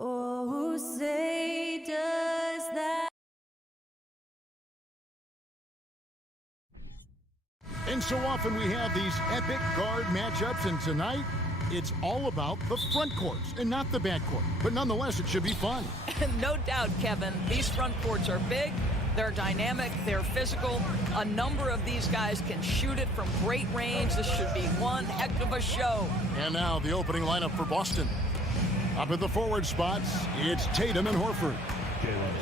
Oh, say does that. And so often we have these epic guard matchups, and tonight it's all about the front courts and not the back court. But nonetheless, it should be fun. No doubt, Kevin. These front courts are big, they're dynamic, they're physical. A number of these guys can shoot it from great range. This should be one heck of a show. And now the opening lineup for Boston. Up at the forward spots, it's Tatum and Horford.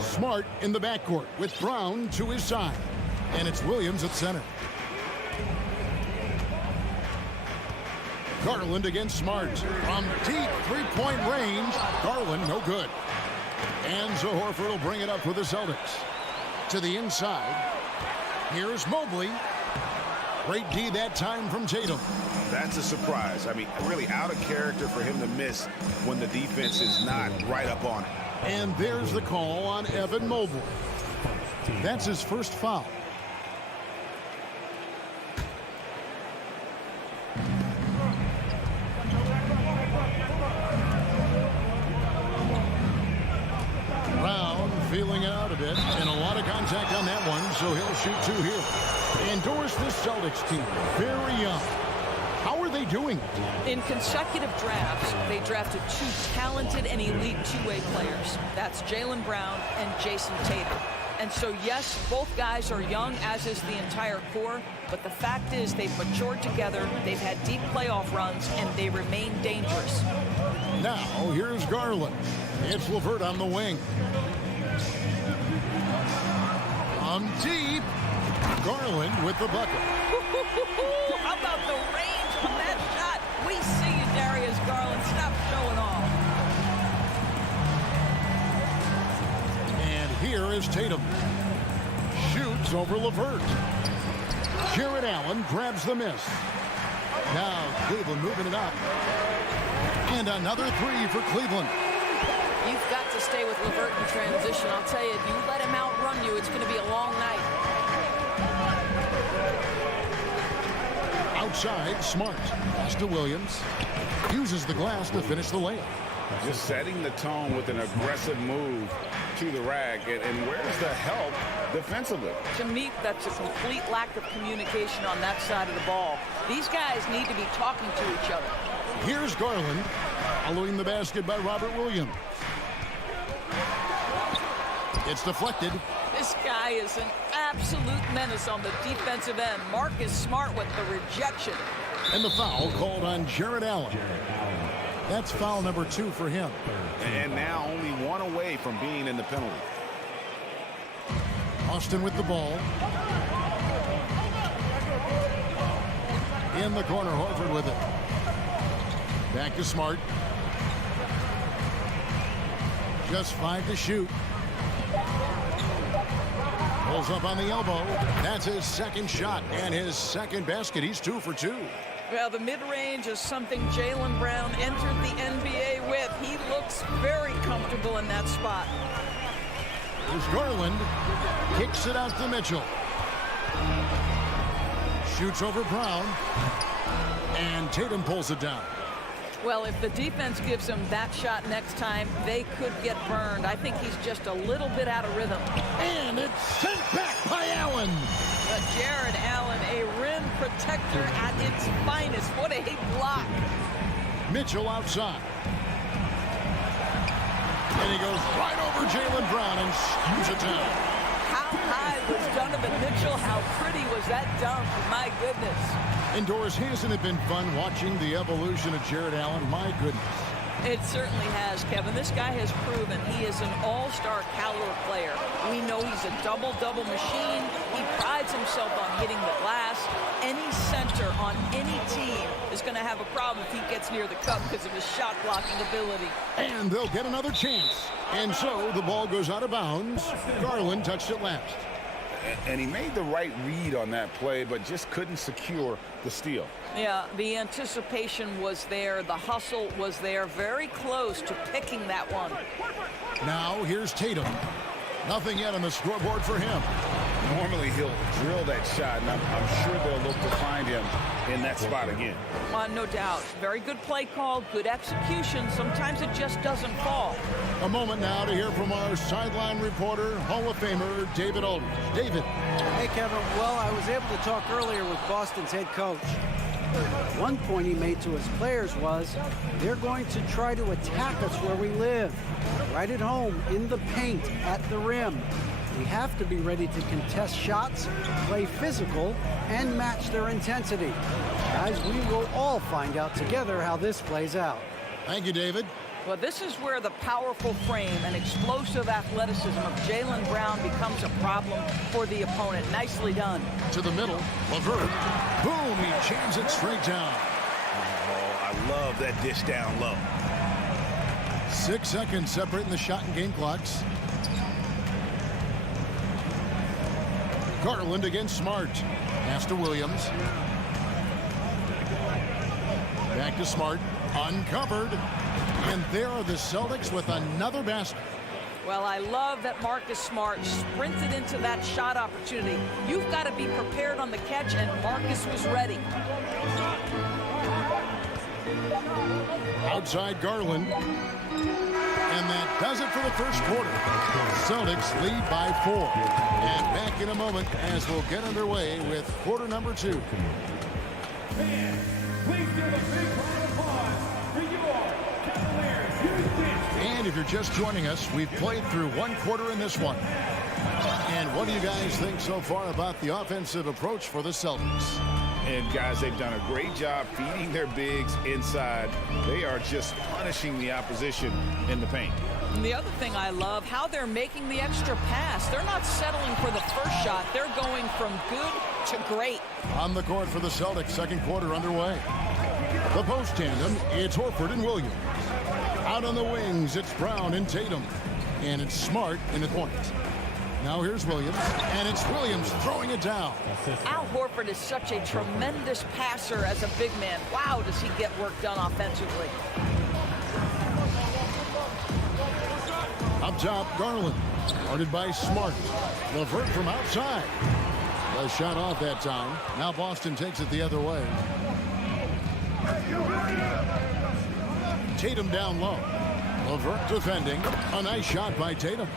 Smart in the backcourt with Brown to his side. And it's Williams at center. Garland against Smart. From deep three-point range, Garland no good. And so Horford will bring it up for the Celtics. To the inside, here's Mobley. Great D that time from Tatum. That's a surprise. I mean, really out of character for him to miss when the defense is not right up on it. And there's the call on Evan Mobley. That's his first foul. Brown feeling it out a bit, and a lot of contact on that one, so he'll shoot two here. Endorse this Celtics team, very young. How are they doing? In consecutive drafts, they drafted two talented and elite two-way players. That's Jaylen Brown and Jason Tatum. And so, yes, both guys are young, as is the entire core. But the fact is they've matured together, they've had deep playoff runs, and they remain dangerous. Now, here's Garland. It's LeVert on the wing. Deep. Garland with the bucket. How about the range on that shot? We see you, Darius Garland. Stop showing off. And here is Tatum. Shoots over LeVert. Jarrett Allen grabs the miss. Now Cleveland moving it up. And another three for Cleveland. You've got to stay with LeVert in transition. I'll tell you, if you let him outrun you, it's going to be a long night. Outside, Smart. Pass to Williams. Uses the glass to finish the layup. Just setting the tone with an aggressive move to the rack. And where's the help defensively? To me, that's a complete lack of communication on that side of the ball. These guys need to be talking to each other. Here's Garland, following the basket by Robert Williams. It's deflected. This guy is an absolute menace on the defensive end. Marcus Smart with the rejection. And the foul called on Jarrett Allen. That's foul number 2 for him. And now only one away from being in the penalty. Austin with the ball. In the corner, Horford with it. Back to Smart. Just 5 to shoot. Pulls up on the elbow. That's his second shot and his second basket. He's 2 for 2. Well, the mid-range is something Jaylen Brown entered the NBA with. He looks very comfortable in that spot. Here's Garland. Kicks it out to Mitchell. Shoots over Brown. And Tatum pulls it down. Well, if the defense gives him that shot next time, they could get burned. I think he's just a little bit out of rhythm. And it's sent back by Allen. Jarrett Allen, a rim protector at its finest. What a block. Mitchell outside. And he goes right over Jaylen Brown and skews it down. How high was Donovan Mitchell? How pretty was that dunk? My goodness. Indoors, hasn't it been fun watching the evolution of Jarrett Allen? My goodness. It certainly has, Kevin. This guy has proven he is an all-star caliber player. We know he's a double-double machine. He prides himself on hitting the glass. Any center on any team is going to have a problem if he gets near the cup because of his shot-blocking ability. And they'll get another chance. And so the ball goes out of bounds. Garland touched it last. And he made the right read on that play, but just couldn't secure the steal. Yeah, the anticipation was there. The hustle was there. Very close to picking that one. Now here's Tatum. Nothing yet on the scoreboard for him. Normally he'll drill that shot, and I'm sure they'll look to find him in that spot again. No doubt. Very good play call, good execution. Sometimes it just doesn't fall. A moment now to hear from our sideline reporter, Hall of Famer David Aldridge. David. Hey, Kevin. Well, I was able to talk earlier with Boston's head coach. One point he made to his players was, they're going to try to attack us where we live, right at home, in the paint, at the rim. We have to be ready to contest shots, play physical, and match their intensity. Guys, we will all find out together how this plays out. Thank you, David. Well, this is where the powerful frame and explosive athleticism of Jaylen Brown becomes a problem for the opponent. Nicely done. To the middle, LeVert. Boom, he jams it straight down. Oh, I love that dish down low. 6 seconds separating the shot and game clocks. Garland against Smart. Pass to Williams. Back to Smart. Uncovered. And there are the Celtics with another basket. Well, I love that Marcus Smart sprinted into that shot opportunity. You've got to be prepared on the catch, and Marcus was ready. Outside Garland. And that does it for the first quarter. Celtics lead by 4. And back in a moment as we'll get underway with quarter number 2. Fans, please give a big round of applause for your Cavaliers Houston. And if you're just joining us, we've played through one quarter in this one. And what do you guys think so far about the offensive approach for the Celtics? And guys, they've done a great job feeding their bigs inside. They are just punishing the opposition in the paint. And the other thing I love, how they're making the extra pass. They're not settling for the first shot. They're going from good to great. On the court for the Celtics, second quarter underway. The post tandem, it's Horford and Williams. Out on the wings, it's Brown and Tatum. And it's Smart in the point. Now here's Williams, and it's Williams throwing it down. Al Horford is such a tremendous passer as a big man. Wow, does he get work done offensively. Up top, Garland. Guarded by Smart. LeVert from outside. The shot off that time. Now Boston takes it the other way. Tatum down low. LeVert defending. A nice shot by Tatum.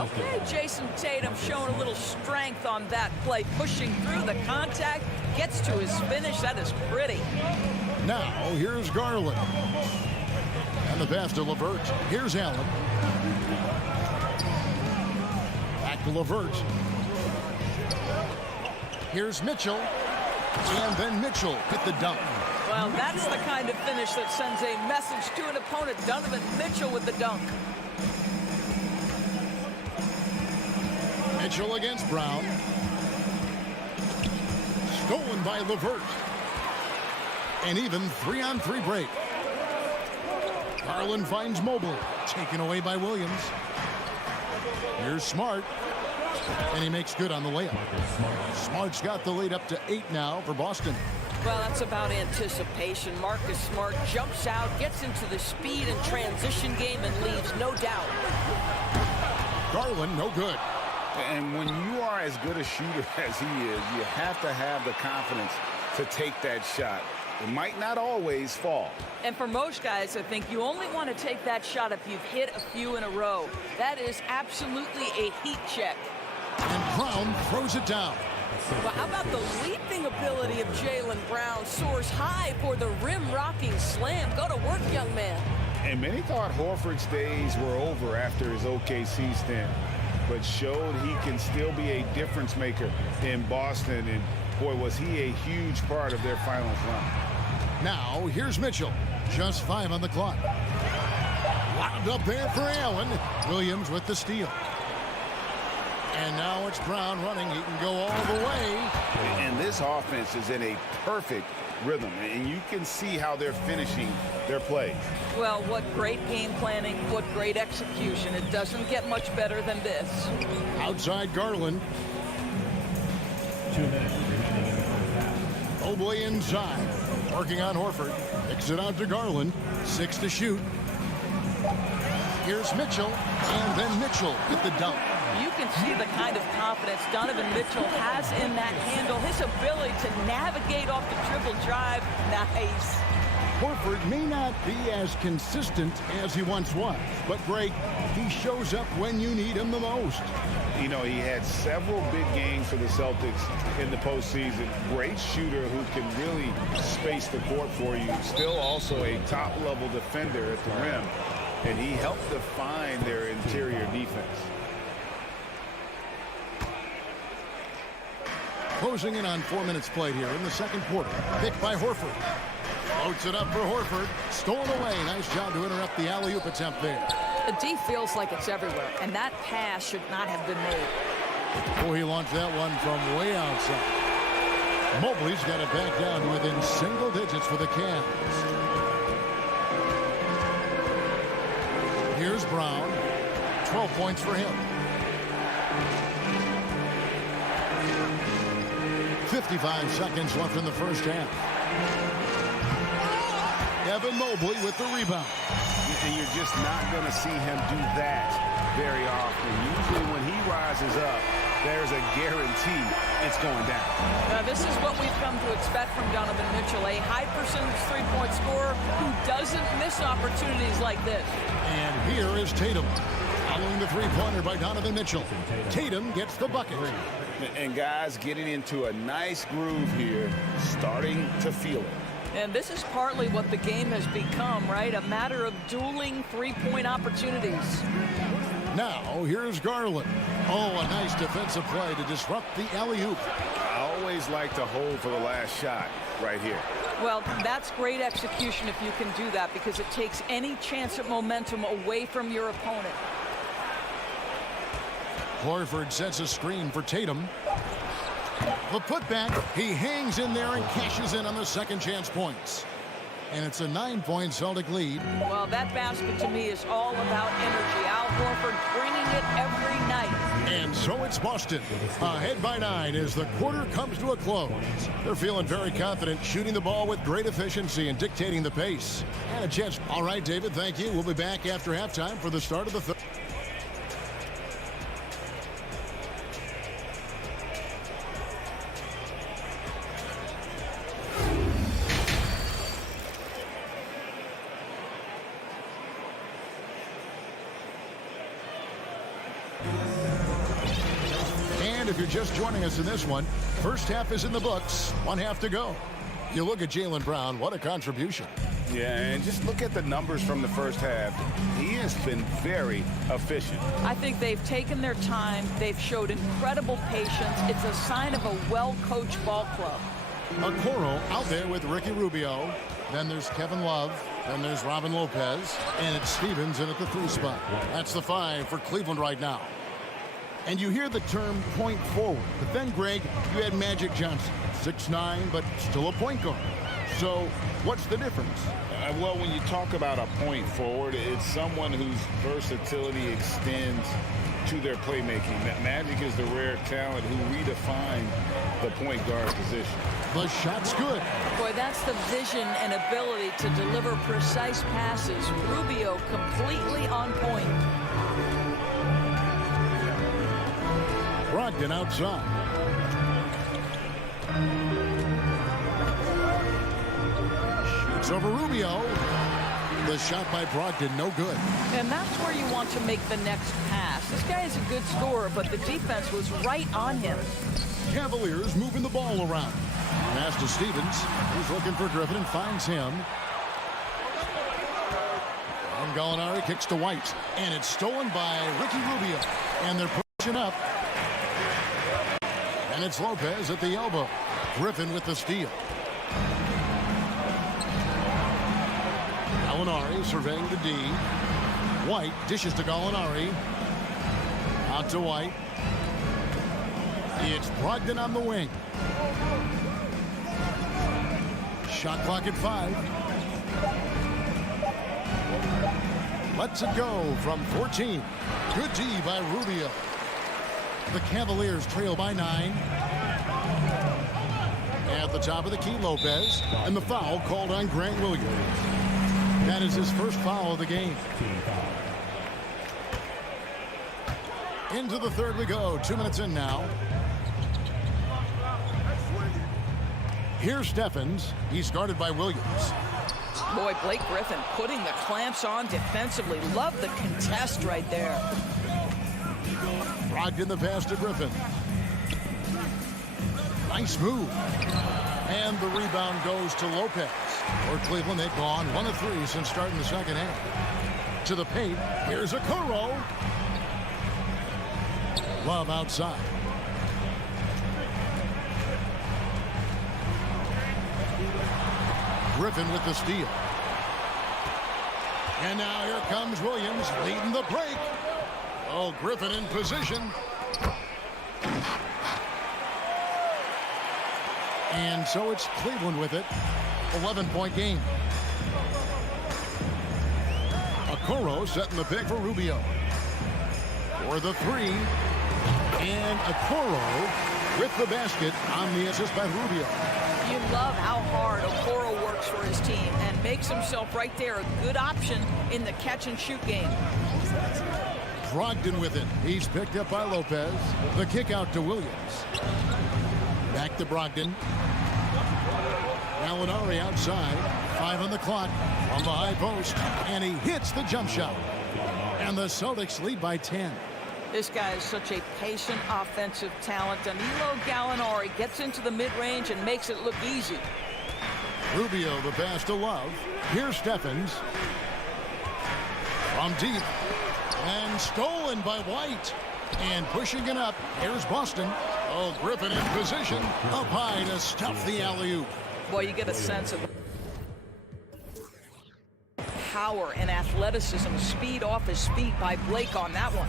Okay, Jason Tatum showing a little strength on that play, pushing through the contact, gets to his finish. That is pretty. Now, here's Garland. And the pass to LeVert. Here's Allen. Back to LeVert. Here's Mitchell. And then Mitchell hit the dunk. Well, that's the kind of finish that sends a message to an opponent. Donovan Mitchell with the dunk. Mitchell against Brown. Stolen by LeVert. And even 3-on-3 break. Garland finds Mobley. Taken away by Williams. Here's Smart. And he makes good on the layup. Smart's got the lead up to 8 now for Boston. Well, that's about anticipation. Marcus Smart jumps out, gets into the speed and transition game, and leaves no doubt. Garland, no good. And when you are as good a shooter as he is, you have to have the confidence to take that shot. It might not always fall. And for most guys, I think you only want to take that shot if you've hit a few in a row. That is absolutely a heat check. And Brown throws it down. Well, how about the leaping ability of Jaylen Brown? Soars high for the rim-rocking slam. Go to work, young man. And many thought Horford's days were over after his OKC stint, but showed he can still be a difference maker in Boston. And boy, was he a huge part of their finals run. Now, here's Mitchell. Just 5 on the clock. Wound up there for Allen. Williams with the steal. And now it's Brown running. He can go all the way. And this offense is in a perfect rhythm, and you can see how they're finishing their plays. Well, what great game planning, what great execution. It doesn't get much better than this. Outside Garland. 2 minutes remaining in the first half. Mobley inside. Working on Horford. Kicks it out to Garland. 6 to shoot. Here's Mitchell. And then Mitchell with the dunk. You can see the kind of confidence Donovan Mitchell has in that handle. His ability to navigate off the dribble drive. Nice. Horford may not be as consistent as he once was, but Greg, he shows up when you need him the most. You know, he had several big games for the Celtics in the postseason. Great shooter who can really space the court for you. Still also a top-level defender at the rim, and he helped define their interior defense. Closing in on 4 minutes played here in the second quarter. Picked by Horford. Floats it up for Horford. Stolen away. Nice job to interrupt the alley-oop attempt there. The D feels like it's everywhere, and that pass should not have been made. Oh, he launched that one from way outside. Mobley's got it back down to within single digits for the Cavs. Here's Brown. 12 points for him. 55 seconds left in the first half. Evan Mobley with the rebound. And you're just not going to see him do that very often. Usually when he rises up, there's a guarantee it's going down. Now, this is what we've come to expect from Donovan Mitchell, a high percentage three-point scorer who doesn't miss opportunities like this. And here is Tatum. Following the three-pointer by Donovan Mitchell. Tatum gets the bucket. And guys getting into a nice groove here, starting to feel it. And this is partly what the game has become, right? A matter of dueling three-point opportunities. Now, here's Garland. Oh, a nice defensive play to disrupt the alley-oop. I always like to hold for the last shot right here. Well, that's great execution if you can do that, because it takes any chance at momentum away from your opponent. Horford sets a screen for Tatum. The putback, he hangs in there and cashes in on the second chance points. And it's a 9-point Celtic lead. Well, that basket to me is all about energy. Al Horford bringing it every night. And so it's Boston, ahead by 9 as the quarter comes to a close. They're feeling very confident, shooting the ball with great efficiency and dictating the pace. And a chance. All right, David, thank you. We'll be back after halftime for the start of the third. And if you're just joining us in this one, first half is in the books, 1 half to go. You look at Jaylen Brown, what a contribution. Yeah, and just look at the numbers from the first half. He has been very efficient. I think they've taken their time. They've showed incredible patience. It's a sign of a well-coached ball club. Okoro out there with Ricky Rubio. Then there's Kevin Love. Then there's Robin Lopez. And it's Stevens in at the 3 spot. That's the 5 for Cleveland right now. And you hear the term point forward. But then, Greg, you had Magic Johnson. 6'9", but still a point guard. So what's the difference? Well, when you talk about a point forward, it's someone whose versatility extends to their playmaking. That Magic is the rare talent who redefined the point guard position. The shot's good. Boy, that's the vision and ability to deliver precise passes. Rubio completely on point. Brogdon outside. Shoots over Rubio. The shot by Brogdon, no good. And that's where you want to make the next pass. This guy is a good scorer, but the defense was right on him. Cavaliers moving the ball around. Pass to Stevens. He's looking for Griffin and finds him. And Gallinari kicks to White. And it's stolen by Ricky Rubio. And they're pushing up. And it's Lopez at the elbow. Griffin with the steal. Gallinari surveying the D. White dishes to Gallinari. Out to White. It's Brogdon on the wing. Shot clock at 5. Lets it go from 14. Good D by Rubio. The Cavaliers trail by 9. At the top of the key, Lopez. And the foul called on Grant Williams. That is his first foul of the game. Into the third we go. 2 minutes in now. Here's Steffens. He's guarded by Williams. Boy, Blake Griffin putting the clamps on defensively. Love the contest right there. Brogdon the pass to Griffin. Nice move. And the rebound goes to Lopez. For Cleveland, they've gone 1 of 3 since starting the second half. To the paint. Here's Okoro. Love outside. Griffin with the steal. And now here comes Williams leading the break. Oh, Griffin in position. And so it's Cleveland with it. 11-point game. Okoro setting the pick for Rubio. For the three. And Okoro with the basket on the assist by Rubio. You love how hard Okoro works for his team and makes himself right there a good option in the catch-and-shoot game. Brogdon with it. He's picked up by Lopez. The kick out to Williams. Back to Brogdon. Gallinari outside. 5 on the clock from the high post. And he hits the jump shot. And the Celtics lead by 10. This guy is such a patient offensive talent. Danilo Gallinari gets into the mid-range and makes it look easy. Rubio the pass to Love. Here's Steffens. From deep. And stolen by White. And pushing it up. Here's Boston. Oh, Griffin in position. Up high to stuff the alley-oop. Boy, you get a sense of power and athleticism. Speed off his feet by Blake on that one.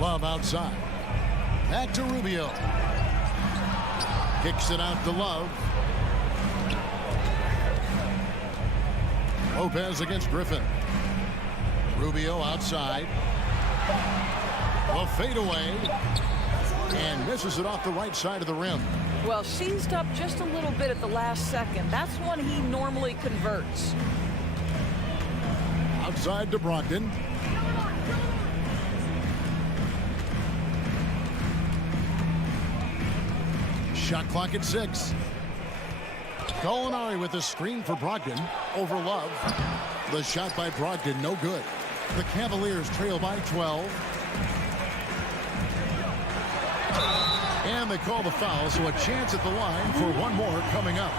Love outside. Back to Rubio. Kicks it out to Love. Lopez against Griffin. Rubio outside. A fadeaway. And misses it off the right side of the rim. Well, seized up just a little bit at the last second. That's when he normally converts. Outside to Brogdon. Shot clock at 6. Gallinari with a screen for Brogdon. Over Love. The shot by Brogdon, no good. The Cavaliers trail by 12. And they call the foul, so a chance at the line for one more coming up.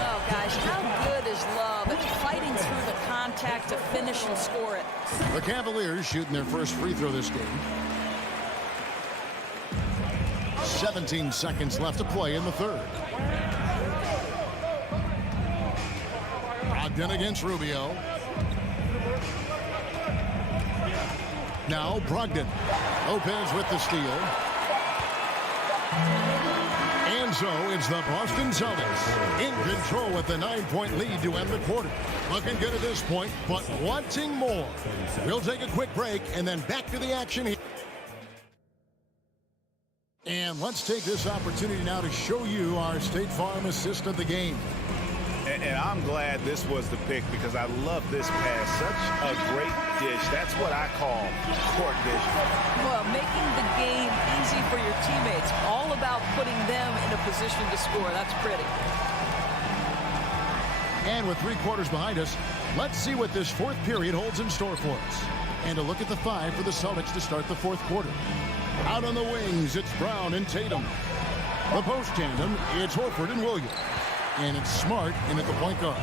Oh, guys, how good is Love at fighting through the contact to finish and score it? The Cavaliers shooting their first free throw this game. 17 seconds left to play in the third. Brogdon against Rubio. Now Brogdon. Lopez with the steal. And so it's the Boston Celtics in control with the 9-point lead to end the quarter. Looking good at this point, but wanting more. We'll take a quick break and then back to the action here. And let's take this opportunity now to show you our State Farm assist of the game. And I'm glad this was the pick because I love this pass. Such a great dish. That's what I call court vision. Well, making the game easy for your teammates. All about putting them in a position to score. That's pretty. And with 3 quarters behind us, let's see what this fourth period holds in store for us. And a look at the 5 for the Celtics to start the fourth quarter. Out on the wings, it's Brown and Tatum. The post tandem, it's Horford and Williams. And it's Smart in at the point guard.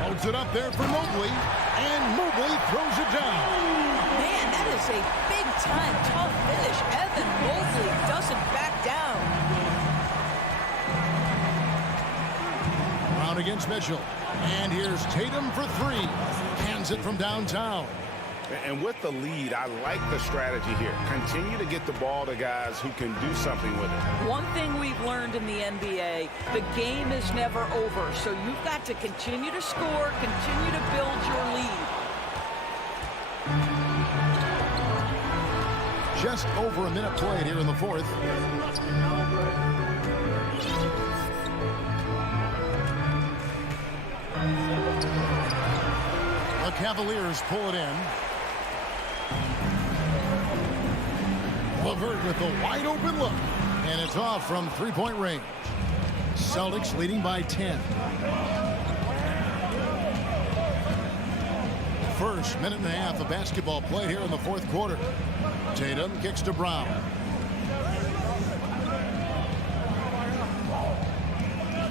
Holds it up there for Mobley. And Mobley throws it down. Man, that is a big-time tough finish. Evan Mobley doesn't back down. Brown against Mitchell. And here's Tatum for 3. Hands it from downtown. And with the lead, I like the strategy here. Continue to get the ball to guys who can do something with it. One thing we've learned in the NBA, the game is never over. So you've got to continue to score, continue to build your lead. Just over a minute played here in the fourth. The Cavaliers pull it in. LeVert with a wide open look. And it's off from three-point range. Celtics leading by 10. First minute and a half of basketball played here in the fourth quarter. Tatum kicks to Brown.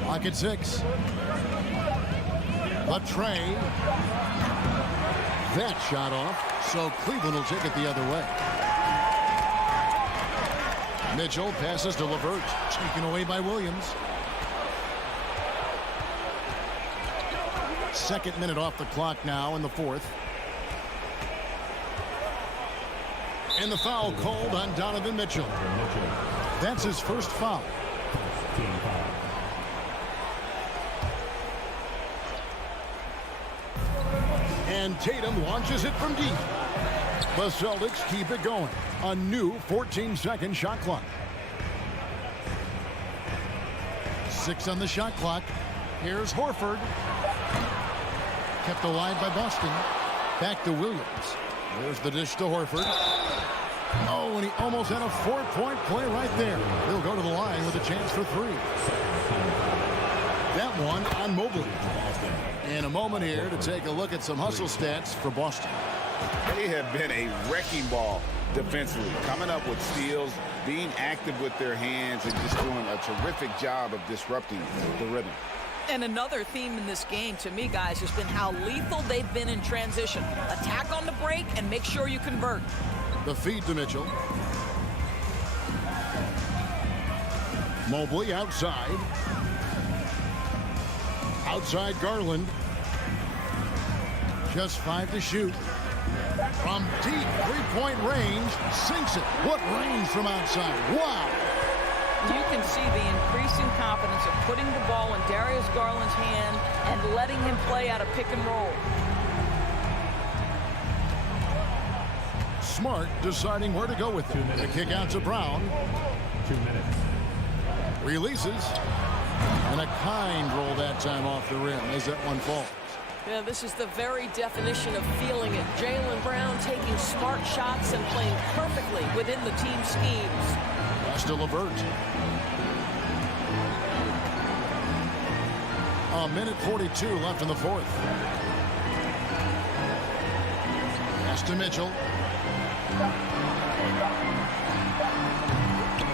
Clock at 6. The tray. That shot off, so Cleveland will take it the other way. Mitchell passes to LeVert, taken away by Williams. Second minute off the clock now in the fourth. And the foul called on Donovan Mitchell. That's his first foul. And Tatum launches it from deep. The Celtics keep it going. A new 14-second shot clock. 6 on the shot clock. Here's Horford. Kept alive by Boston. Back to Williams. There's the dish to Horford. Oh, and he almost had a 4-point play right there. He'll go to the line with a chance for 3. That one on Mobley. In a moment here to take a look at some hustle stats for Boston. They have been a wrecking ball defensively, coming up with steals, being active with their hands, and just doing a terrific job of disrupting the rhythm. And another theme in this game to me, guys, has been how lethal they've been in transition. Attack on the break and make sure you convert. The feed to Mitchell. Mobley outside. Outside Garland. Just 5 to shoot. From deep three-point range, sinks it. What range from outside? Wow. You can see the increasing confidence of putting the ball in Darius Garland's hand and letting him play out of pick and roll. Smart deciding where to go with it. The kick out to Brown. 2 minutes. Releases. And a kind roll that time off the rim as that one falls. Yeah, this is the very definition of feeling it. Jaylen Brown taking smart shots and playing perfectly within the team schemes. Pass to LeVert. A minute 42 left in the fourth. Pass to Mitchell.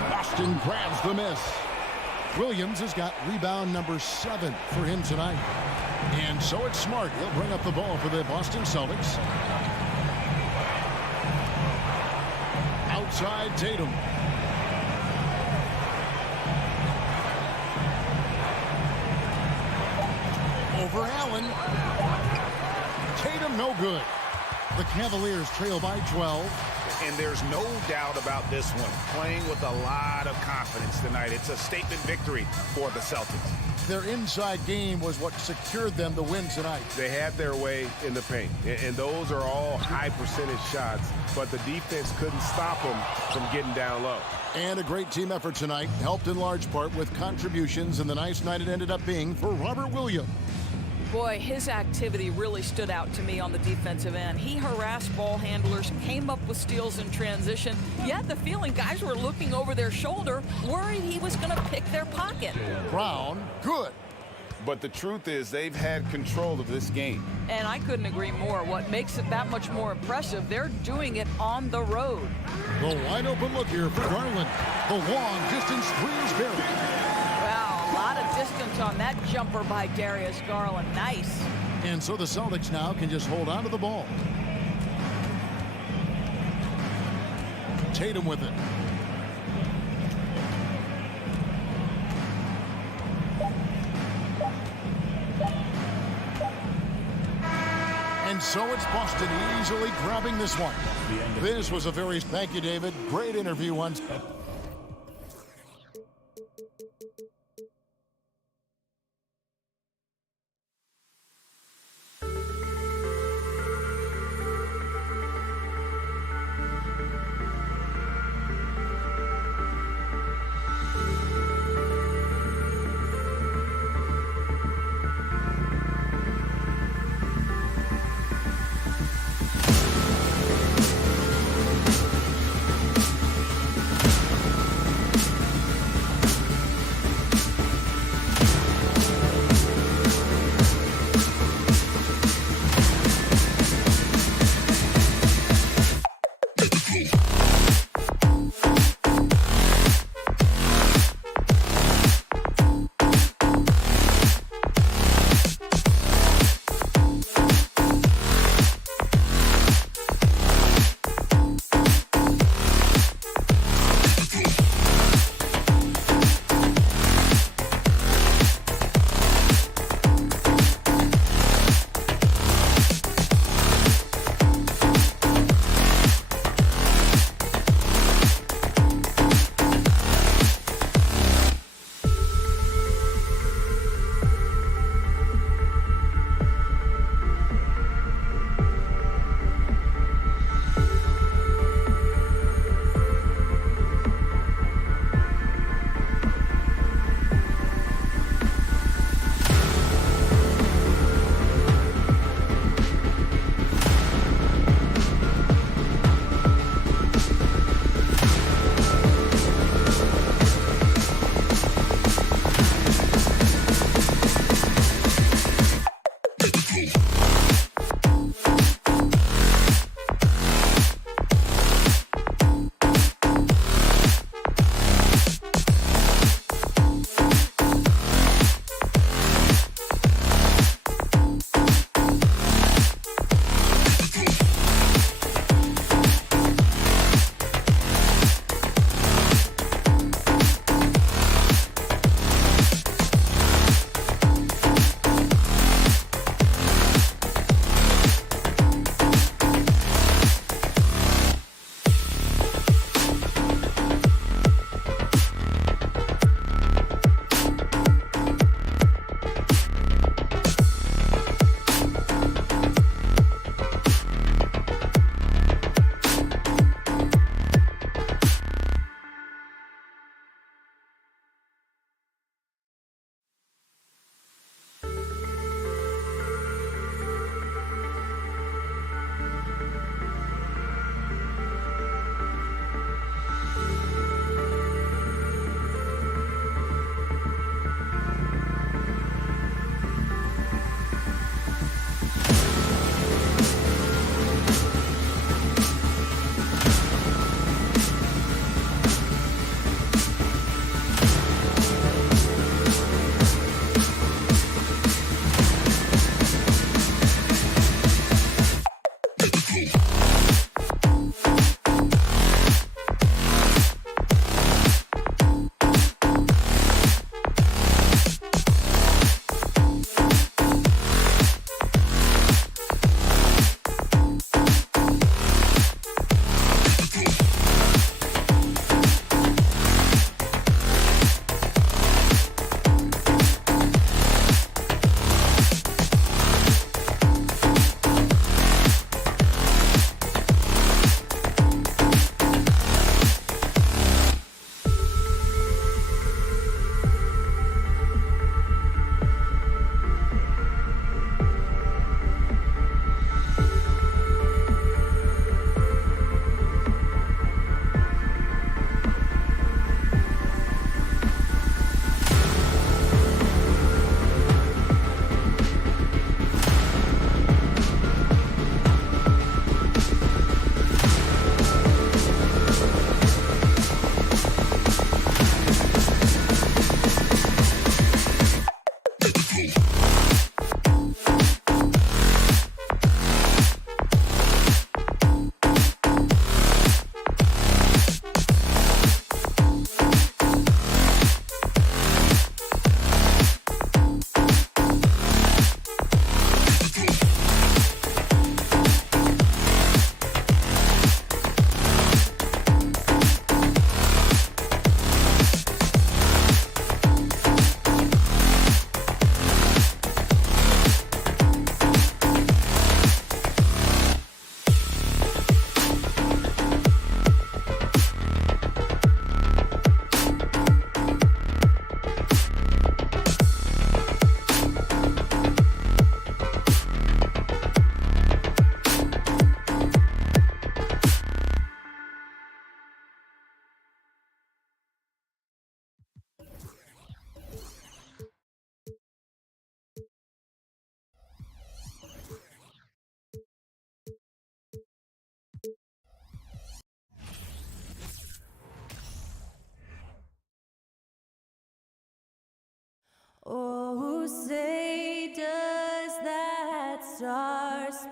Boston grabs the miss. Williams has got rebound number 7 for him tonight. And so it's Smart. He'll bring up the ball for the Boston Celtics. Outside Tatum. Over Allen. Tatum no good. The Cavaliers trail by 12. And there's no doubt about this one. Playing with a lot of confidence tonight. It's a statement victory for the Celtics. Their inside game was what secured them the win tonight. They had their way in the paint. And those are all high percentage shots. But the defense couldn't stop them from getting down low. And a great team effort tonight, helped in large part with contributions, and the nice night it ended up being for Robert Williams. Boy, his activity really stood out to me on the defensive end. He harassed ball handlers, came up with steals in transition. You had the feeling guys were looking over their shoulder, worried he was going to pick their pocket. Brown, good. But the truth is they've had control of this game. And I couldn't agree more. What makes it that much more impressive, they're doing it on the road. The wide open look here for Garland. The long distance three is buried. Wow, a lot of distance on that jumper by Darius Garland. Nice. And so the Celtics now can just hold on to the ball. Tatum with it. And so it's Boston easily grabbing this one. This was a very, thank you, David. Great interview once.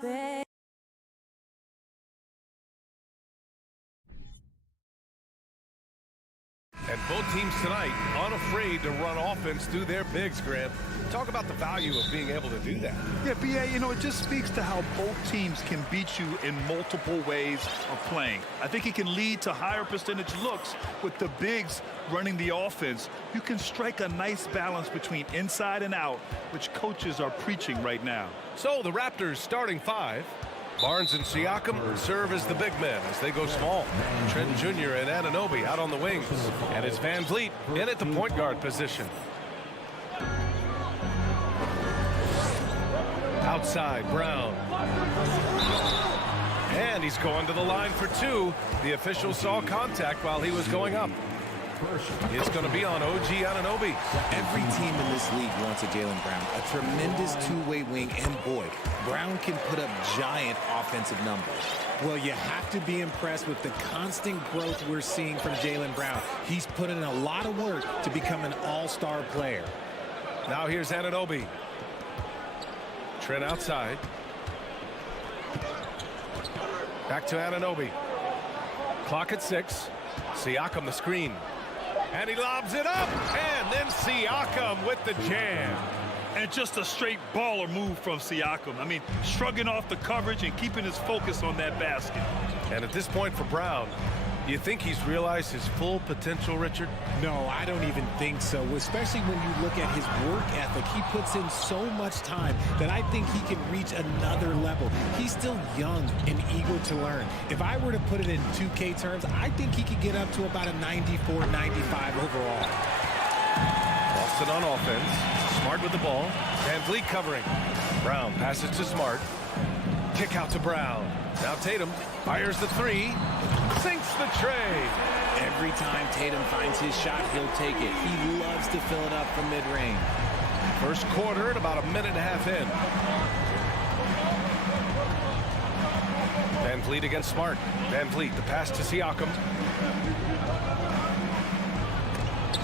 space. And both teams tonight unafraid to run offense through their bigs, Grant. Talk about the value of being able to do that. Yeah, B.A., it just speaks to how both teams can beat you in multiple ways of playing. I think it can lead to higher percentage looks with the bigs running the offense. You can strike a nice balance between inside and out, which coaches are preaching right now. So the Raptors starting five. Barnes and Siakam serve as the big men as they go small. Trent Jr. and Anunoby out on the wings. And it's Van Vliet in at the point guard position. Outside, Brown. And he's going to the line for two. The official saw contact while he was going up. It's going to be on OG Anunoby. Every team in this league wants a Jaylen Brown, a tremendous two-way wing, and boy, Brown can put up giant offensive numbers. Well, you have to be impressed with the constant growth we're seeing from Jaylen Brown. He's put in a lot of work to become an all-star player. Now here's Anunoby. Trent outside. Back to Anunoby. Clock at 6. Siakam the screen. And he lobs it up. And then Siakam with the jam. And just a straight baller move from Siakam. I mean, shrugging off the coverage and keeping his focus on that basket. And at this point for Brown, do you think he's realized his full potential, Richard? No, I don't even think so, especially when you look at his work ethic. He puts in so much time that I think he can reach another level. He's still young and eager to learn. If I were to put it in 2K terms, I think he could get up to about a 94, 95 overall. Boston on offense. Smart with the ball. Van Vliet covering. Brown passes to Smart. Kick out to Brown. Now Tatum fires the three. Sinks the tray. Every time Tatum finds his shot, he'll take it. He loves to fill it up from mid-range. First quarter at about a minute and a half in. Van Vliet against Smart. Van Vliet, the pass to Siakam.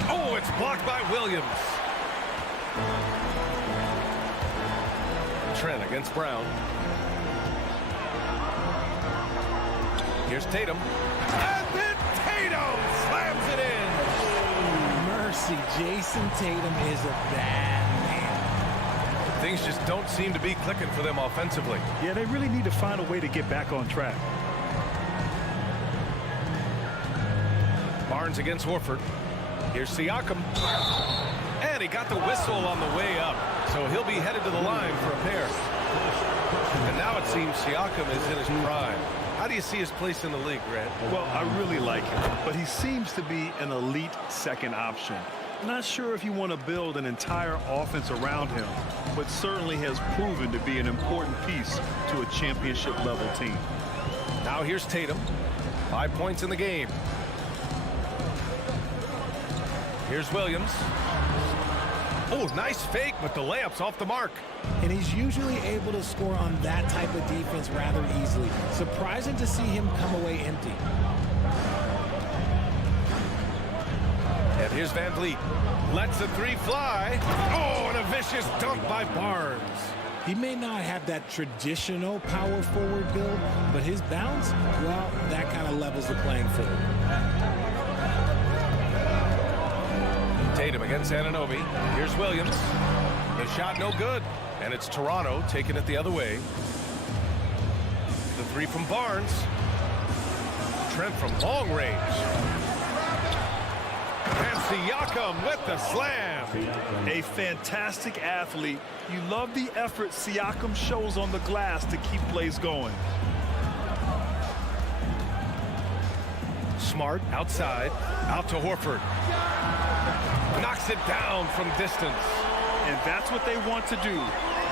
Oh, it's blocked by Williams. Trent against Brown. Here's Tatum. And then Tatum slams it in. Mercy, Jason Tatum is a bad man. Things just don't seem to be clicking for them offensively. Yeah, they really need to find a way to get back on track. Barnes against Horford. Here's Siakam. And he got the whistle on the way up. So he'll be headed to the line for a pair. And now it seems Siakam is in his prime. How do you see his place in the league, Grant? Well, I really like him, but he seems to be an elite second option. Not sure if you want to build an entire offense around him, but certainly has proven to be an important piece to a championship-level team. Now here's Tatum. 5 points in the game. Here's Williams. Oh, nice fake, but the layup's off the mark. And he's usually able to score on that type of defense rather easily. Surprising to see him come away empty. And here's Van Vliet. Lets the three fly. Oh, and a vicious dunk by Barnes. He may not have that traditional power forward build, but his bounce, well, that kind of levels the playing field. Tatum against Anunoby. Here's Williams. The shot no good. And it's Toronto taking it the other way. The three from Barnes. Trent from long range. And Siakam with the slam. A fantastic athlete. You love the effort Siakam shows on the glass to keep plays going. Smart outside. Out to Horford. Knocks it down from distance. And that's what they want to do.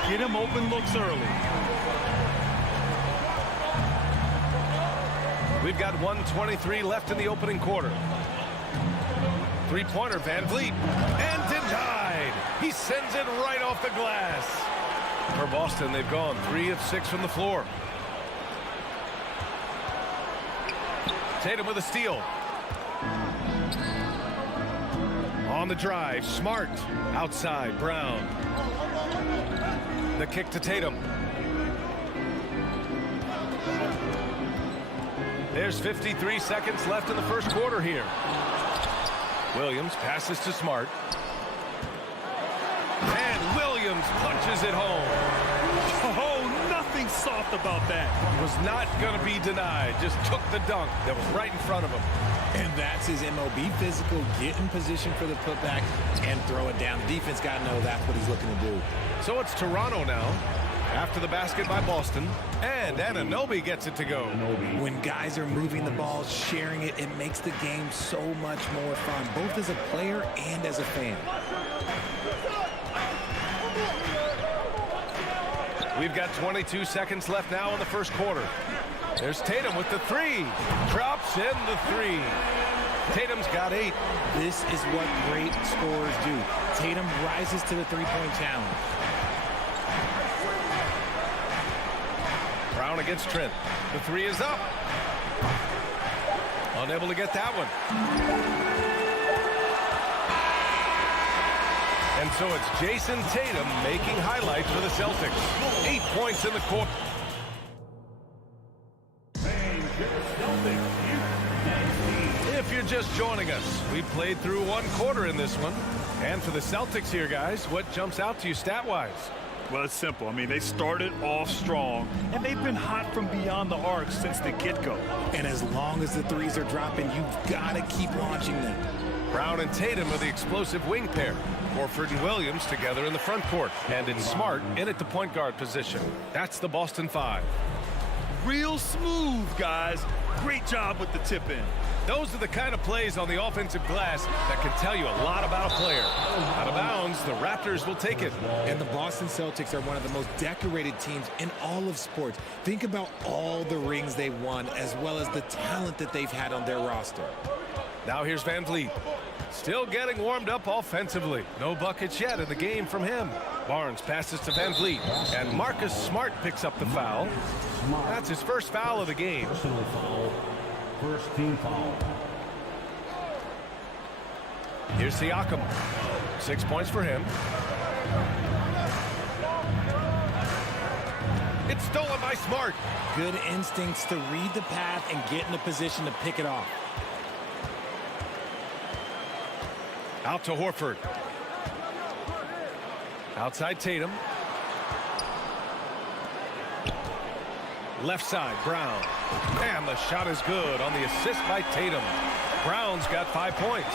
Get him open looks early. We've got 1:23 left in the opening quarter. Three-pointer, Van Vliet. And denied. He sends it right off the glass. For Boston, they've gone 3 of 6 from the floor. Tatum with a steal. On the drive, Smart. Outside, Brown. The kick to Tatum. There's 53 seconds left in the first quarter here. Williams passes to Smart. And Williams punches it home. Oh, nothing soft about that. Was not going to be denied. Just took the dunk that was right in front of him. And that's his MLB physical. Get in position for the putback and throw it down. The defense got to know that's what he's looking to do. So it's Toronto now. After the basket by Boston. And Anunoby gets it to go. When guys are moving the ball, sharing it, it makes the game so much more fun, both as a player and as a fan. We've got 22 seconds left now in the first quarter. There's Tatum with the three. Drops in the three. Tatum's got 8. This is what great scorers do. Tatum rises to the three-point challenge. Brown against Trent. The three is up. Unable to get that one. And so it's Jason Tatum making highlights for the Celtics. 8 points in the quarter. If you're just joining us, we played through one quarter in this one. And for the Celtics here, guys, what jumps out to you stat-wise? Well, it's simple. I mean, they started off strong, and they've been hot from beyond the arc since the get-go. And as long as the threes are dropping, you've got to keep launching them. Brown and Tatum are the explosive wing pair. Horford and Williams together in the front court. And it's Smart in at the point guard position. That's the Boston 5. Real smooth, guys. Great job with the tip-in. Those are the kind of plays on the offensive glass that can tell you a lot about a player. Out of bounds, the Raptors will take it. And the Boston Celtics are one of the most decorated teams in all of sports. Think about all the rings they won, as well as the talent that they've had on their roster. Now here's Van Vliet. Still getting warmed up offensively. No buckets yet in the game from him. Barnes passes to Van Vliet. And Marcus Smart picks up the foul. That's his first foul of the game. First team foul. Here's Siakam. 6 points for him. It's stolen by Smart. Good instincts to read the path and get in a position to pick it off. Out to Horford. Outside Tatum. Left side, Brown. And the shot is good on the assist by Tatum. Brown's got 5 points.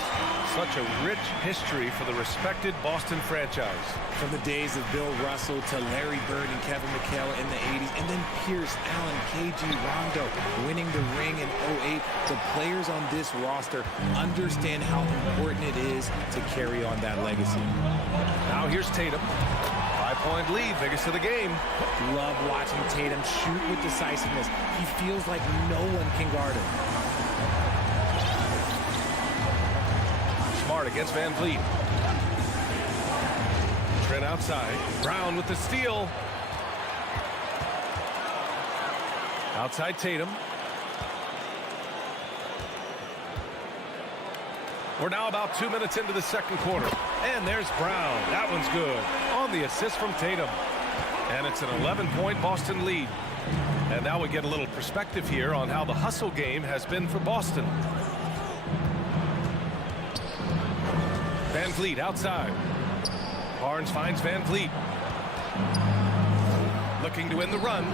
Such a rich history for the respected Boston franchise. From the days of Bill Russell to Larry Bird and Kevin McHale in the 80s, and then Pierce, Allen, KG, Rondo winning the ring in 08. The players on this roster understand how important it is to carry on that legacy. Now here's Tatum. 5-point lead, biggest of the game. Love watching Tatum shoot with decisiveness. He feels like no one can guard him. Smart against Van Vliet. Trent outside. Brown with the steal. Outside Tatum. We're now about 2 minutes into the second quarter. And there's Brown. That one's good. On the assist from Tatum. And it's an 11-point Boston lead. And now we get a little perspective here on how the hustle game has been for Boston. Van Vliet outside. Barnes finds Van Vliet. Looking to win the run.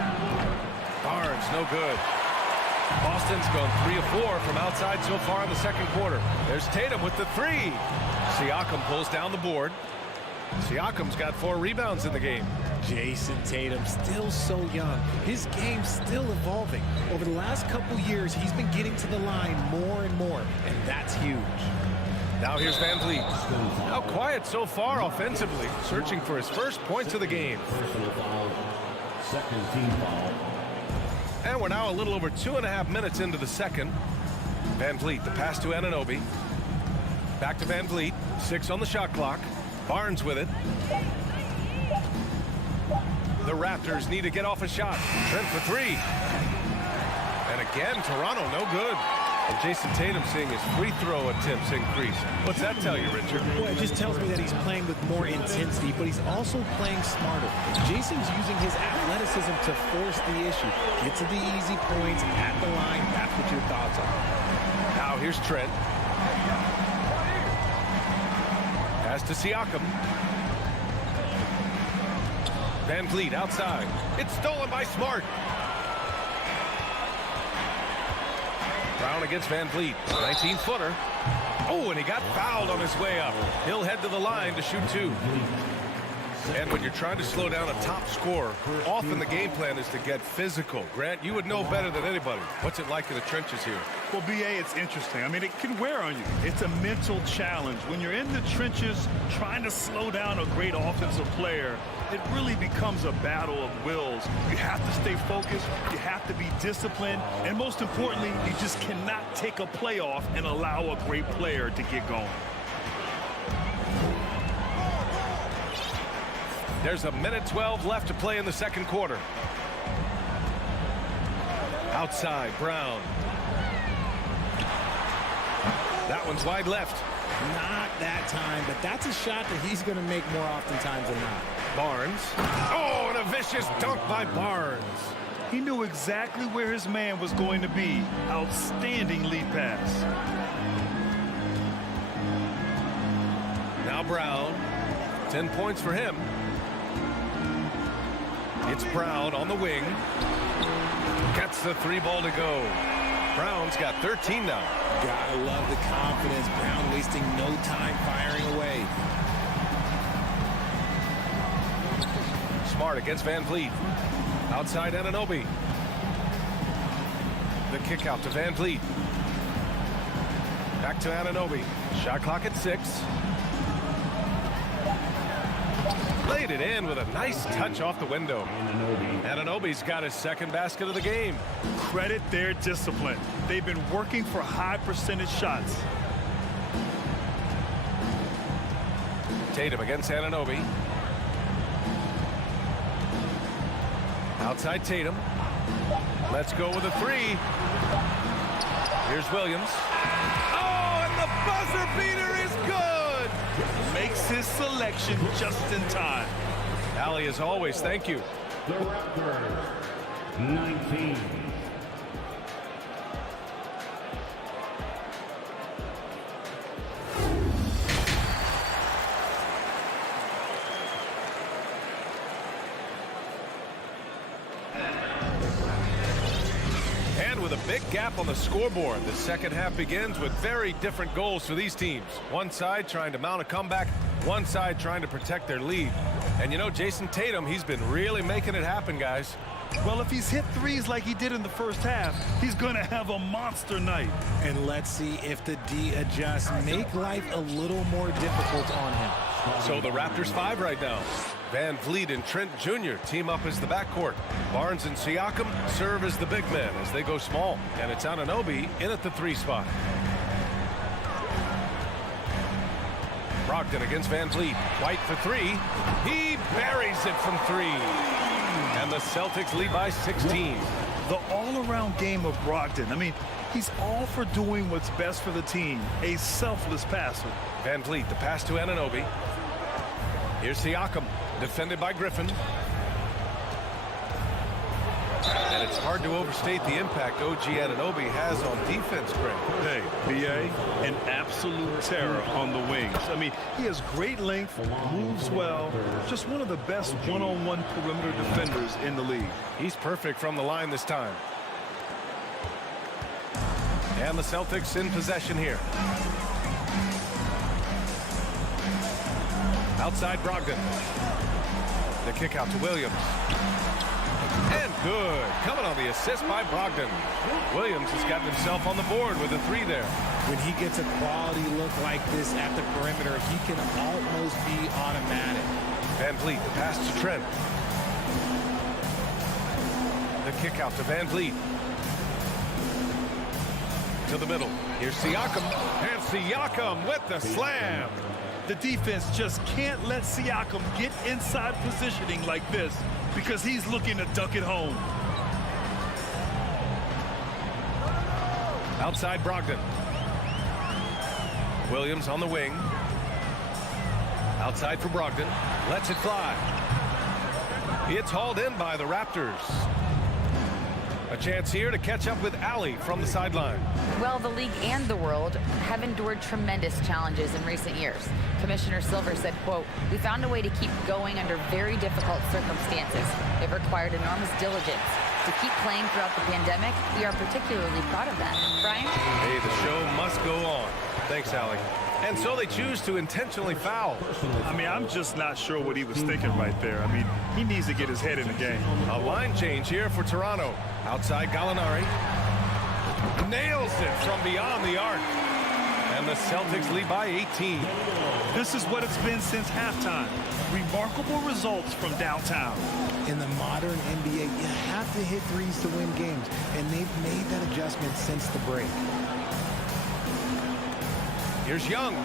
Barnes, no good. Boston's gone 3 of 4 from outside so far in the second quarter. There's Tatum with the three. Siakam pulls down the board. Siakam's got 4 rebounds in the game. Jason Tatum, still so young. His game's still evolving. Over the last couple years, he's been getting to the line more and more, and that's huge. Now here's Van Vliet. How quiet so far offensively, searching for his first points of the game. Personal foul. Second team foul. And we're now a little over 2.5 minutes into the second. Van Vliet, the pass to Anunoby. Back to Van Vliet. 6 on the shot clock. Barnes with it. The Raptors need to get off a shot. Trent for 3. And again, Toronto no good. And Jason Tatum seeing his free throw attempts increase. What's that tell you, Richard? Well, it just tells me that he's playing with more intensity, but he's also playing smarter. Jason's using his athleticism to force the issue. Get to the easy points at the line. That's what your thoughts are. Now here's Trent. Pass to Siakam. Van Vliet outside. It's stolen by Smart. Brown against Van Vliet. 19-footer. Oh, and he got fouled on his way up. He'll head to the line to shoot 2. And when you're trying to slow down a top scorer, often the game plan is to get physical. Grant, you would know better than anybody. What's it like in the trenches here? Well, BA, it's interesting. I mean, it can wear on you. It's a mental challenge. When you're in the trenches trying to slow down a great offensive player, it really becomes a battle of wills. You have to stay focused. You have to be disciplined. And most importantly, you just cannot take a play off and allow a great player to get going. There's a minute 12 left to play in the second quarter. Outside, Brown. That one's wide left. Not that time, but that's a shot that he's going to make more oftentimes than not. Barnes. Oh, and a vicious dunk by Barnes. He knew exactly where his man was going to be. Outstanding lead pass. Now Brown. 10 points for him. It's Brown on the wing. Gets the 3 ball to go. Brown's got 13 now. Gotta love the confidence. Brown wasting no time firing away. Smart against Van Vliet. Outside Anunoby. The kick out to Van Vliet. Back to Anunoby. Shot clock at 6. Laid it in with a nice touch off the window. Anunoby's got his second basket of the game. Credit their discipline. They've been working for high percentage shots. Tatum against Anunoby. Outside Tatum. Let's go with a 3. Here's Williams. Oh, and the buzzer beater is good. Makes his selection just in time. Allie, as always, thank you. The Raptors, 19. And with a big gap on the scoreboard, the second half begins with very different goals for these teams. One side trying to mount a comeback, one side trying to protect their lead. And you know, Jason Tatum, he's been really making it happen, guys. Well, if he's hit threes like he did in the first half, he's going to have a monster night. And let's see if the D adjusts. Make life a little more difficult on him. So the Raptors 5 right now. Van Vliet and Trent Jr. team up as the backcourt. Barnes and Siakam serve as the big men as they go small. And it's Anunoby in at the 3 spot. Brogdon against Van Vliet. White for 3. He buries it from 3. And the Celtics lead by 16. The all-around game of Brogdon. I mean, he's all for doing what's best for the team. A selfless passer. Van Vliet, the pass to Anunoby. Here's Siakam, defended by Griffin. And it's hard to overstate the impact OG Anunoby has on defense, Greg. Hey, BA, an absolute terror on the wings. I mean, he has great length, moves well, just one of the best one-on-one perimeter defenders in the league. He's perfect from the line this time. And the Celtics in possession here. Outside Brogdon. The kick out to Williams. And good. Coming on the assist by Brogdon. Williams has gotten himself on the board with a 3 there. When he gets a quality look like this at the perimeter, he can almost be automatic. Van Vliet, the pass to Trent. The kick out to Van Vliet. To the middle. Here's Siakam. And Siakam with the slam. The defense just can't let Siakam get inside positioning like this because he's looking to duck it home. Outside Brogdon. Williams on the wing. Outside for Brogdon. Lets it fly. It's hauled in by the Raptors. A chance here to catch up with Allie from the sideline. Well, the league and the world have endured tremendous challenges in recent years. Commissioner Silver said, quote, "We found a way to keep going under very difficult circumstances. It required enormous diligence. To keep playing throughout the pandemic, we are particularly proud of that." Brian? Hey, the show must go on. Thanks, Allie. And so they choose to intentionally foul. I mean, I'm just not sure what he was thinking right there. I mean, he needs to get his head in the game. A line change here for Toronto. Outside Gallinari. Nails it from beyond the arc. And the Celtics lead by 18. This is what it's been since halftime. Remarkable results from downtown. In the modern NBA, you have to hit threes to win games, and they've made that adjustment since the break. Here's Young.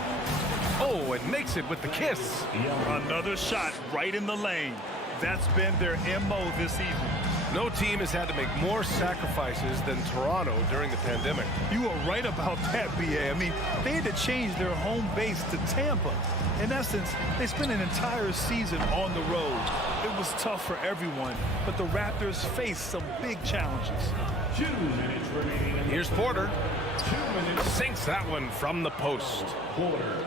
Oh, and makes it with the kiss. Another shot right in the lane. That's been their MO this evening. No team has had to make more sacrifices than Toronto during the pandemic. You are right about that, B.A. I mean, they had to change their home base to Tampa. In essence, they spent an entire season on the road. It was tough for everyone, but the Raptors faced some big challenges. 2 minutes remaining. Here's Porter. 2 minutes. Sinks that one from the post. Porter.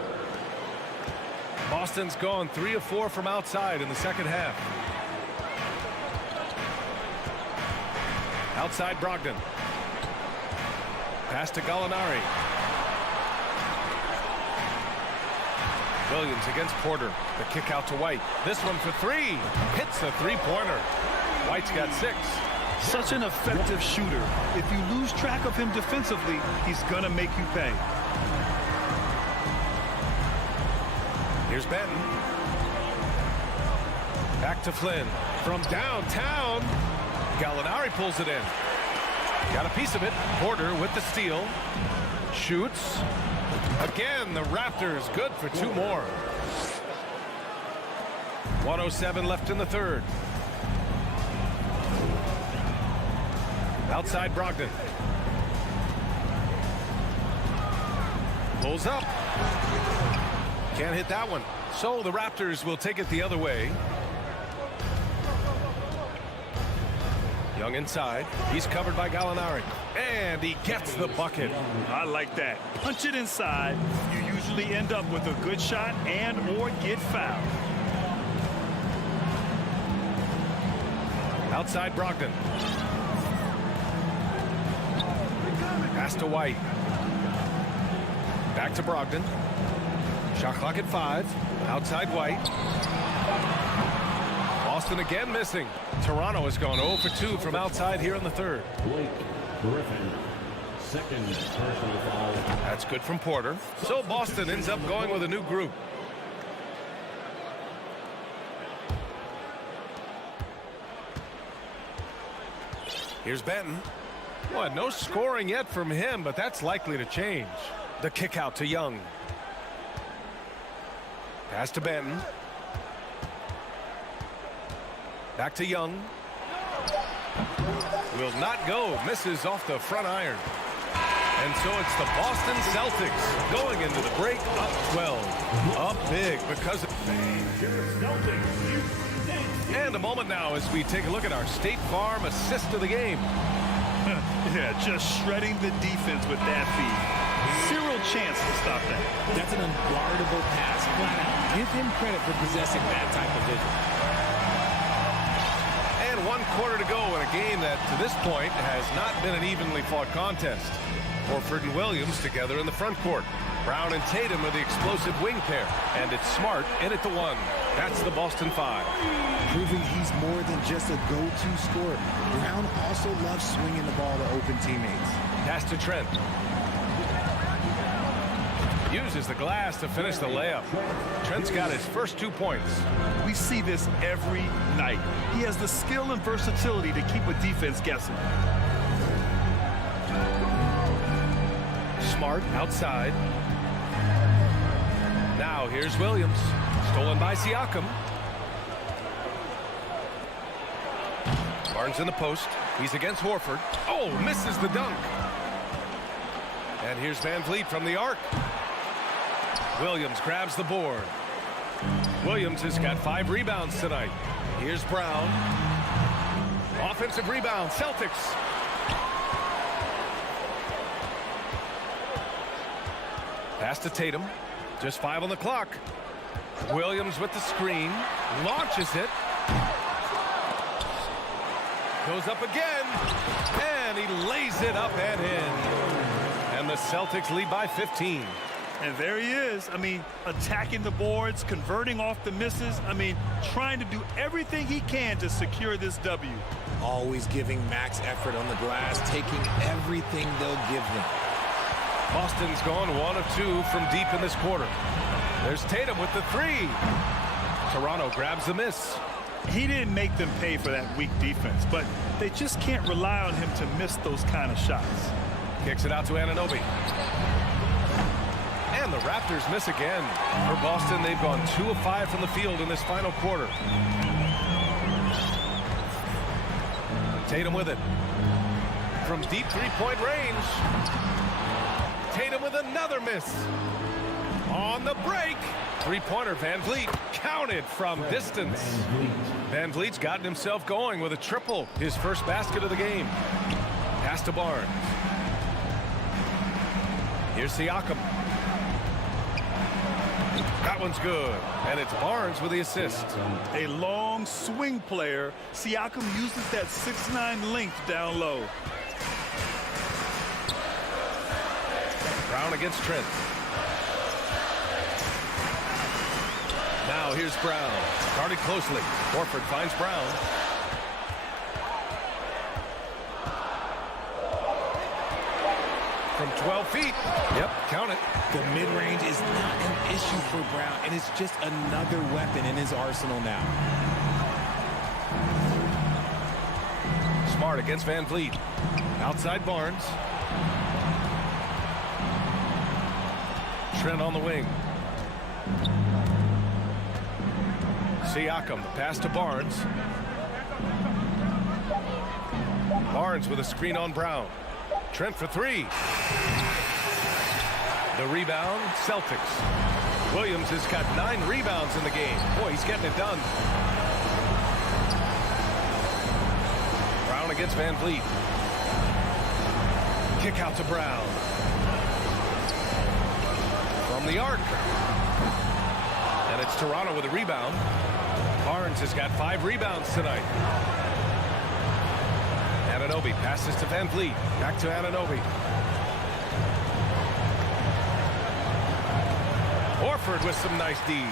Boston's gone 3 of 4 from outside in the second half. Outside Brogdon. Pass to Gallinari. Williams against Porter. The kick out to White. This one for 3. Hits the three-pointer. White's got 6. Such an effective shooter. If you lose track of him defensively, he's gonna make you pay. Here's Benton. Back to Flynn. From downtown. Gallinari pulls it in. Got a piece of it. Porter with the steal. Shoots. Again, the Raptors good for 2 more. 1:07 left in the third. Outside Brogdon. Pulls up. Can't hit that one. So the Raptors will take it the other way. Young inside. He's covered by Gallinari. And he gets the bucket. I like that. Punch it inside. You usually end up with a good shot and or get fouled. Outside Brogdon. Pass to White. Back to Brogdon. Shot clock at 5. Outside White. Boston again missing. Toronto has gone 0 for 2 from outside here in the third. Blake Griffin. Second personal foul. That's good from Porter. So Boston ends up going with a new group. Here's Benton. Well, no scoring yet from him, but that's likely to change. The kick out to Young. Pass to Benton. Back to Young. Will not go. Misses off the front iron. And so it's the Boston Celtics going into the break up 12. Up big because of... And a moment now as we take a look at our State Farm assist of the game. Yeah, just shredding the defense with that feed. Zero chance to stop that. That's an unguardable pass, flat out. Give him credit for possessing that type of vision. And 1 quarter to go in a game that, to this point, has not been an evenly fought contest. Horford and Williams together in the front court. Brown and Tatum are the explosive wing pair. And it's Smart in at the 1. That's the Boston 5. Proving he's more than just a go-to scorer. Brown also loves swinging the ball to open teammates. Pass to Trent. Uses the glass to finish the layup. Trent's got his first 2 points. We see this every night. He has the skill and versatility to keep a defense guessing. Smart outside. Now here's Williams. Stolen by Siakam. Barnes in the post. He's against Horford. Oh, misses the dunk. And here's Van Vliet from the arc. Williams grabs the board. Williams has got 5 rebounds tonight. Here's Brown. Offensive rebound, Celtics. Pass to Tatum. Just 5 on the clock. Williams with the screen. Launches it. Goes up again. And he lays it up and in. And the Celtics lead by 15. And there he is. I mean, attacking the boards, converting off the misses. I mean, trying to do everything he can to secure this W. Always giving max effort on the glass, taking everything they'll give him. Boston's gone 1 of 2 from deep in this quarter. There's Tatum with the 3. Toronto grabs the miss. He didn't make them pay for that weak defense, but they just can't rely on him to miss those kind of shots. Kicks it out to Anunoby. And the Raptors miss again. For Boston, they've gone 2 of 5 from the field in this final quarter. Tatum with it. From deep 3-point range. Tatum with another miss. On the break. 3-pointer, Van Vliet. Counted from distance. Van Vliet's gotten himself going with a triple. His first basket of the game. Pass to Barnes. Here's Siakam. That one's good. And it's Barnes with the assist. A long swing player. Siakam uses that 6'9" length down low. Brown against Trent. Now here's Brown. Guarded closely. Horford finds Brown. From 12 feet. Yep, count it. The mid-range is not an issue for Brown, and it's just another weapon in his arsenal now. Smart against Van Vliet. Outside Barnes. Trent on the wing. Siakam, the pass to Barnes. Barnes with a screen on Brown. Trent for 3. The rebound, Celtics. Williams has got 9 rebounds in the game. Boy, he's getting it done. Brown against Van Vliet. Kick out to Brown. From the arc. And it's Toronto with a rebound. Barnes has got 5 rebounds tonight. Anunoby passes to Van Vliet. Back to Anunoby. Horford with some nice D.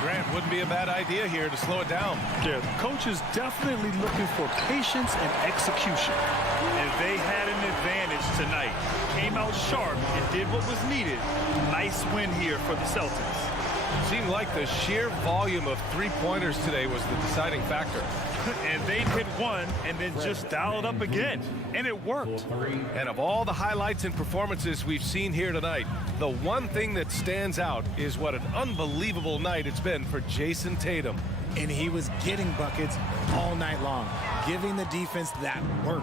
Grant, wouldn't be a bad idea here to slow it down. Yeah, the coach is definitely looking for patience and execution. And they had an advantage tonight. Came out sharp and did what was needed. Nice win here for the Celtics. Seemed like the sheer volume of 3-pointers today was the deciding factor. And they hit one and then just dial it up again. And it worked. And of all the highlights and performances we've seen here tonight, the one thing that stands out is what an unbelievable night it's been for Jason Tatum. And he was getting buckets all night long, giving the defense that work.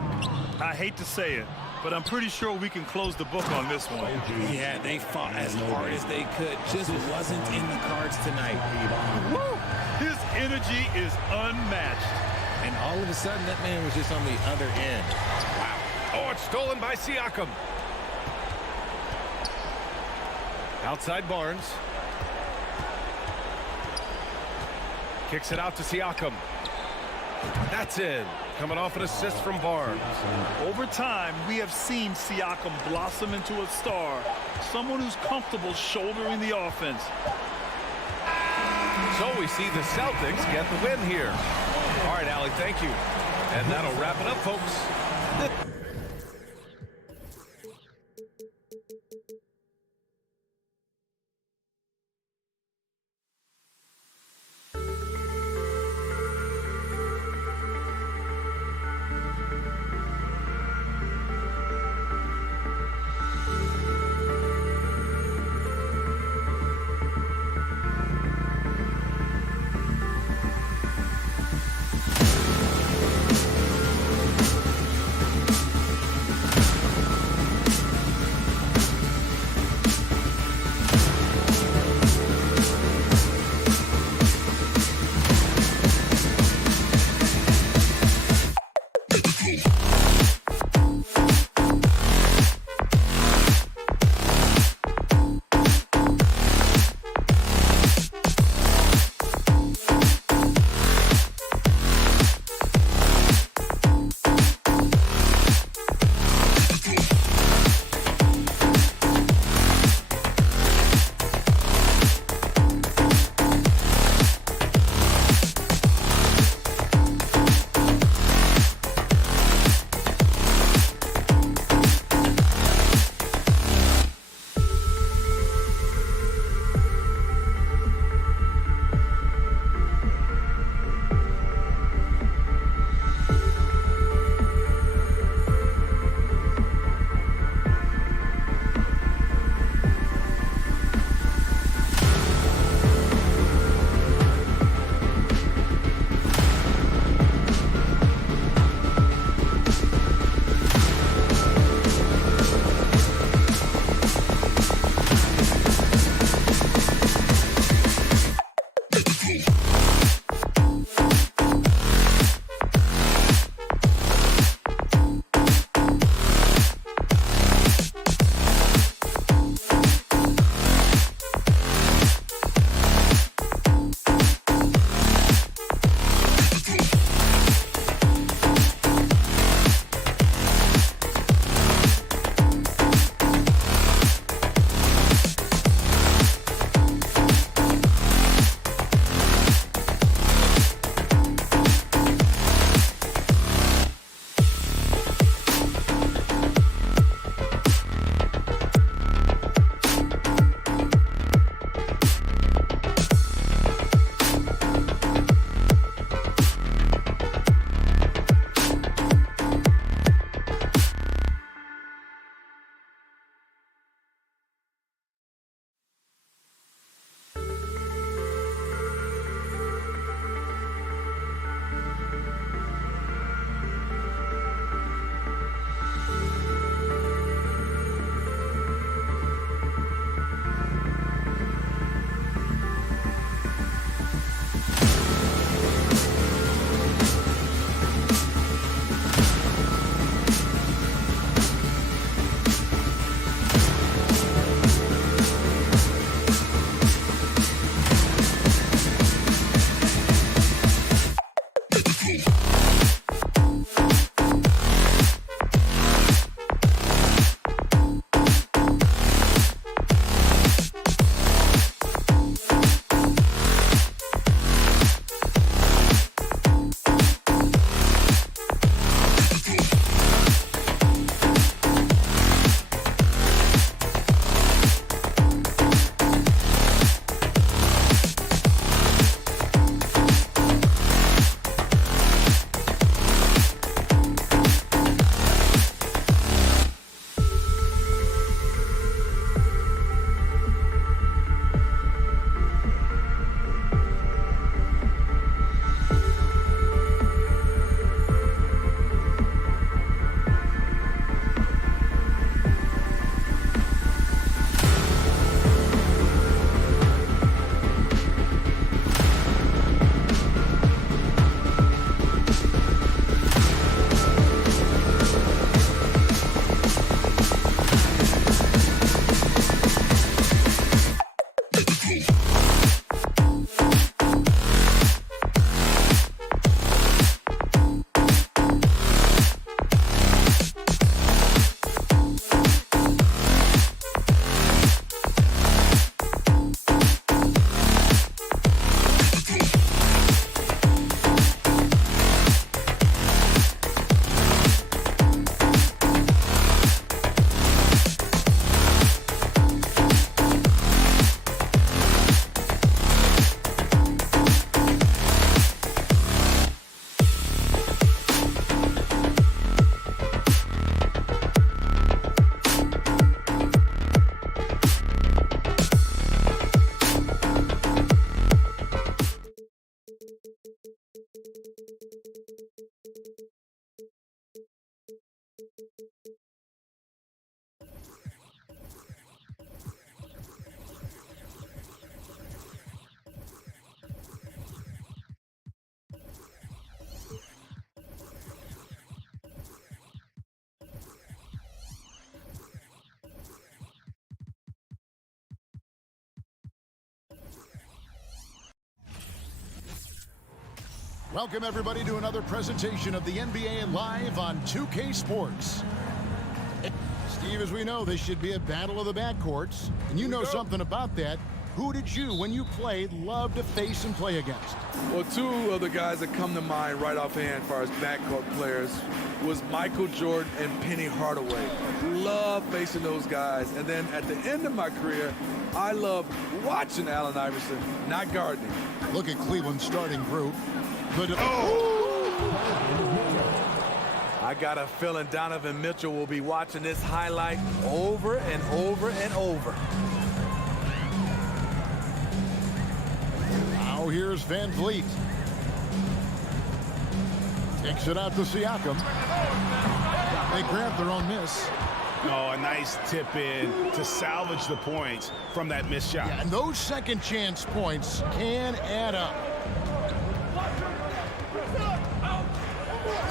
I hate to say it, but I'm pretty sure we can close the book on this one. Yeah, they fought as hard as they could. Just wasn't in the cards tonight. Woo! His energy is unmatched. And all of a sudden, that man was just on the other end. Wow. Oh, it's stolen by Siakam. Outside Barnes. Kicks it out to Siakam. That's in. Coming off an assist from Barnes. Over time, we have seen Siakam blossom into a star. Someone who's comfortable shouldering the offense. So we see the Celtics get the win here. All right, Allie, thank you. And that'll wrap it up, folks. Welcome, everybody, to another presentation of the NBA Live on 2K Sports. Steve, as we know, this should be a battle of the backcourts, and you know something about that. Who did you, when you played, love to face and play against? Well, two of the guys that come to mind right offhand as far as backcourt players was Michael Jordan and Penny Hardaway. Love facing those guys. And then at the end of my career, I loved watching Allen Iverson, not guarding him. Look at Cleveland's starting group. I got a feeling Donovan Mitchell will be watching this highlight over and over and over. Now here's Van Vliet. Takes it out to Siakam. They grab their own miss. Oh, a nice tip in to salvage the points from that missed shot. Yeah, and those second chance points can add up.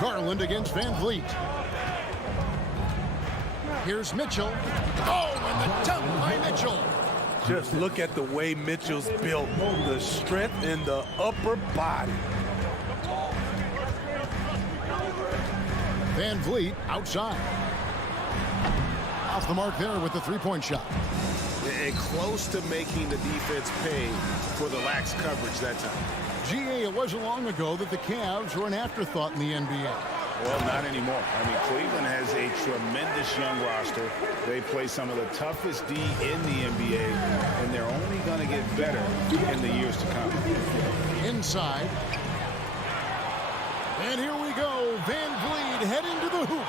Garland against Van Vliet. Here's Mitchell. Oh, and the dunk by Mitchell. Just look at the way Mitchell's built, the strength in the upper body. Van Vliet outside. Off the mark there with the three-point shot. And close to making the defense pay for the lax coverage that time. GA, it wasn't long ago that the Cavs were an afterthought in the NBA. Well, not anymore. I mean, Cleveland has a tremendous young roster. They play some of the toughest D in the NBA, and they're only going to get better in the years to come. Inside. And here we go. Van Vliet heading to the hoop.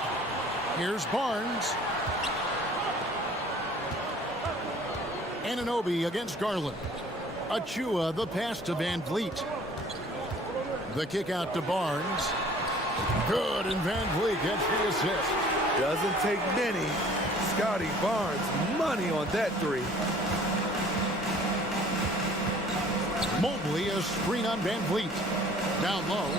Here's Barnes. Anunoby against Garland. Achua, the pass to Van Vliet. The kick out to Barnes. Good, and Van Vliet gets the assist. Doesn't take many. Scotty Barnes, money on that three. Mobley, a screen on Van Vliet. Down low.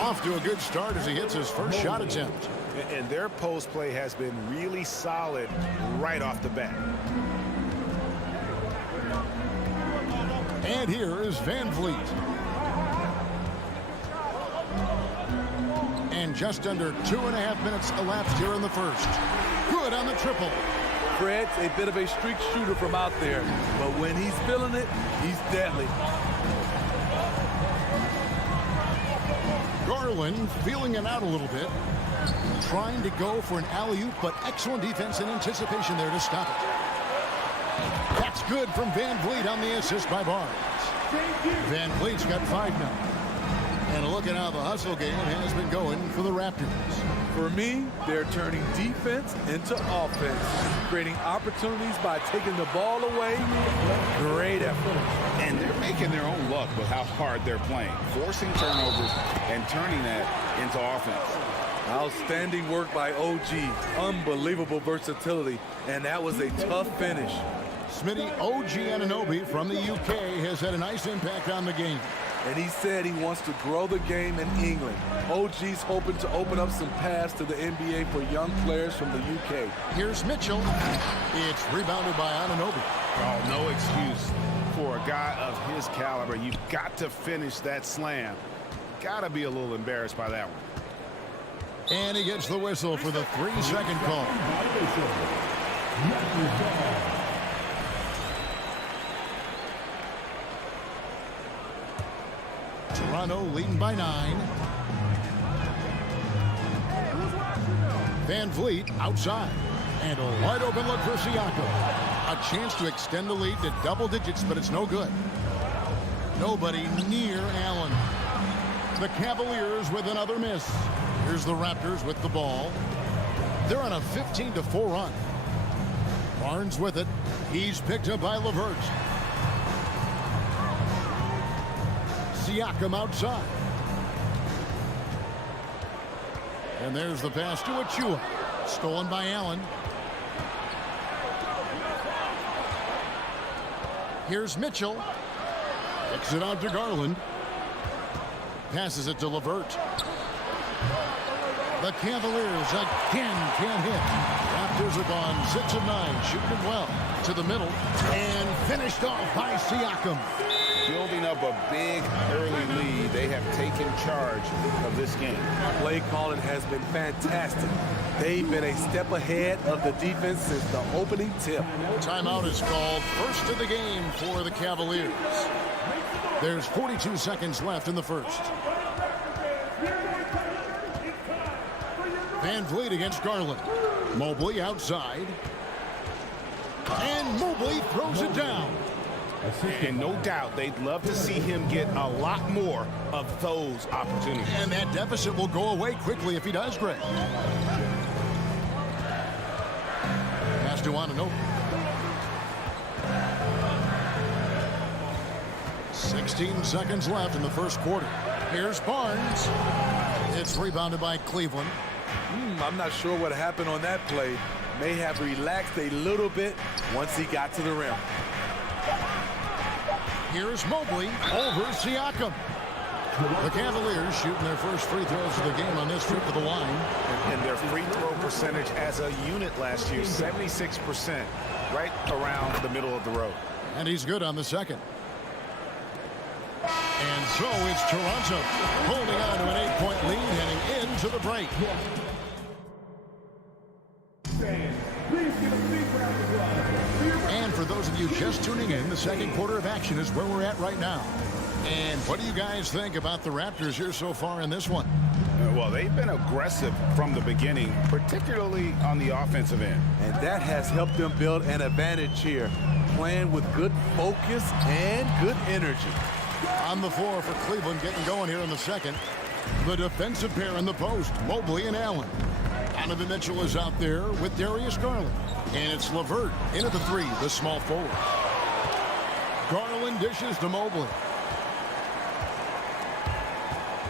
Off to a good start as he hits his first shot attempt. And their post play has been really solid right off the bat. And here is Van Vliet. And just under 2.5 minutes elapsed here in the first. Good on the triple. Fred's a bit of a streak shooter from out there, but when he's feeling it, he's deadly. Garland feeling it out a little bit. Trying to go for an alley-oop, but excellent defense and anticipation there to stop it. That's good from Van Vliet on the assist by Barnes. Van Vliet's got 5 now. And look at how the hustle game has been going for the Raptors. For me, they're turning defense into offense, creating opportunities by taking the ball away. Great effort. And they're making their own luck with how hard they're playing, forcing turnovers and turning that into offense. Outstanding work by OG. Unbelievable versatility. And that was a tough finish. Smitty, OG Anunoby from the UK has had a nice impact on the game. And he said he wants to grow the game in England. OG's hoping to open up some paths to the NBA for young players from the UK. Here's Mitchell. It's rebounded by Anunoby. Oh, no excuse for a guy of his caliber. You've got to finish that slam. Got to be a little embarrassed by that one. And he gets the whistle for the 3-second call. Toronto leading by 9. Van Vliet outside. And a wide open look for Siakam. A chance to extend the lead to double digits, but it's no good. Nobody near Allen. The Cavaliers with another miss. Here's the Raptors with the ball. They're on a 15-4 run. Barnes with it. He's picked up by LeVert. Siakam outside. And there's the pass to Achua. Stolen by Allen. Here's Mitchell. Kicks it out to Garland. Passes it to LeVert. The Cavaliers again can't hit. Raptors are gone 6 of 9, shooting it well. To the middle. And finished off by Siakam. building up a big early lead. They have taken charge of this game. Play calling has been fantastic. They've been a step ahead of the defense since the opening tip. Timeout is called. First of the game for the Cavaliers. There's 42 seconds left in the first. Van Vliet against Garland. Mobley outside. And Mobley throws it down. And no doubt they'd love to see him get a lot more of those opportunities. And that deficit will go away quickly if he does, Greg. Pass to Anunoby. 16 seconds left in the first quarter. Here's Barnes. It's rebounded by Cleveland. I'm not sure what happened on that play. May have relaxed a little bit once he got to the rim. Here's Mobley over Siakam. The Cavaliers shooting their first free throws of the game on this trip to the line. And their free throw percentage as a unit last year, 76%, right around the middle of the road. And he's good on the second. And so it's Toronto holding on to an 8-point lead heading into the break. And for those of you just tuning in, the second quarter of action is where we're at right now. And what do you guys think about the Raptors here so far in this one? Well, they've been aggressive from the beginning, particularly on the offensive end. And that has helped them build an advantage here, playing with good focus and good energy. On the floor for Cleveland getting going here in the second. The defensive pair in the post, Mobley and Allen. Donovan Mitchell is out there with Darius Garland. And it's LeVert into the three, the small forward. Garland dishes to Mobley.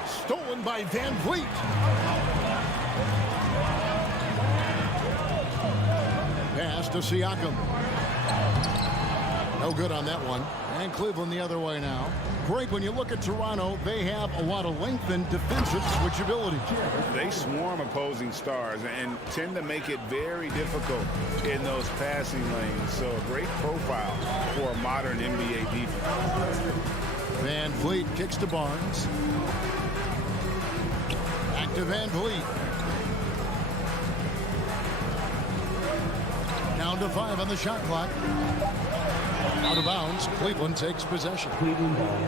Stolen by Van Vliet. Pass to Siakam. No good on that one. And Cleveland the other way now. Greg, when you look at Toronto, they have a lot of length and defensive switchability. They swarm opposing stars and tend to make it very difficult in those passing lanes. So a great profile for a modern NBA defense. Van Vliet kicks to Barnes. Back to Van Vliet. Down to 5 on the shot clock. Out of bounds. Cleveland takes possession. Cleveland ball.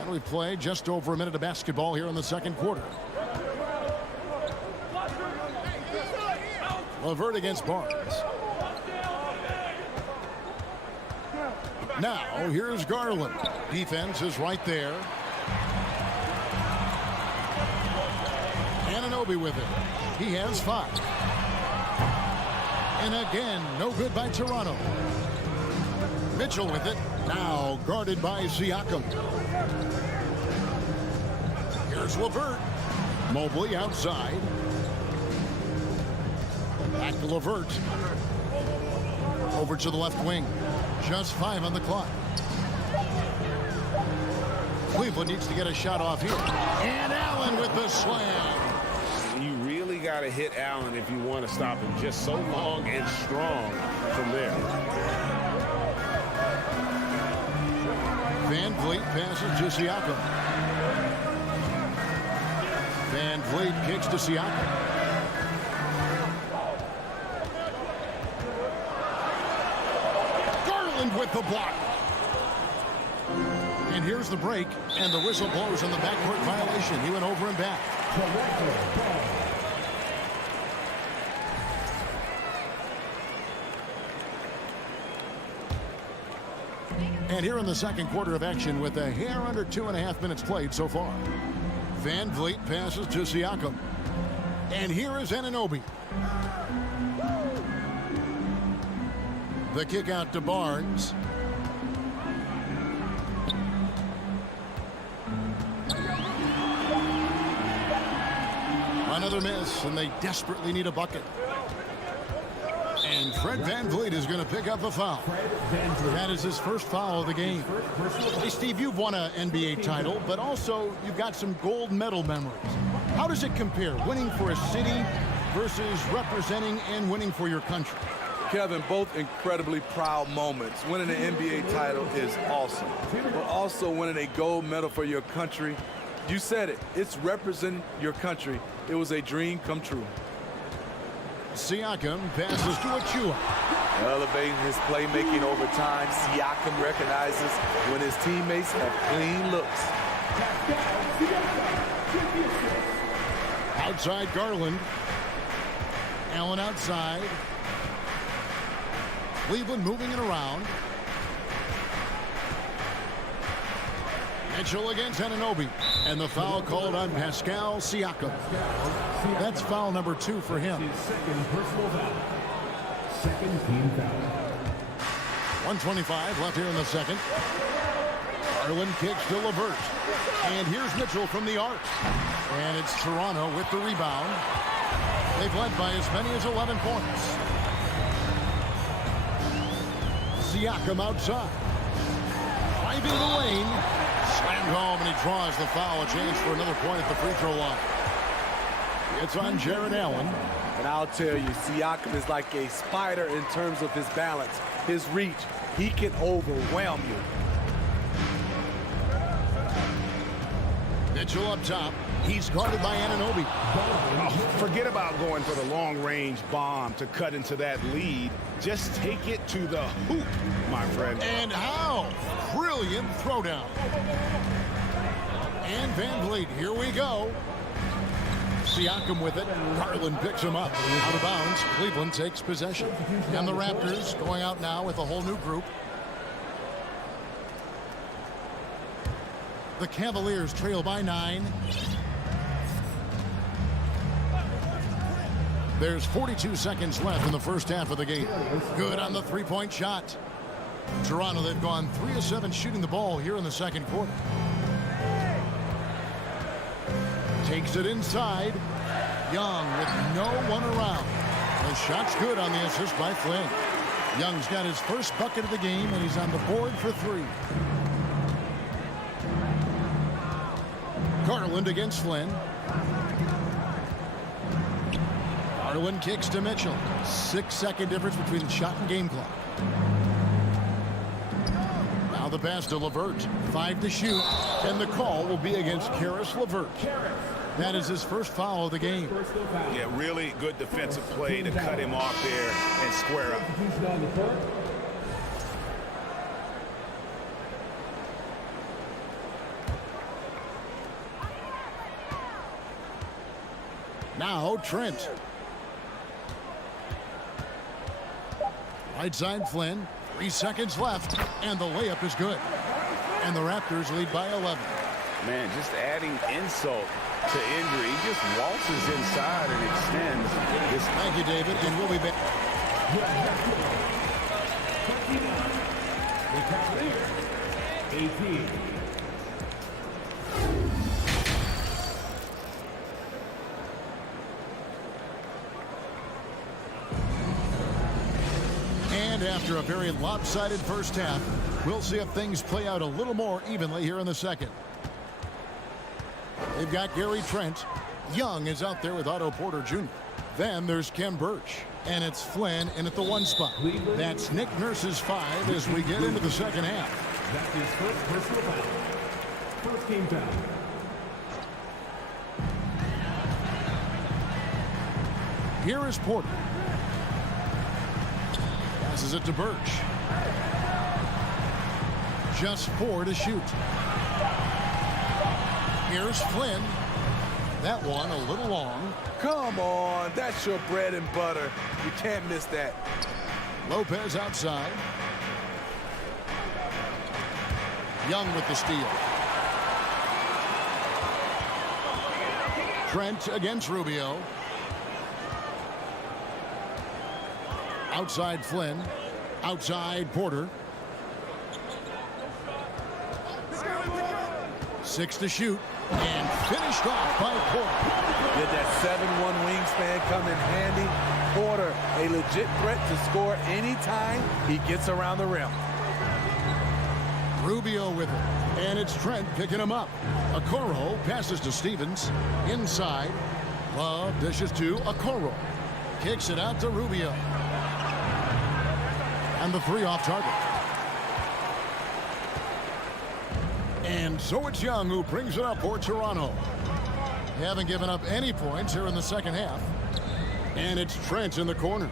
And we play just over a minute of basketball here in the second quarter. LeVert against Barnes. Now here's Garland. Defense is right there. Anunoby with it. He has 5. And again, no good by Toronto. Mitchell with it. Now guarded by Siakam. Here's LeVert. Mobley outside. Back to LeVert. Over to the left wing. Just 5 on the clock. Cleveland needs to get a shot off here. And Allen with the slam. You really got to hit Allen if you want to stop him. Just so long and strong from there. Van Vliet passes to Siakam. Van Vliet kicks to Siakam. Garland with the block. And here's the break, and the whistle blows on the backcourt violation. He went over and back. And here in the second quarter of action with a hair under 2.5 minutes played so far. Van Vliet passes to Siakam. And here is Anunoby. The kick out to Barnes. Another miss, and they desperately need a bucket. And Fred Van Vliet is going to pick up a foul. That is his first foul of the game. Hey, Steve, you've won an NBA title, but also you've got some gold medal memories. How does it compare, winning for a city versus representing and winning for your country? Kevin, both incredibly proud moments. Winning an NBA title is awesome, but also winning a gold medal for your country, you said it, it's representing your country. It was a dream come true. Siakam passes to Achua. Elevating his playmaking over time, Siakam recognizes when his teammates have clean looks. Outside Garland. Allen outside. Cleveland moving it around. Mitchell against Anunoby. And the foul called on Pascal Siakam. That's foul number 2 for him. His second personal foul. Second team foul. 1:25 left here in the second. Garland kicks to LeVert. And here's Mitchell from the arc. And it's Toronto with the rebound. They've led by as many as 11 points. Siakam outside. Driving the lane. Slammed home, and he draws the foul. A chance for another point at the free throw line. It's on Jared Allen. And I'll tell you, Siakam is like a spider in terms of his balance, his reach. He can overwhelm you. Mitchell up top. He's guarded by Anunoby. Oh, forget about going for the long-range bomb to cut into that lead. Just take it to the hoop, my friend. And how? Brilliant throwdown. And Van Vliet, here we go. Siakam with it. Garland picks him up. Out of bounds. Cleveland takes possession. And the Raptors going out now with a whole new group. The Cavaliers trail by 9. There's 42 seconds left in the first half of the game. Good on the three-point shot. Toronto, they've gone 3 of 7 shooting the ball here in the second quarter. Takes it inside. Young with no one around. The shot's good on the assist by Flynn. Young's got his first bucket of the game, and he's on the board for 3. Garland against Flynn. Garland kicks to Mitchell. 6-second difference between the shot and game clock. Now the pass to LeVert. 5 to shoot. And the call will be against Karis LeVert. That is his first foul of the game. Yeah, really good defensive play to cut him off there and square up. Now Trent. Right side Flynn. 3 seconds left. And the layup is good. And the Raptors lead by 11. Man, just adding insult to injury. He just waltzes inside and extends. Thank you, David. And we'll be back. The Cavaliers, 18. And after a very lopsided first half, we'll see if things play out a little more evenly here in the second. They've got Gary Trent. Young is out there with Otto Porter Jr. Then there's Ken Birch. And it's Flynn in at the 1 spot. That's Nick Nurse's 5 as we get into the second half. That's his first personal foul. First team foul. Here is Porter. Passes it to Birch. Just 4 to shoot. Here's Flynn. That one a little long. Come on, that's your bread and butter. You can't miss that. Lopez outside. Young with the steal. Trent against Rubio. Outside Flynn. Outside Porter. 6 to shoot. And finished off by Porter. Did that 7'1" wingspan come in handy? Porter, a legit threat to score anytime he gets around the rim. Rubio with it. And it's Trent picking him up. Okoro passes to Stevens. Inside. Love dishes to Okoro. Kicks it out to Rubio. And the three off target. And so it's Young who brings it up for Toronto. They haven't given up any points here in the second half. And it's Trent in the corner.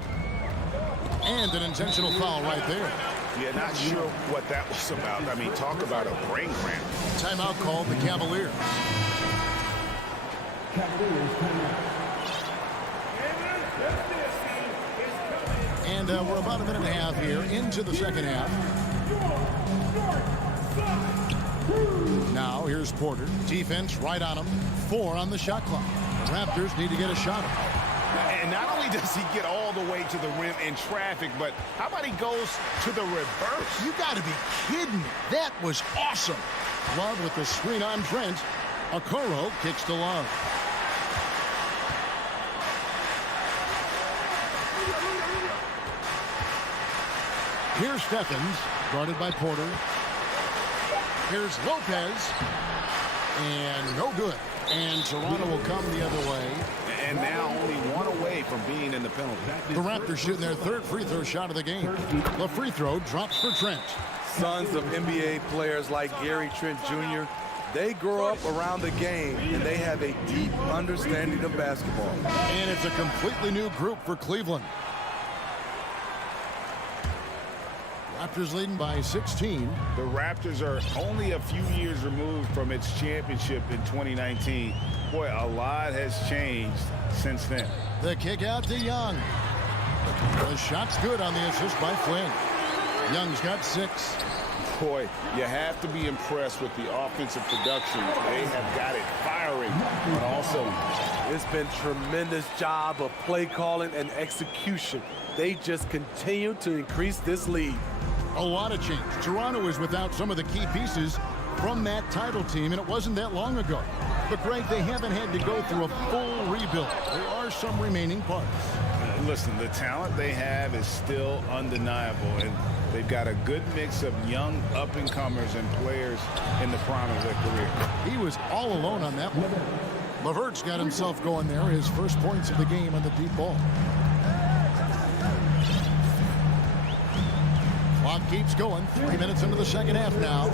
And an intentional foul right there. Yeah, not sure what that was about. I mean, talk about a brain cramp. Timeout called the Cavaliers. And we're about a minute and a half here into the second half. Now here's Porter. Defense right on him. 4 on the shot clock. The Raptors need to get a shot. And not only does he get all the way to the rim in traffic, but how about he goes to the reverse? You got to be kidding me. That was awesome. Love with the screen on Trent. Okoro kicks to Love. Here's Stephens, guarded by Porter. Here's Lopez. And no good. And Toronto will come the other way. And now only 1 away from being in the penalty. The Raptors shooting their 3rd free throw shot of the game. The free throw drops for Trent. Sons of NBA players like Gary Trent Jr., they grow up around the game, and they have a deep understanding of basketball. And it's a completely new group for Cleveland. Raptors leading by 16. The Raptors are only a few years removed from its championship in 2019. Boy, a lot has changed since then. The kick out to Young. The shot's good on the assist by Flynn. Young's got 6. Boy, you have to be impressed with the offensive production. They have got it firing, but also it's been tremendous job of play calling and execution. They just continue to increase this lead. A lot of change. Toronto is without some of the key pieces from that title team, and it wasn't that long ago. But, Greg, they haven't had to go through a full rebuild. There are some remaining parts. Listen, the talent they have is still undeniable, and they've got a good mix of young up-and-comers and players in the prime of their career. He was all alone on that one. LeVert's got himself going there, his first points of the game on the deep ball. Clock keeps going. 3 minutes into the second half now.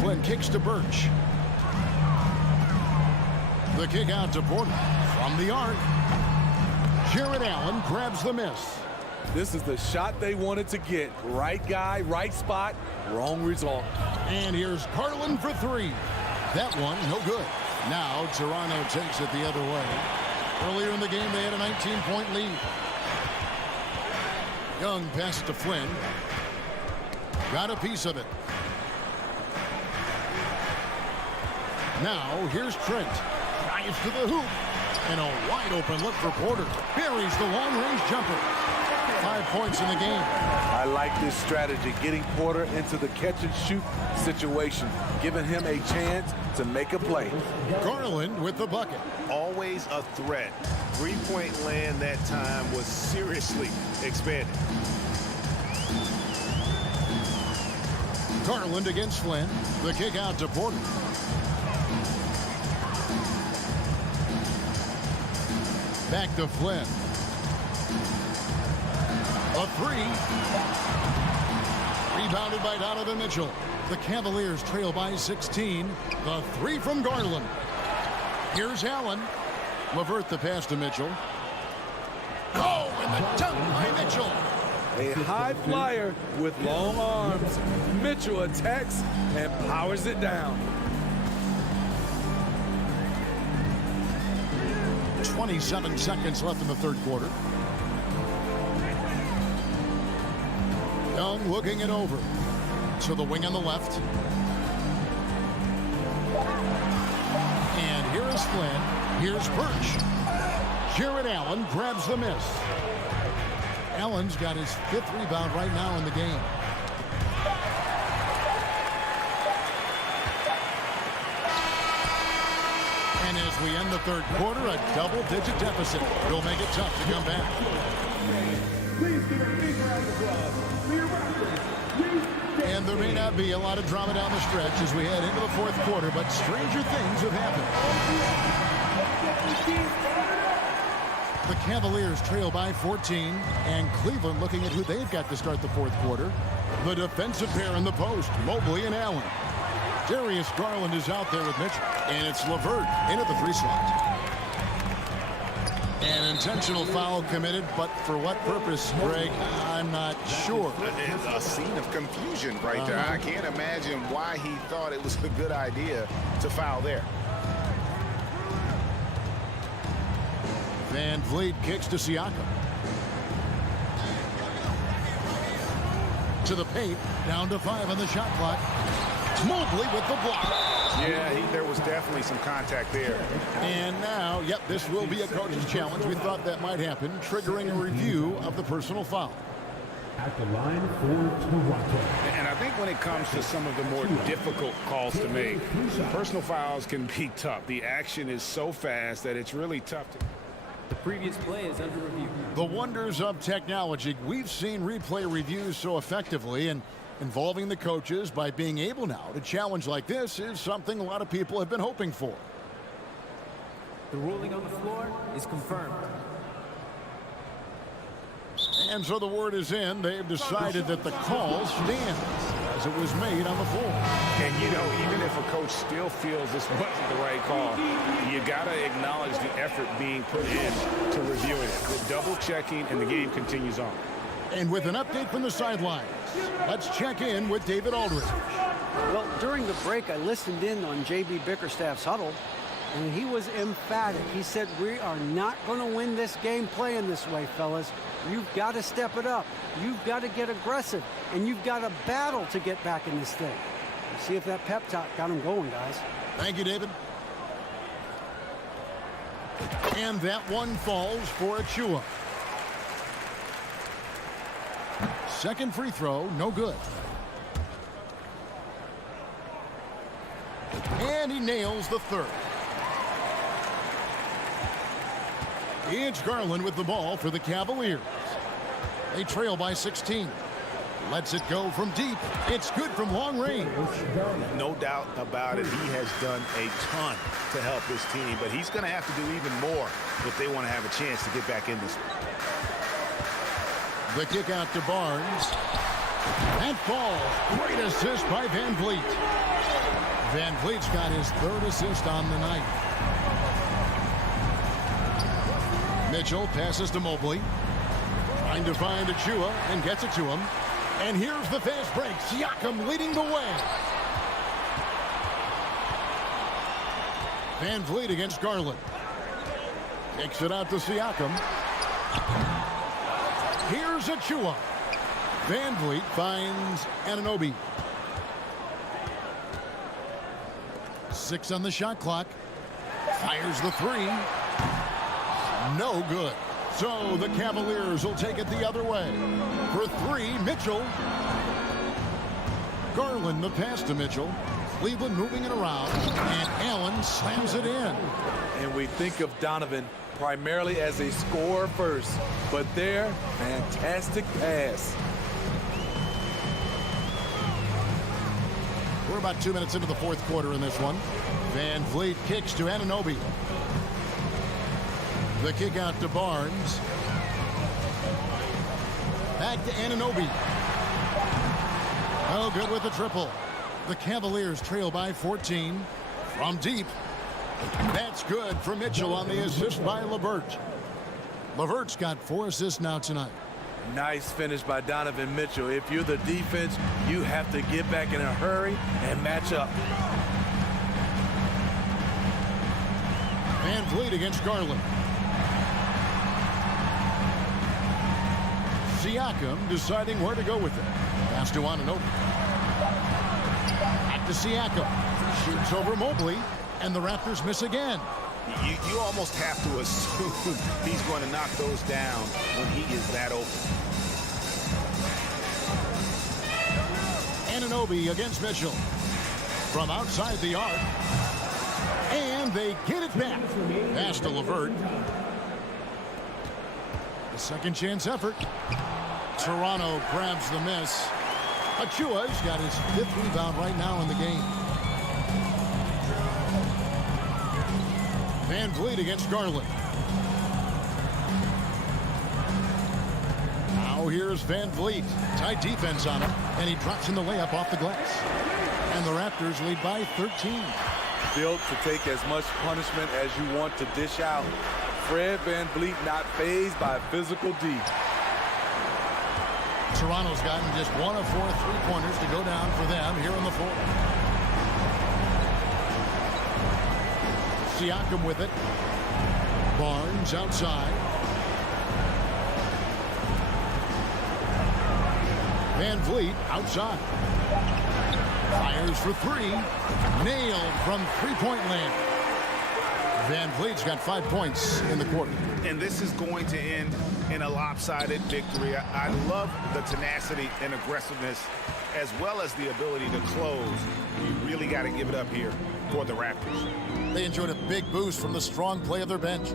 Flynn kicks to Birch. The kick out to Porter from the arc. Jared Allen grabs the miss. This is the shot they wanted to get. Right guy, right spot, wrong result. And here's Garland for 3. That one, no good. Now Toronto takes it the other way. Earlier in the game, they had a 19-point lead. Young passes to Flynn. Got a piece of it. Now here's Trent. Drives to the hoop. And a wide open look for Porter. Buries the long-range jumper. 5 points in the game. I like this strategy, getting Porter into the catch-and-shoot situation, giving him a chance to make a play. Garland with the bucket. Always a threat. Three-point land that time was seriously expanded. Garland against Flynn. The kick out to Porter. Back to Flynn. A 3. Rebounded by Donovan Mitchell. The Cavaliers trail by 16. The 3 from Garland. Here's Allen. LeVert the pass to Mitchell. Oh, and the dunk by Mitchell. A high flyer with long arms. Mitchell attacks and powers it down. 27 seconds left in the third quarter. Young looking it over. To the wing on the left. And here is Flynn. Here's Birch. Jared Allen grabs the miss. Allen's got his 5th rebound right now in the game. And as we end the third quarter, a double-digit deficit. It'll make it tough to come back. Please give a big round of applause for your Raptors. And there may not be a lot of drama down the stretch as we head into the fourth quarter, but stranger things have happened. The Cavaliers trail by 14, and Cleveland looking at who they've got to start the fourth quarter. The defensive pair in the post, Mobley and Allen. Darius Garland is out there with Mitchell, and it's LeVert into the 3 slot. An intentional foul committed, but for what purpose, Greg, I'm not sure. It's a scene of confusion right there. I can't imagine why he thought it was a good idea to foul there. Van Vliet kicks to Siakam. To the paint, down to 5 on the shot clock. Mobley with the block. Yeah, there was definitely some contact there. And now, yep, this will be a coach's challenge. We thought that might happen, triggering a review of the personal foul. At the line for Toronto. And I think when it comes to some of the more difficult calls to make, personal fouls can be tough. The action is so fast that it's really tough to... The previous play is under review. The wonders of technology. We've seen replay reviews so effectively, and involving the coaches by being able now to challenge like this is something a lot of people have been hoping for. The ruling on the floor is confirmed. And so the word is in. They've decided that the call stands as it was made on the floor. And, you know, even if a coach still feels this wasn't the right call, you got to acknowledge the effort being put in to reviewing it. The double checking, and the game continues on. And with an update from the sidelines, let's check in with David Aldridge. Well, during the break, I listened in on J.B. Bickerstaff's huddle, and he was emphatic. He said, we are not going to win this game playing this way, fellas. You've got to step it up. You've got to get aggressive, and you've got to battle to get back in this thing. Let's see if that pep talk got him going, guys. Thank you, David. And that one falls for Achua. Second free throw, no good. And he nails the third. It's Garland with the ball for the Cavaliers. They trail by 16. Lets it go from deep. It's good from long range. No doubt about it. He has done a ton to help his team, but he's going to have to do even more if they want to have a chance to get back in this one. The kick out to Barnes. That falls. Great assist by Van Vliet. Van Vliet's got his third assist on the night. Mitchell passes to Mobley. Trying to find Achua and gets it to him. And here's the fast break. Siakam leading the way. Van Vliet against Garland. Kicks it out to Siakam. Here's Achua. Van Vliet finds Anunoby. 6 on the shot clock. Fires the 3. No good. So the Cavaliers will take it the other way. For 3, Mitchell. Garland the pass to Mitchell. Cleveland moving it around. And Allen slams it in. And we think of Donovan primarily as a scorer first, but there, fantastic pass. We're about 2 minutes into the fourth quarter in this one. Van Vliet kicks to Anunoby. The kick out to Barnes. Back to Anunoby. Oh, good with the triple. The Cavaliers trail by 14 from deep. That's good for Mitchell on the assist by LeVert. LeVert's got 4 assists now tonight. Nice finish by Donovan Mitchell. If you're the defense, you have to get back in a hurry and match up. Van Vliet against Garland. Siakam deciding where to go with it. Pass to Anunoby. Back to Siakam. Shoots over Mobley, and the Raptors miss again. You almost have to assume he's going to knock those down when he is that open. Anunoby against Mitchell. From outside the arc. And they get it back. Pass to LeVert. A second chance effort. Toronto grabs the miss. Achua's got his 5th rebound right now in the game. Van Vliet against Garland. Now here's Van Vliet. Tight defense on him, and he drops in the layup off the glass. And the Raptors lead by 13. Built to take as much punishment as you want to dish out. Fred Van Vliet not fazed by physical D. Toronto's gotten just 1 of 4 3-pointers to go down for them here in the fourth. Siakam with it. Barnes outside. Van Vliet outside. Fires for 3. Nailed from three-point land. Van Vliet's got 5 points in the quarter. And this is going to end in a lopsided victory. I love the tenacity and aggressiveness as well as the ability to close. You really got to give it up here for the Raptors. They enjoyed a big boost from the strong play of their bench.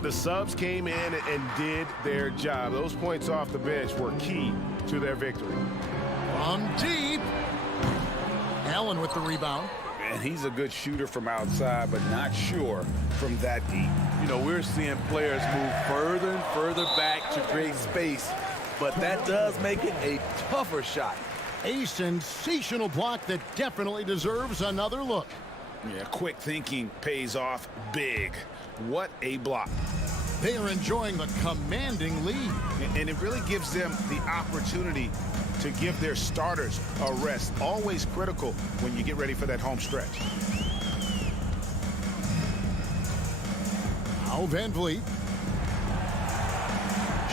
The subs came in and did their job. Those points off the bench were key to their victory. From deep. Allen with the rebound. And he's a good shooter from outside, but not sure from that deep. You know, we're seeing players move further and further back to create space, but that does make it a tougher shot. A sensational block that definitely deserves another look. Yeah, quick thinking pays off big. What a block. They are enjoying the commanding lead. And it really gives them the opportunity to give their starters a rest. Always critical when you get ready for that home stretch. Now Van Vliet.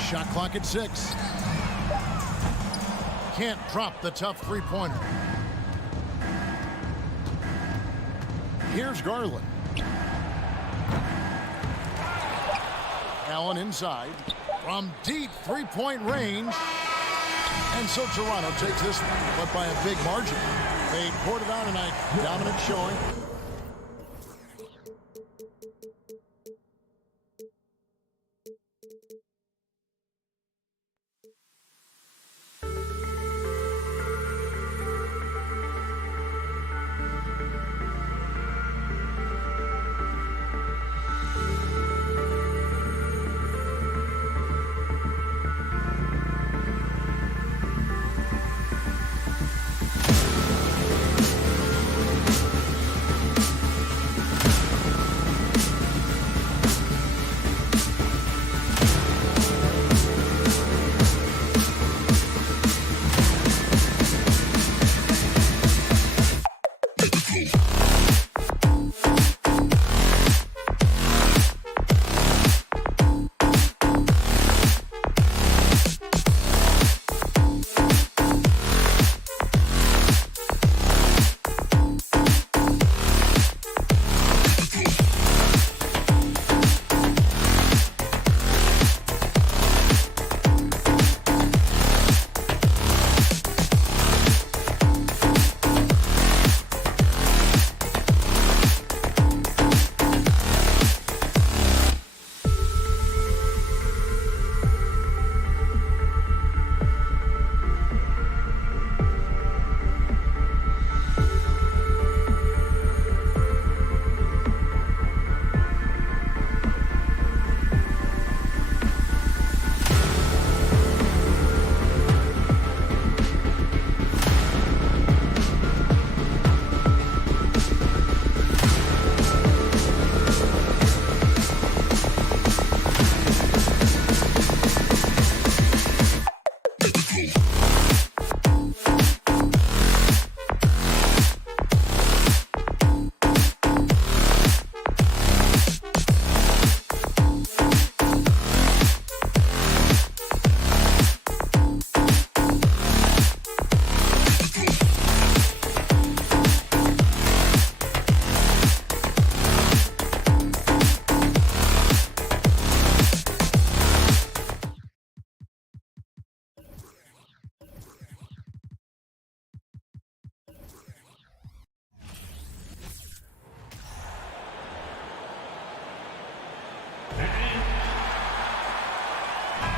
Shot clock at 6. Can't drop the tough three-pointer. Here's Garland. Allen inside. From deep three-point range. And so Toronto takes this one, but by a big margin. They poured it on tonight. Dominant showing.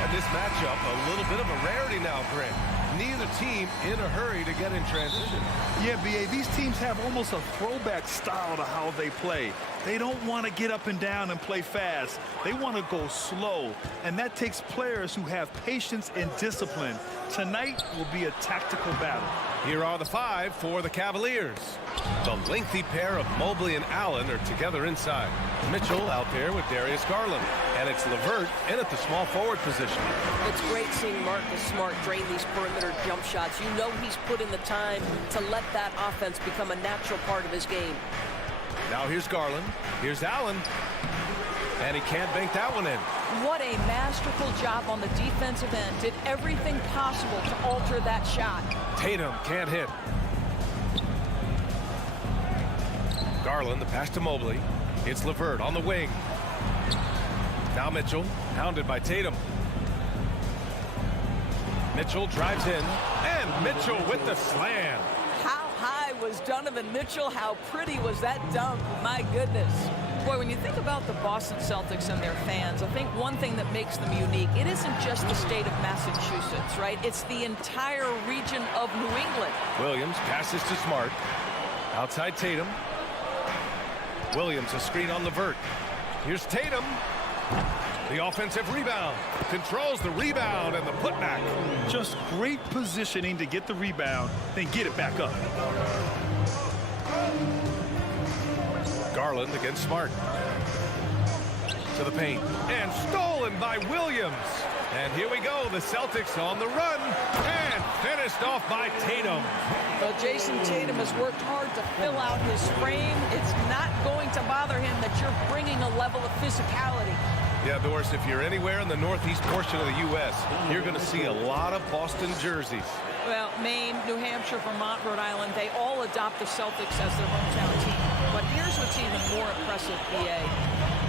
find this matchup a little bit of a rarity now, Grant. Neither team in a hurry to get in transition. Yeah, B.A., these teams have almost a throwback style to how they play. They don't want to get up and down and play fast. They want to go slow, and that takes players who have patience and discipline. Tonight will be a tactical battle. Here are the 5 for the Cavaliers. The lengthy pair of Mobley and Allen are together inside. Mitchell out there with Darius Garland. And it's LeVert in at the small forward position. It's great seeing Marcus Smart drain these perimeter jump shots. You know he's put in the time to let that offense become a natural part of his game. Now here's Garland. Here's Allen. And he can't bank that one in. What a masterful job on the defensive end. Did everything possible to alter that shot. Tatum can't hit. Garland, the pass to Mobley. It's LeVert on the wing. Now Mitchell, hounded by Tatum. Mitchell drives in, and Mitchell with the slam. How high was Donovan Mitchell? How pretty was that dunk? My goodness. Boy, when you think about the Boston Celtics and their fans, I think one thing that makes them unique, it isn't just the state of Massachusetts, right? It's the entire region of New England. Williams passes to Smart. Outside Tatum. Williams, a screen on LeVert. Here's Tatum. The offensive rebound. Controls the rebound and the putback. Just great positioning to get the rebound, then get it back up. Garland against Smart. To the paint. And stolen by Williams. And here we go. The Celtics on the run. And finished off by Tatum. Well, Jason Tatum has worked hard to fill out his frame. It's not going to bother him that you're bringing a level of physicality. Yeah, Doris, if you're anywhere in the northeast portion of the U.S., you're going to see a lot of Boston jerseys. Well, Maine, New Hampshire, Vermont, Rhode Island, they all adopt the Celtics as their hometown team. But here's what's even more impressive, BA.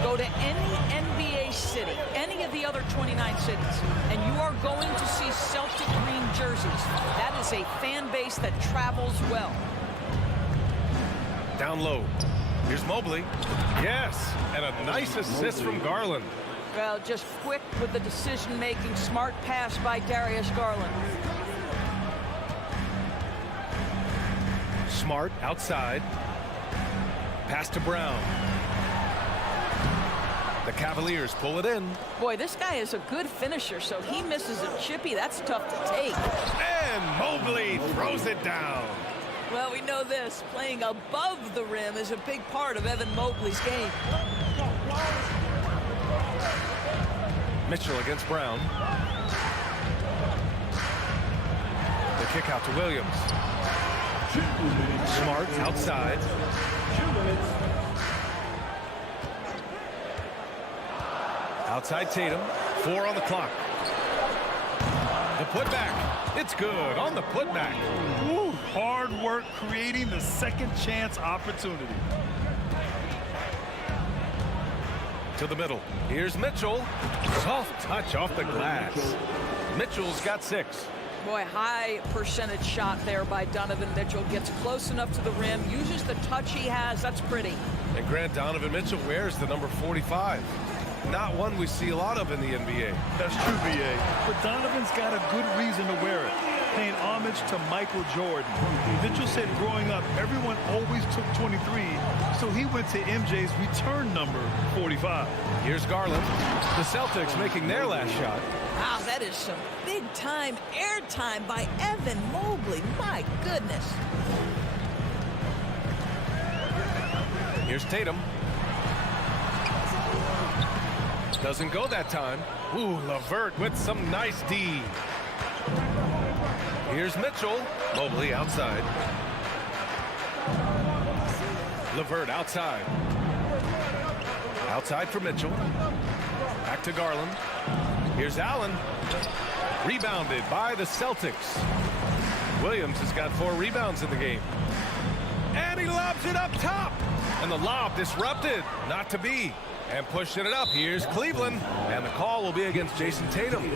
Go to any NBA city, any of the other 29 cities, and you are going to see Celtic green jerseys. That is a fan base that travels well. Down low. Here's Mobley. Yes, and a nice assist from Garland. Well, just quick with the decision-making, smart pass by Darius Garland. Smart outside. Pass to Brown. The Cavaliers pull it in. Boy, this guy is a good finisher, so he misses a chippy. That's tough to take. And Mobley throws it down. Well, we know this. Playing above the rim is a big part of Evan Mobley's game. Mitchell against Brown. The kick out to Williams. Smart outside. Outside Tatum. 4 on the clock. The putback. It's good on the putback. Woo, hard work creating the second chance opportunity. To the middle. Here's Mitchell. Soft touch off the glass. Mitchell's got 6. Boy, high percentage shot there by Donovan Mitchell. Gets close enough to the rim, uses the touch he has. That's pretty. And Grant, Donovan Mitchell wears the number 45. Not one we see a lot of in the NBA. That's true, B.A. But Donovan's got a good reason to wear it, paying homage to Michael Jordan. Mitchell said growing up, everyone always took 23, so he went to MJ's return number 45. Here's Garland. The Celtics making their last shot. Wow, that is some big-time airtime by Evan Mobley. My goodness. Here's Tatum. Doesn't go that time. Ooh, LeVert with some nice D. Here's Mitchell. Mobley outside. LeVert outside. Outside for Mitchell. Back to Garland. Here's Allen. Rebounded by the Celtics. Williams has got 4 rebounds in the game. And he lobs it up top. And the lob disrupted. Not to be. And pushing it up. Here's Cleveland. And the call will be against Jason Tatum.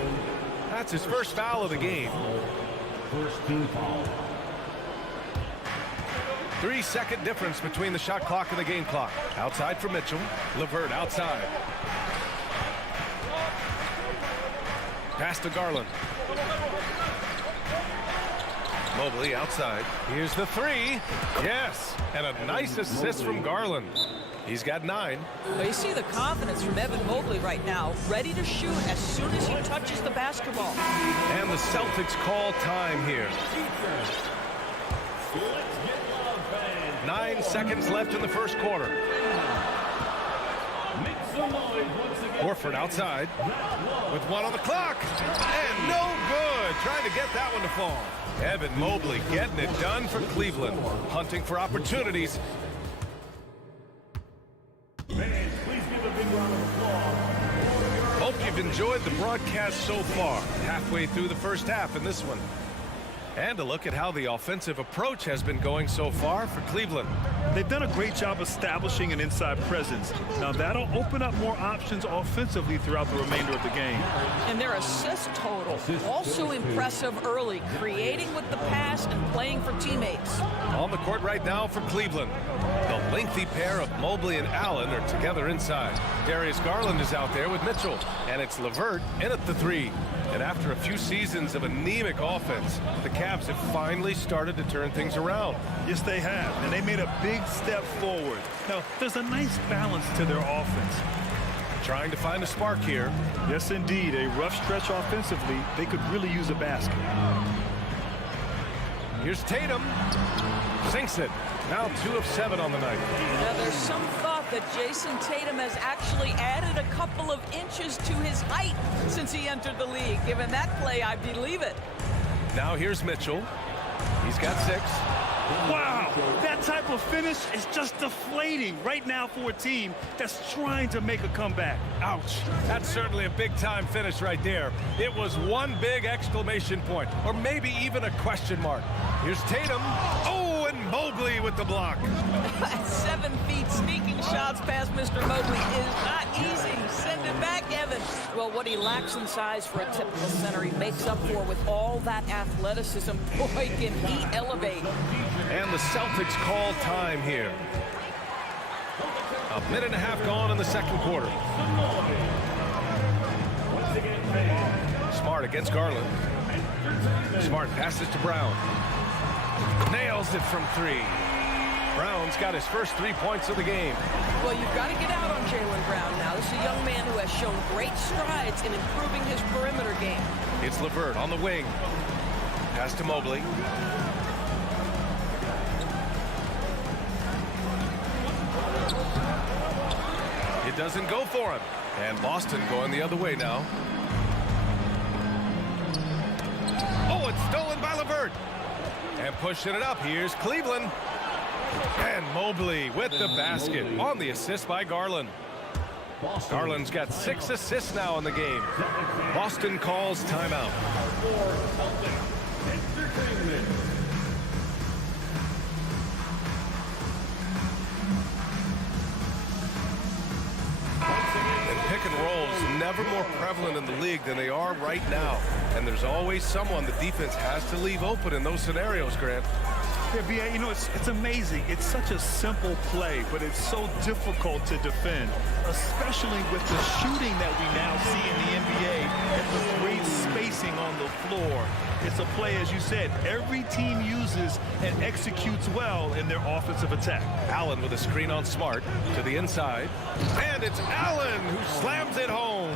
That's his first foul of the game. First team foul. 3-second difference between the shot clock and the game clock. Outside for Mitchell. LeVert outside. Pass to Garland. Mobley outside. Here's the three. Yes, and a nice assist from Garland. He's got 9. Well, you see the confidence from Evan Mobley right now, ready to shoot as soon as he touches the basketball. And the Celtics call time here. 9 seconds left in the first quarter. Horford outside with 1 on the clock. And no good. Trying to get that one to fall. Evan Mobley getting it done for Cleveland. Hunting for opportunities. Hope you've enjoyed the broadcast so far. Halfway through the first half in this one. And a look at how the offensive approach has been going so far for Cleveland. They've done a great job establishing an inside presence. Now that'll open up more options offensively throughout the remainder of the game. And their assist total, also impressive early, creating with the pass and playing for teammates. On the court right now for Cleveland. The lengthy pair of Mobley and Allen are together inside. Darius Garland is out there with Mitchell. And it's LeVert in at the 3. And after a few seasons of anemic offense, the Cavs have finally started to turn things around. Yes, they have. And they made a big step forward. Now, there's a nice balance to their offense. Trying to find a spark here. Yes, indeed. A rough stretch offensively. They could really use a basket. Here's Tatum. Sinks it. Now 2 of 7 on the night. Now there's some thought that Jason Tatum has actually added a couple of inches to his height since he entered the league. Given that play, I believe it. Now here's Mitchell. He's got 6. Wow, that type of finish is just deflating right now for a team that's trying to make a comeback. Ouch. That's certainly a big-time finish right there. It was one big exclamation point, or maybe even a question mark. Here's Tatum. Oh, and Mobley with the block. At 7 feet, sneaking shots past Mr. Mobley is not easy. Send it back, Evan. Well, what he lacks in size for a typical center, he makes up for with all that athleticism. Boy, can he elevate. And the Celtics call time here. A minute and a half gone in the second quarter. Smart against Garland. Smart passes to Brown. Nails it from 3. Brown's got his first 3 points of the game. Well, you've got to get out on Jaylen Brown now. This is a young man who has shown great strides in improving his perimeter game. It's LeVert on the wing. Pass to Mobley. It doesn't go for him. And Boston going the other way now. Oh, it's stolen by LeVert. And pushing it up. Here's Cleveland. And Mobley with the basket on the assist by Garland. Garland's got 6 assists now in the game. Boston calls timeout. Pick and rolls never more prevalent in the league than they are right now. And there's always someone the defense has to leave open in those scenarios, Grant. Yeah, B.A., you know, it's amazing. It's such a simple play, but it's so difficult to defend, especially with the shooting that we now see in the NBA and the great spacing on the floor. It's a play, as you said, every team uses and executes well in their offensive attack. Allen with a screen on Smart to the inside. And it's Allen who slams it home.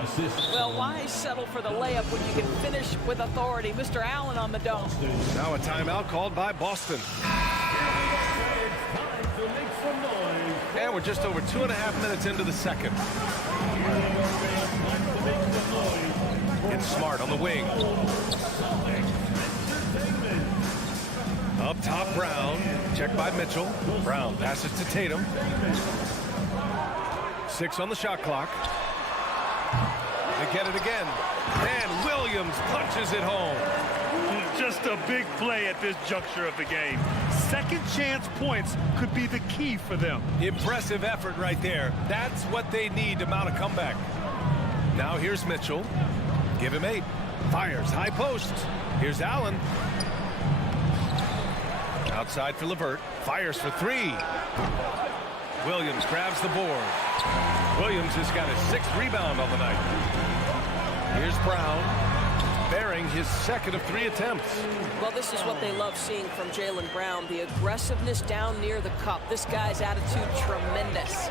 Well, why settle for the layup when you can finish with authority? Mr. Allen on the dome. Now a timeout called by Boston. And we're just over 2.5 minutes into the second. It's Smart on the wing. Up top, Brown. Checked by Mitchell. Brown passes to Tatum. 6 on the shot clock. They get it again. And Williams punches it home. Just a big play at this juncture of the game. Second chance points could be the key for them. Impressive effort right there. That's what they need to mount a comeback. Now here's Mitchell. Give him 8. Fires high post. Here's Allen. Outside for LeVert. Fires for 3. Williams grabs the board. Williams has got his 6th rebound on the night. Here's Brown. bearing his second of 3 attempts. Well, this is what they love seeing from Jaylen Brown, the aggressiveness down near the cup. This guy's attitude, tremendous.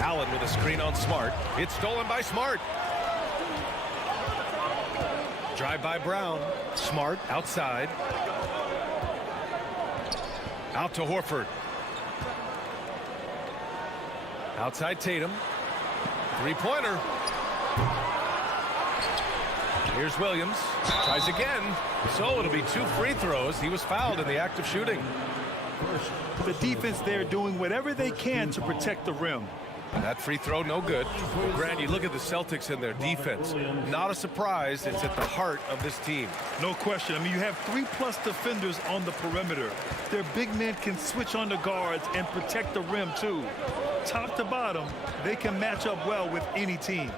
Allen with a screen on Smart. It's stolen by Smart. Drive by Brown. Smart outside. Out to Horford. Outside Tatum. Three-pointer. Here's Williams. Tries again. So it'll be 2 free throws. He was fouled in the act of shooting. The defense there doing whatever they can to protect the rim. That free throw, no good. Well, Grant, you look at the Celtics and their defense. Not a surprise. It's at the heart of this team. No question. I mean, you have 3+ defenders on the perimeter. Their big men can switch on the guards and protect the rim, too. Top to bottom, they can match up well with any team.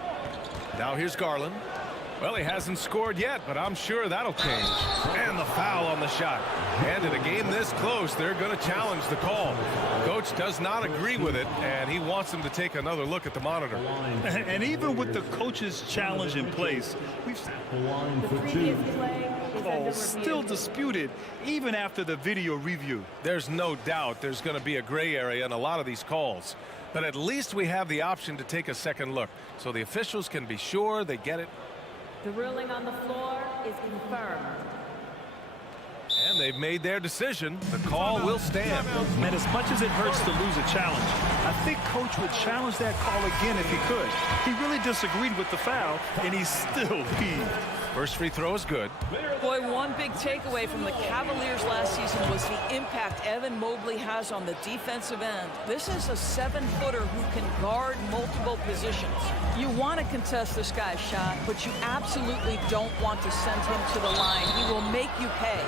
Now here's Garland. Well, he hasn't scored yet, but I'm sure that'll change. And the foul on the shot. And in a game this close, they're going to challenge the call. Coach does not agree with it, and he wants them to take another look at the monitor. And even with the coach's challenge in place, we've seen calls still disputed even after the video review. There's no doubt there's going to be a gray area in a lot of these calls. But at least we have the option to take a second look, so the officials can be sure they get it. The ruling on the floor is confirmed. And they've made their decision. The call will stand. And as much as it hurts to lose a challenge, I think Coach would challenge that call again if he could. He really disagreed with the foul, and he's still peeved. First free throw is good. Boy, one big takeaway from the Cavaliers last season was the impact Evan Mobley has on the defensive end. This is a 7-footer who can guard multiple positions. You want to contest this guy's shot, but you absolutely don't want to send him to the line. He will make you pay.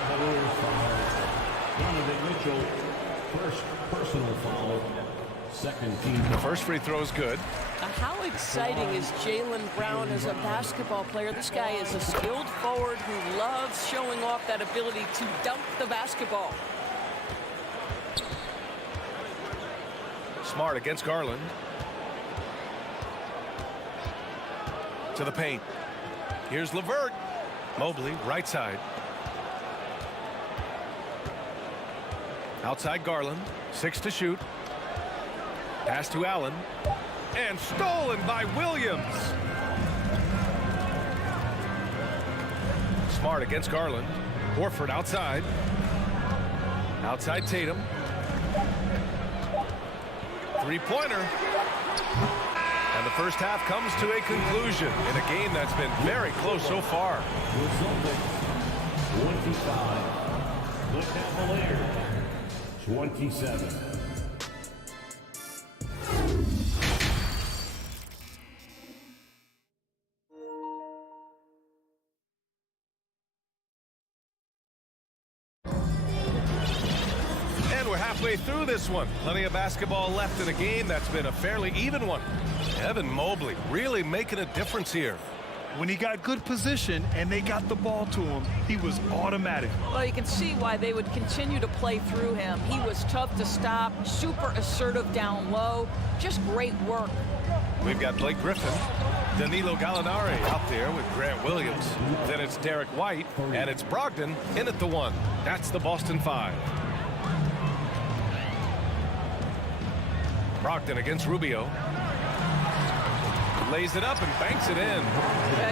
Donovan Mitchell, first personal foul, second team. The first free throw is good. How exciting is Jaylen Brown as a basketball player? This guy is a skilled forward who loves showing off that ability to dunk the basketball. Smart against Garland. To the paint. Here's LeVert. Mobley, right side. Outside Garland. 6 to shoot. Pass to Allen. And stolen by Williams. Smart against Garland. Horford outside. Outside Tatum. Three-pointer. And the first half comes to a conclusion in a game that's been very close so far. The Celtics, 25. The Cavaliers, 27. And we're halfway through this one. Plenty of basketball left in a game that's been a fairly even one. Evan Mobley really making a difference here. When he got good position and they got the ball to him, he was automatic. Well, you can see why they would continue to play through him. He was tough to stop, super assertive down low, just great work. We've got Blake Griffin, Danilo Gallinari out there with Grant Williams. Then it's Derek White, and it's Brogdon in at the 1. That's the Boston 5. Brogdon against Rubio. Lays it up and banks it in.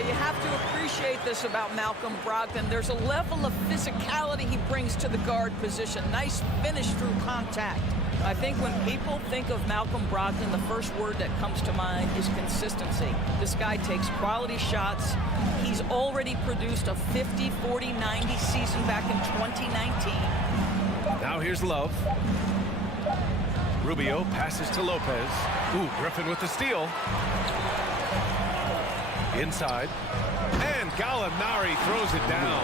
You have to appreciate this about Malcolm Brogdon. There's a level of physicality he brings to the guard position. Nice finish through contact. I think when people think of Malcolm Brogdon, the first word that comes to mind is consistency. This guy takes quality shots. He's already produced a 50, 40, 90 season back in 2019. Now here's Love. Rubio passes to Lopez. Ooh, Griffin with the steal. Inside. And Gallinari throws it down.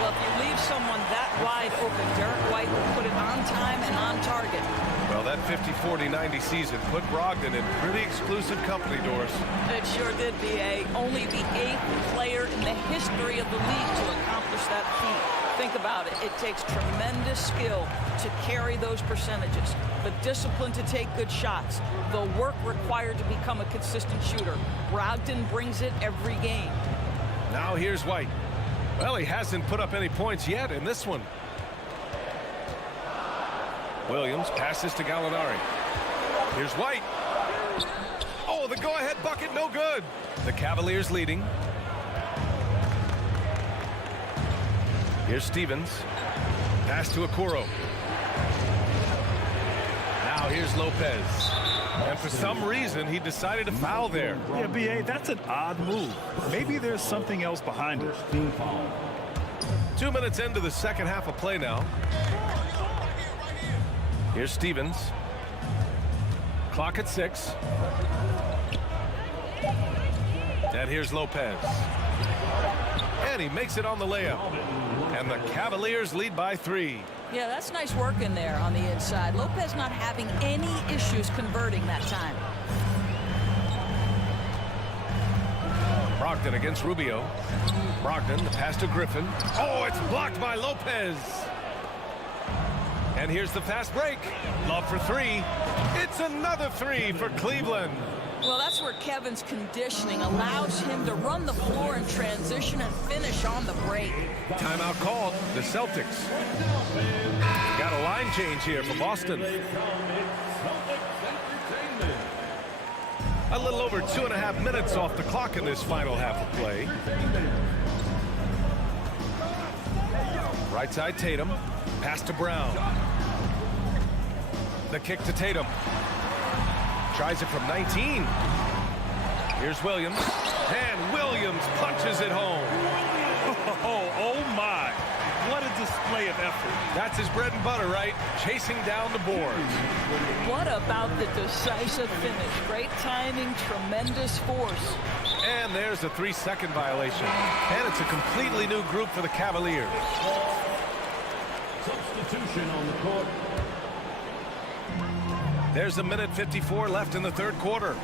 Well, if you leave someone that wide open, Derek White will put it on time and on target. Well, that 50, 40, 90 season put Brogdon in pretty exclusive company, Doris. It sure did, B.A. Only the 8th player in the history of the league to accomplish that feat. Think about it. It takes tremendous skill to carry those percentages, the discipline to take good shots, the work required to become a consistent shooter. Brogdon brings it every game. Now here's White. Well, he hasn't put up any points yet in this one. Williams passes to Gallinari. Here's White. Oh, the go-ahead bucket, no good. The Cavaliers leading. Here's Stevens. Pass to Okoro. Now here's Lopez. And for some reason, he decided to foul there. Yeah, B.A., that's an odd move. Maybe there's something else behind it. 2 minutes into the second half of play now. Here's Stevens. Clock at 6. And here's Lopez. And he makes it on the layup. And the Cavaliers lead by 3. Yeah, that's nice work in there on the inside. Lopez not having any issues converting that time. Brogdon against Rubio. Brogdon, the pass to Griffin. Oh, it's blocked by Lopez. And here's the fast break. Love for 3. It's another 3 for Cleveland. Well, that's where Kevin's conditioning allows him to run the floor in transition and finish on the break. Timeout called. The Celtics. Got a line change here for Boston. A little over 2.5 minutes off the clock in this final half of play. Right side Tatum. Pass to Brown. The kick to Tatum. Tries it from 19. Here's Williams. And Williams punches it home. Oh my. What a display of effort. That's his bread and butter, right? Chasing down the boards. What about the decisive finish? Great timing, tremendous force. And there's a 3-second violation. And it's a completely new group for the Cavaliers. Substitution on the court. There's 1:54 left in the third quarter.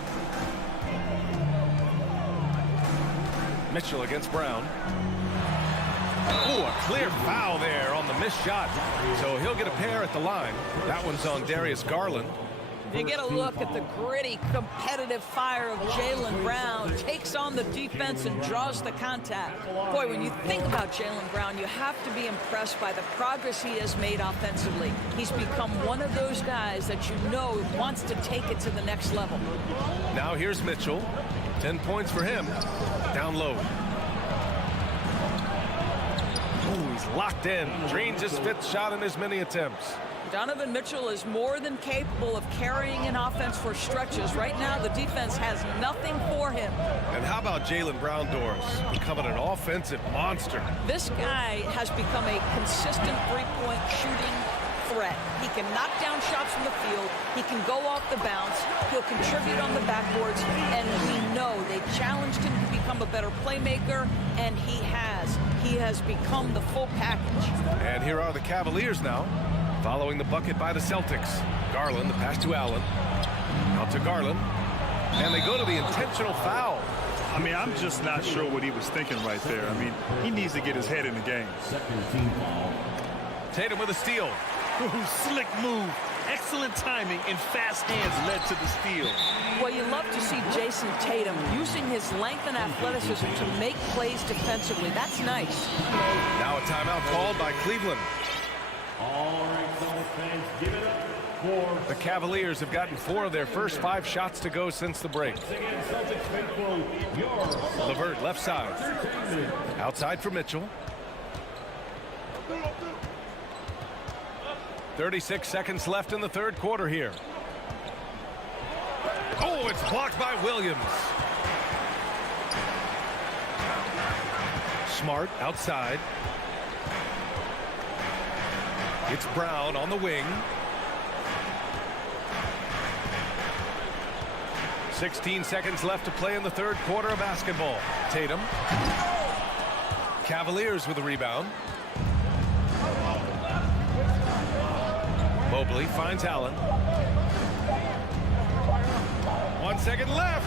Mitchell against Brown. Oh, a clear foul there on the missed shot. So he'll get a pair at the line. That one's on Darius Garland. You get a look at the gritty, competitive fire of Jaylen Brown. Takes on the defense and draws the contact. Boy, when you think about Jaylen Brown, you have to be impressed by the progress he has made offensively. He's become one of those guys that you know wants to take it to the next level. Now here's Mitchell. 10 points for him. Down low. Oh, he's locked in. Drains his 5th shot in as many attempts. Donovan Mitchell is more than capable of carrying an offense for stretches. Right now, the defense has nothing for him. And how about Jaylen Brown, Doris? Becoming an offensive monster. This guy has become a consistent three-point shooting threat. He can knock down shots from the field. He can go off the bounce. He'll contribute on the backboards. And we know they challenged him to become a better playmaker, and he has. He has become the full package. And here are the Cavaliers now. Following the bucket by the Celtics. Garland, the pass to Allen. Out to Garland. And they go to the intentional foul. I mean, I'm just not sure what he was thinking right there. I mean, he needs to get his head in the game. Tatum with a steal. Ooh, slick move. Excellent timing and fast hands led to the steal. Well, you love to see Jason Tatum using his length and athleticism to make plays defensively. That's nice. Now a timeout called by Cleveland. All right, Celtics fans, give it up for The Cavaliers have gotten 4 of their first 5 shots to go since the break. again, Celtics faithful, your LeVert left side. Outside for Mitchell. 36 seconds left in the third quarter here. Oh, it's blocked by Williams. Smart outside. It's Brown on the wing. 16 seconds left to play in the third quarter of basketball. Tatum. Cavaliers with a rebound. Mobley finds Allen. 1 second left.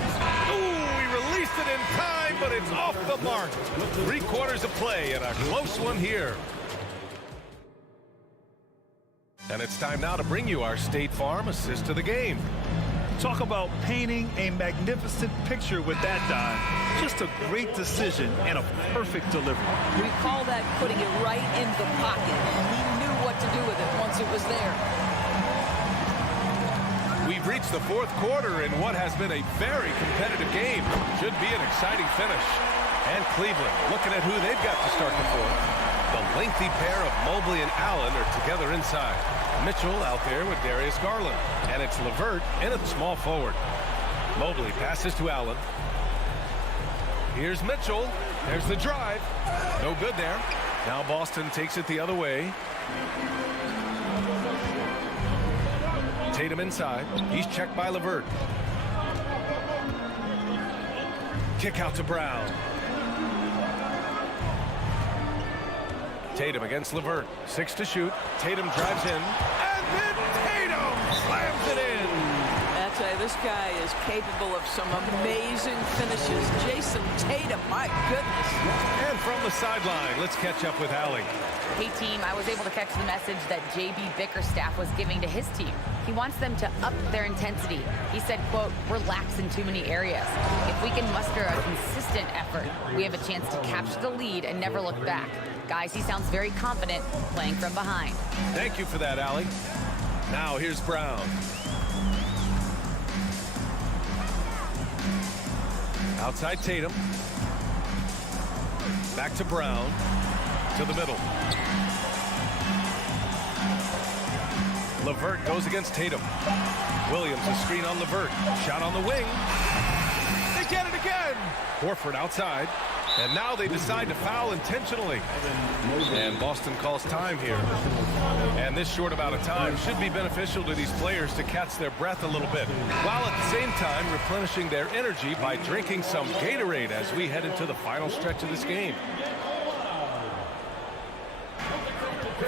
Ooh, he released it in time, but it's off the mark. 3 quarters of play and a close one here. And it's time now to bring you our State Farm assist to the game. Talk about painting a magnificent picture with that dive. Just a great decision and a perfect delivery. We call that putting it right in the pocket, and he knew what to do with it once it was there. We've reached the fourth quarter in what has been a very competitive game. Should be an exciting finish. And Cleveland looking at who they've got to start the fourth. The lengthy pair of Mobley and Allen are together inside. Mitchell out there with Darius Garland. And it's LeVert in at the small forward. Mobley passes to Allen. Here's Mitchell. There's the drive. No good there. Now Boston takes it the other way. Tatum inside. He's checked by LeVert. Kick out to Brown. Tatum against LeVert. 6 to shoot. Tatum drives in. And then Tatum slams it in. I tell you, this guy is capable of some amazing finishes. Jason Tatum, my goodness. And from the sideline, let's catch up with Allie. Hey team, I was able to catch the message that JB Bickerstaff was giving to his team. He wants them to up their intensity. He said, quote, "We're lax in too many areas. If we can muster a consistent effort, we have a chance to capture the lead and never look back." Guys, he sounds very confident playing from behind. Thank you for that, Allie. Now here's Brown. Outside Tatum. Back to Brown. To the middle. LeVert goes against Tatum. Williams a screen on LeVert. Shot on the wing. They get it again. Horford outside. And now they decide to foul intentionally. And Boston calls time here. And this short amount of time should be beneficial to these players to catch their breath a little bit, while at the same time replenishing their energy by drinking some Gatorade as we head into the final stretch of this game.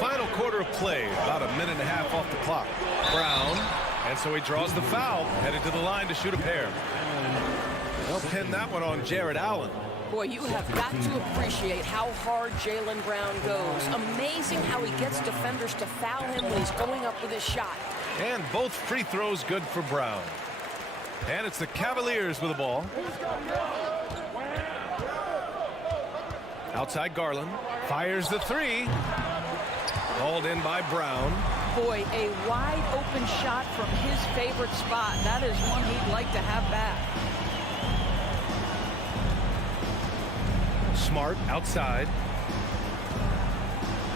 Final quarter of play, about a minute and a half off the clock. Brown, and so he draws the foul, headed to the line to shoot a pair. They'll pin that one on Jared Allen. Boy, you have got to appreciate how hard Jaylen Brown goes. Amazing how he gets defenders to foul him when he's going up with his shot. And both free throws good for Brown. And it's the Cavaliers with the ball. Outside Garland. Fires the three. Hauled in by Brown. Boy, a wide open shot from his favorite spot. That is one he'd like to have back. Smart outside.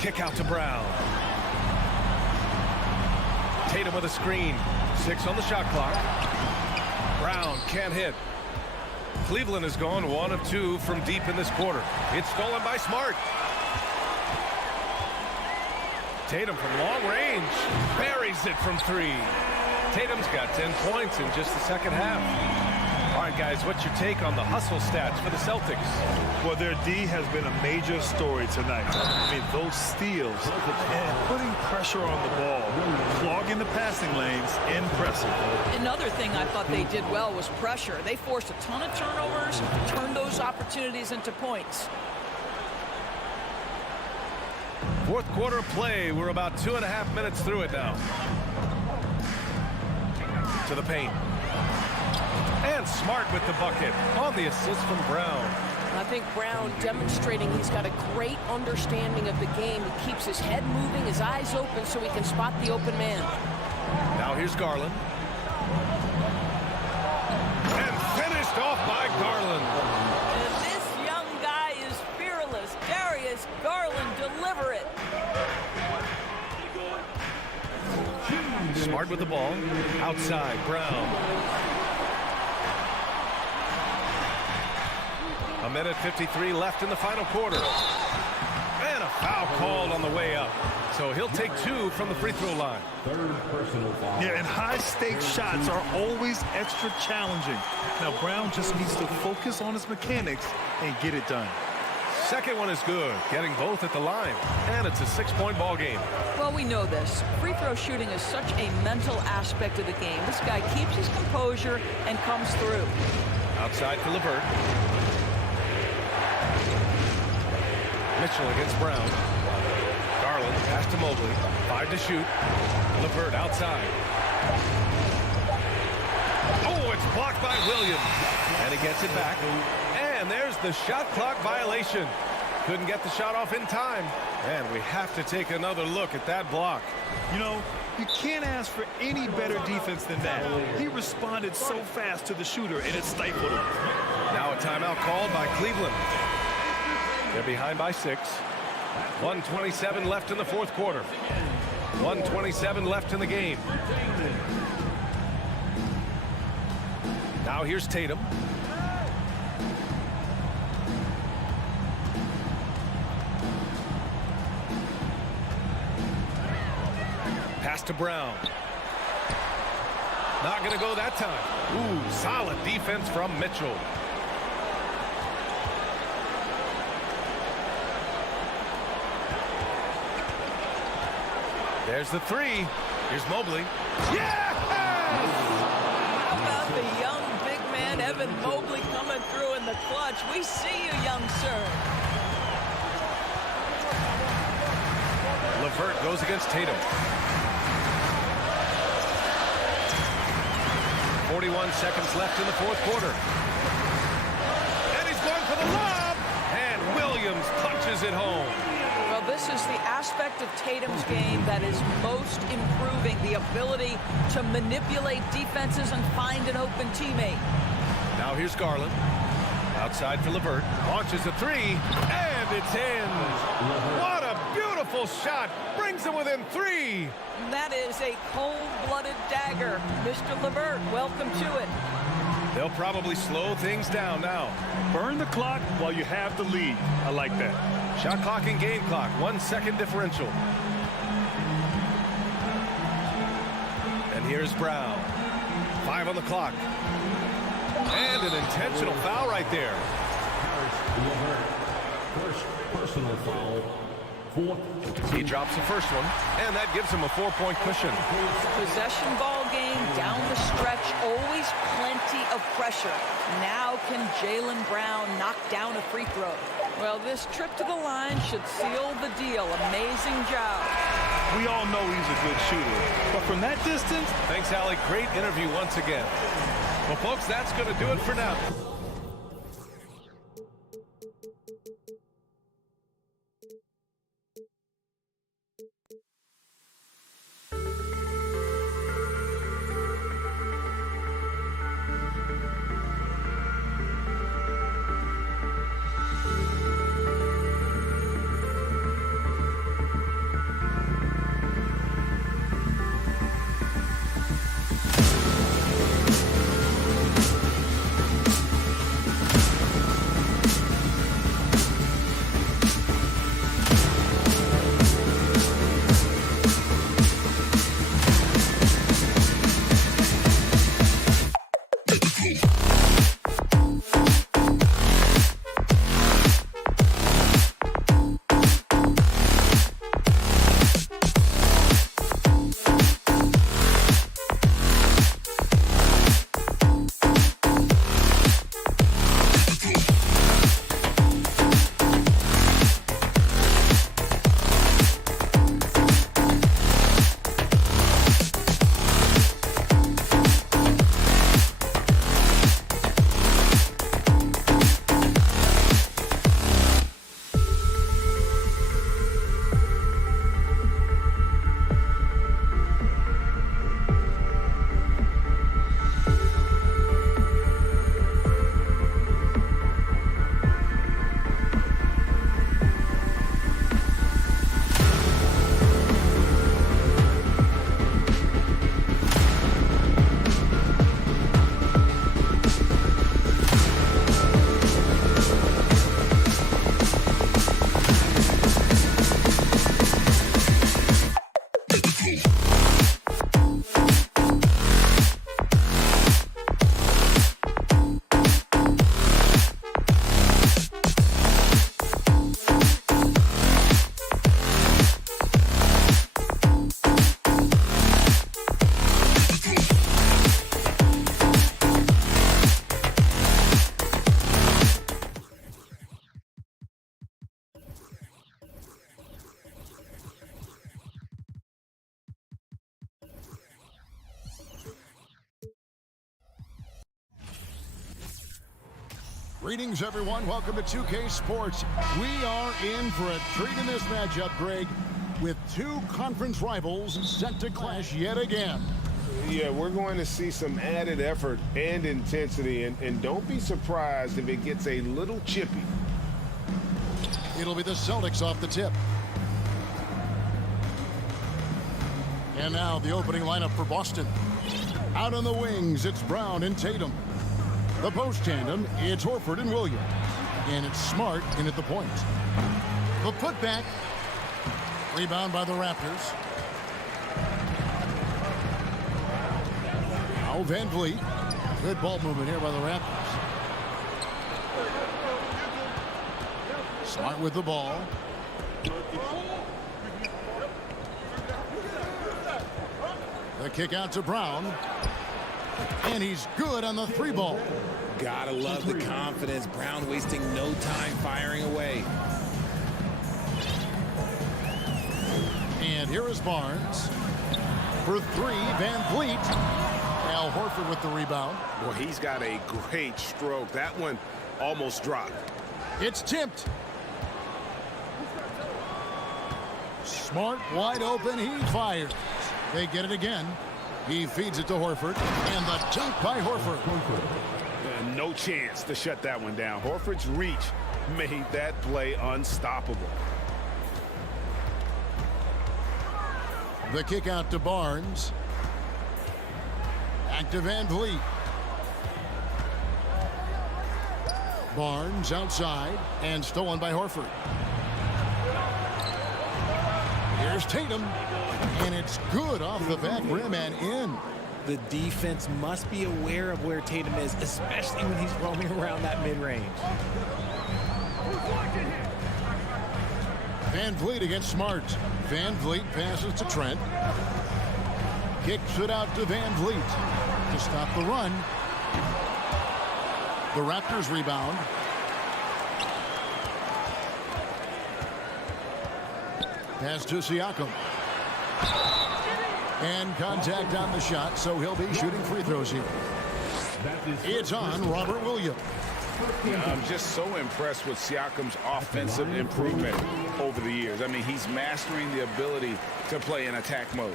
Kick out to Brown. Tatum with a screen. 6 on the shot clock. Brown can't hit. Cleveland has gone 1 of 2 from deep in this quarter. It's stolen by Smart. Tatum from long range buries it from 3. Tatum's got 10 points in just the second half. All right, guys, what's your take on the hustle stats for the Celtics? Well, their D has been a major story tonight. I mean, those steals and putting pressure on the ball, clogging the passing lanes, impressive. Another thing I thought they did well was pressure. They forced a ton of turnovers, turned those opportunities into points. Fourth quarter of play. We're about 2.5 minutes through it now. To the paint. And Smart with the bucket on the assist from Brown. I think Brown demonstrating he's got a great understanding of the game. He keeps his head moving, his eyes open so he can spot the open man. Now here's Garland. And finished off by Garland. And this young guy is fearless. Darius Garland, deliver it. Smart with the ball. Outside, Brown. A minute 53 left in the final quarter. And a foul called on the way up. So he'll take 2 from the free throw line. Yeah, and high-stakes shots are always extra challenging. Now, Brown just needs to focus on his mechanics and get it done. Second one is good, getting both at the line. And it's a 6-point ball game. Well, we know this. Free throw shooting is such a mental aspect of the game. This guy keeps his composure and comes through. Outside for LeVert. Mitchell against Brown. Garland Garland, pass to Mobley. 5 to shoot. LeVert outside. Oh, it's blocked by Williams. And he gets it back. And there's the shot clock violation. Couldn't get the shot off in time. And we have to take another look at that block. You know, you can't ask for any better defense than that. He responded so fast to the shooter, and it stifled him. Now a timeout called by Cleveland. They're behind by 6. 1:27 left in the fourth quarter. 1:27 left in the game. Now here's Tatum. Pass to Brown. Not going to go that time. Ooh, solid defense from Mitchell. There's the 3. Here's Mobley. Yes! How about the young big man Evan Mobley coming through in the clutch? We see you, young sir. LeVert goes against Tatum. 41 seconds left in the fourth quarter. And he's going for the lob. And Williams punches it home. Well, this is the aspect of Tatum's game that is most improving, the ability to manipulate defenses and find an open teammate. Now here's Garland. Outside for LeVert. Launches a 3. And it's in. What a beautiful shot. Brings him within 3. That is a cold-blooded dagger. Mr. LeVert, welcome to it. They'll probably slow things down now. Burn the clock while you have the lead. I like that. Shot clock and game clock. 1 second differential. And here's Brown. 5 on the clock. And an intentional foul right there. First personal foul. He drops the first one, and that gives him a 4-point cushion. Possession ball game, down the stretch, always plenty of pressure. Now can Jaylen Brown knock down a free throw? Well, this trip to the line should seal the deal. Amazing job. We all know he's a good shooter, but from that distance... Thanks, Allie. Great interview once again. Well, folks, that's going to do it for now. Greetings, everyone. Welcome to 2K Sports. We are in for a treat in this matchup, Greg, with two conference rivals set to clash yet again. Yeah, we're going to see some added effort and intensity, and don't be surprised if it gets a little chippy. It'll be the Celtics off the tip. And now the opening lineup for Boston. Out on the wings, it's Brown and Tatum. The post tandem, it's Horford and Williams. And it's Smart in at the point. The putback. Rebound by the Raptors. Now Van Vliet. Good ball movement here by the Raptors. Smart with the ball. The kick out to Brown. And he's good on the three ball. Gotta love the confidence. Brown wasting no time firing away. And here is Barnes. For three, Van Vliet. Al Horford with the rebound. Well, he's got a great stroke. That one almost dropped. It's tipped. Smart wide open. He fires. They get it again. He feeds it to Horford. And the dunk by Horford. No chance to shut that one down. Horford's reach made that play unstoppable. The kick out to Barnes. Back to Van Vliet. Barnes outside and stolen by Horford. Here's Tatum. And it's good off the back rim and in. The defense must be aware of where Tatum is, especially when he's roaming around that mid-range. Van Vliet against Smart. Van Vliet passes to Trent. Kicks it out to Van Vliet to stop the run. The Raptors rebound. Pass to Siakam. And contact on the shot, so he'll be shooting free throws here. It's on Robert Williams. I'm just so impressed with Siakam's offensive improvement over the years. I mean, he's mastering the ability to play in attack mode.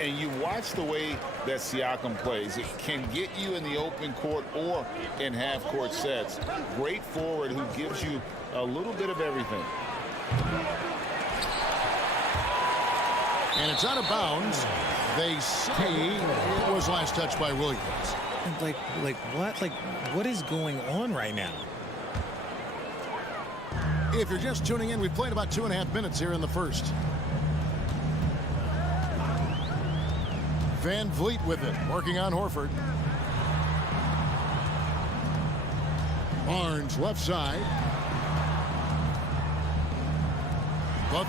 And you watch the way that Siakam plays. It can get you in the open court or in half-court sets. Great forward who gives you a little bit of everything. And it's out of bounds. They say it was last touched by Williams. Like what? Like, what is going on right now? If you're just tuning in, we've played about 2.5 minutes here in the first. Van Vliet with it, working on Horford. Barnes left side. The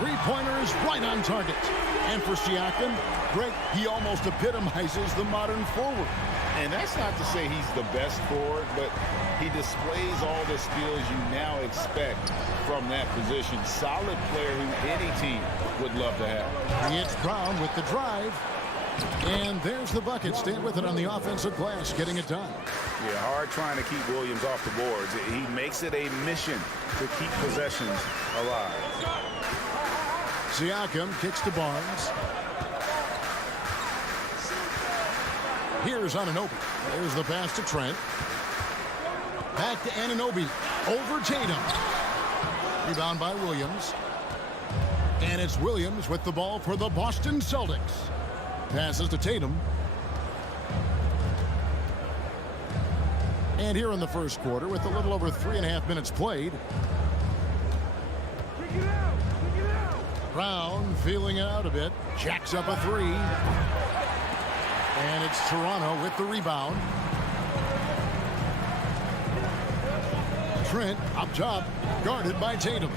three-pointer is right on target. And for Siakam, Greg, he almost epitomizes the modern forward. And that's not to say he's the best forward, but he displays all the skills you now expect from that position. Solid player who any team would love to have. It's Brown with the drive. And there's the bucket. Stand with it on the offensive glass, getting it done. Yeah, hard trying to keep Williams off the boards. He makes it a mission to keep possessions alive. Siakam kicks to Barnes. Here's Anunoby. There's the pass to Trent. Back to Anunoby. Over Tatum. Rebound by Williams. And it's Williams with the ball for the Boston Celtics. Passes to Tatum. And here in the first quarter, with a little over 3.5 minutes played, Brown feeling it out a bit. Jacks up a three. And it's Toronto with the rebound. Trent up top, guarded by Tatum.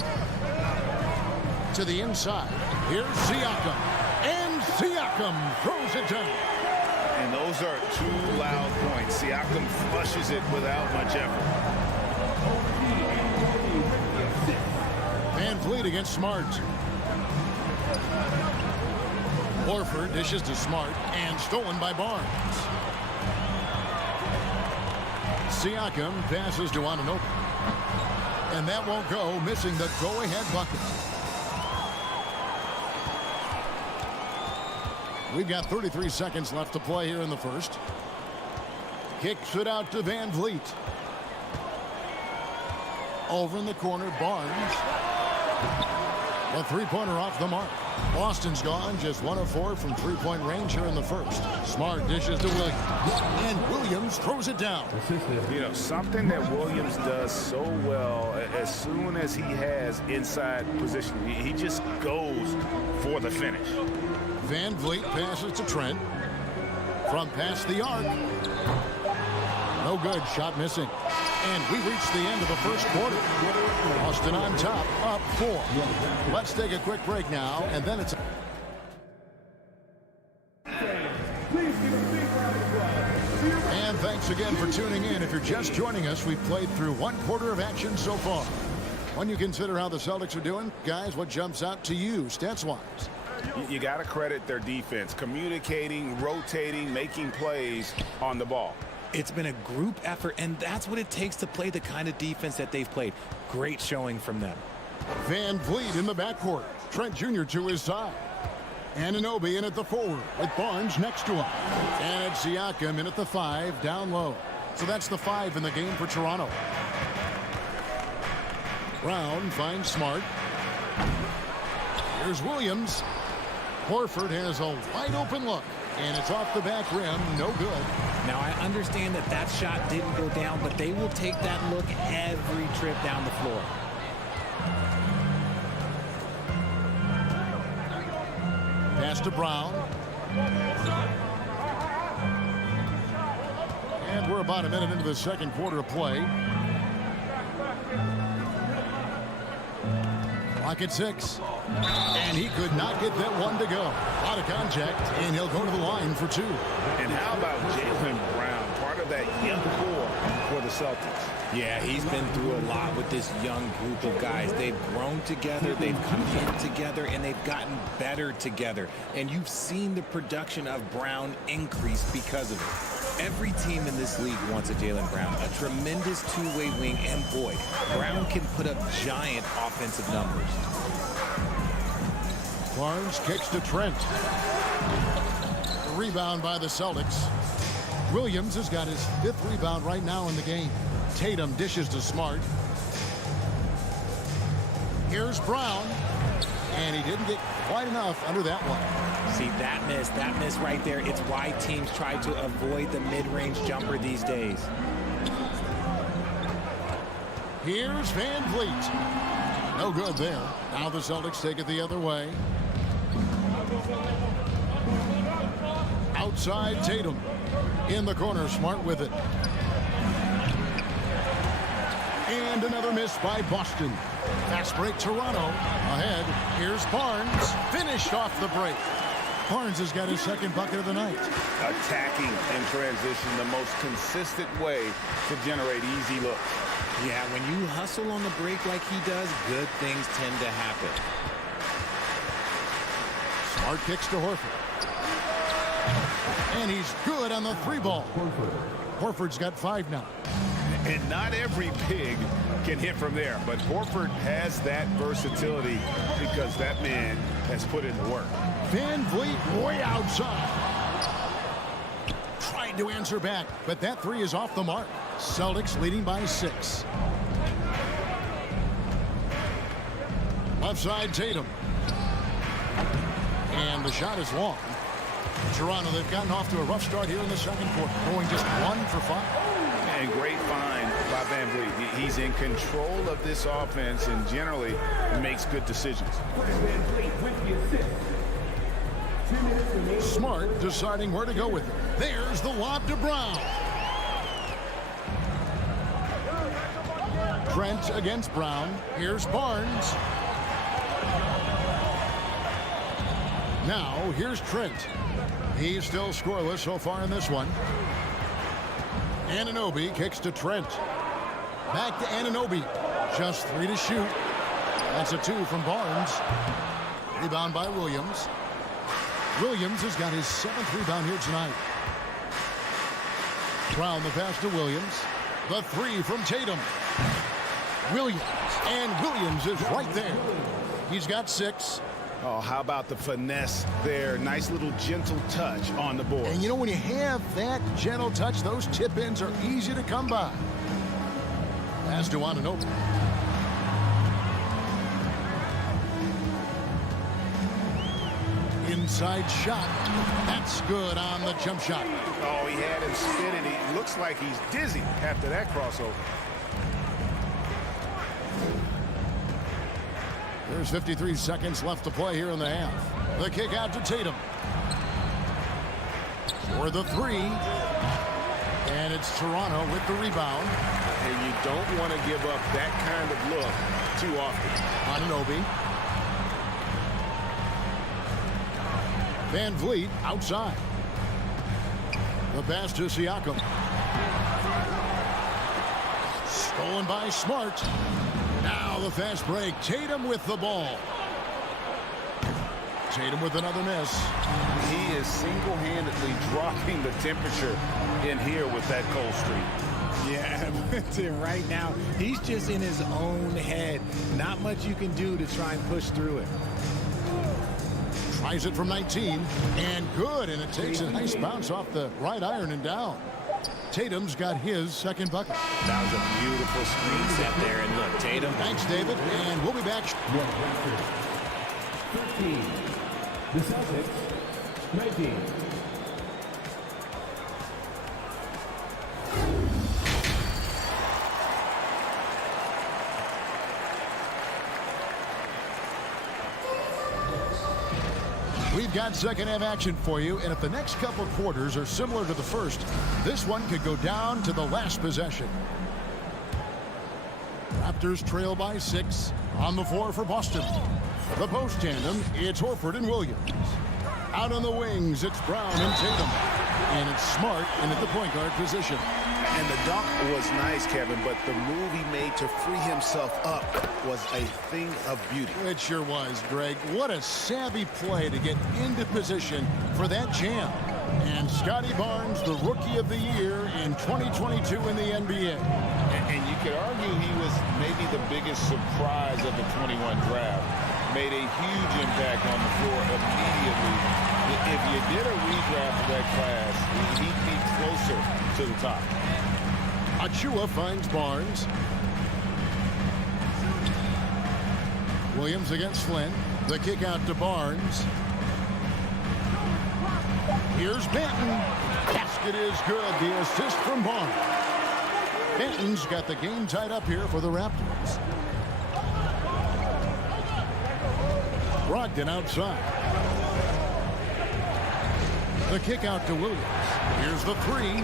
To the inside. Here's Siakam. And Siakam throws it down. And those are two loud points. Siakam flushes it without much effort. Van Vliet against Smart. Horford dishes to Smart and stolen by Barnes. Siakam passes to Anunoby. And that won't go, missing the go-ahead bucket. We've got 33 seconds left to play here in the first. Kicks it out to Van Vliet. Over in the corner, Barnes. A three-pointer off the mark. Boston's gone, just 1 of 4 from three-point range here in the first. Smart dishes to Williams. And Williams throws it down. You know, something that Williams does so well, as soon as he has inside position, he just goes for the finish. Van Vliet passes to Trent. From past the arc. No good, shot missing. And we reach the end of the first quarter. Boston on top, up 4. Let's take a quick break now, and then it's... And thanks again for tuning in. If you're just joining us, we've played through 1 quarter of action so far. When you consider how the Celtics are doing, guys, what jumps out to you, stats-wise? You got to credit their defense, communicating, rotating, making plays on the ball. It's been a group effort, and that's what it takes to play the kind of defense that they've played. Great showing from them. Van Vliet in the backcourt. Trent Jr. to his side. Anunoby in at the forward with Barnes next to him. And it's Siakam in at the 5 down low. So that's the 5 in the game for Toronto. Brown finds Smart. Here's Williams. Horford has a wide open look. And it's off the back rim. No good. Now, I understand that that shot didn't go down, but they will take that look every trip down the floor. Pass to Brown. And we're about a minute into the second quarter of play. Clock at 6. And he could not get that one to go. Out of contact, and he'll go to the line for 2. And how about Jaylen Brown, part of that young core for the Celtics? Yeah, he's been through a lot with this young group of guys. They've grown together, they've come in together, and they've gotten better together. And you've seen the production of Brown increase because of it. Every team in this league wants a Jaylen Brown, a tremendous two-way wing, and boy, Brown can put up giant offensive numbers. Barnes kicks to Trent. Rebound by the Celtics. Williams has got his 5th rebound right now in the game. Tatum dishes to Smart. Here's Brown. And he didn't get quite enough under that one. See, that miss right there, it's why teams try to avoid the mid-range jumper these days. Here's Van Vliet. No good there. Now the Celtics take it the other way. Outside Tatum. In the corner, Smart with it. And another miss by Boston. Fast break, Toronto. Ahead, here's Barnes. Finished off the break. Barnes has got his 2nd bucket of the night. Attacking in transition, the most consistent way to generate easy looks. Yeah, when you hustle on the break like he does, good things tend to happen. Smart kicks to Horford. And he's good on the 3-ball. Horford's got 5 now. And not every big can hit from there, but Horford has that versatility because that man has put in the work. Van Vliet way outside. Tried to answer back, but that 3 is off the mark. Celtics leading by 6. Left side, Tatum. And the shot is long. Toronto, they've gotten off to a rough start here in the second quarter, going just 1 for 5. And great find by Van Vliet. He's in control of this offense and generally makes good decisions. Smart deciding where to go with it. There's the lob to Brown. Trent against Brown. Here's Barnes. Now, here's Trent. He's still scoreless so far in this one. Anunoby kicks to Trent. Back to Anunoby. Just 3 to shoot. That's a 2 from Barnes. Rebound by Williams. Williams has got his 7th rebound here tonight. Brown the pass to Williams. The three from Tatum. Williams. And Williams is right there. He's got 6. Oh, how about the finesse there? Nice little gentle touch on the board. And you know, when you have that gentle touch, those tip-ins are easy to come by. As to Anunoby. Inside shot. That's good on the jump shot. Oh, he had him spinning. He looks like he's dizzy after that crossover. There's 53 seconds left to play here in the half. The kick out to Tatum. For the 3. And it's Toronto with the rebound. And you don't want to give up that kind of look too often. Anunoby. Van Vliet outside. The pass to Siakam. Stolen by Smart. Now the fast break. Tatum with the ball. Tatum with another miss. He is single-handedly dropping the temperature in here with that cold streak. Yeah, right now, he's just in his own head. Not much you can do to try and push through it. Tries it from 19, and good, and it takes a nice bounce off the right iron and down. Tatum's got his second bucket. That was a beautiful screen set there, and look, Tatum. Thanks, David, and we'll be back. 13. The Celtics, 19. We've got second half action for you, and if the next couple quarters are similar to the first, this one could go down to the last possession. Raptors trail by 6 on the floor for Boston. The post tandem, it's Horford and Williams. Out on the wings, it's Brown and Tatum. And it's Smart in at the point guard position. And the dunk was nice, Kevin, but the move he made to free himself up was a thing of beauty. It sure was, Greg. What a savvy play to get into position for that jam. And Scotty Barnes, the Rookie of the Year in 2022 in the NBA. And you could argue he was maybe the biggest surprise of the 21 draft. Made a huge impact on the floor immediately. If you did a redraft of that class, he'd be closer to the top. Achua finds Barnes. Williams against Flynn. The kick out to Barnes. Here's Benton. Basket is good. The assist from Barnes. Benton's got the game tied up here for the Raptors. Brogdon outside. The kick out to Williams. Here's the 3.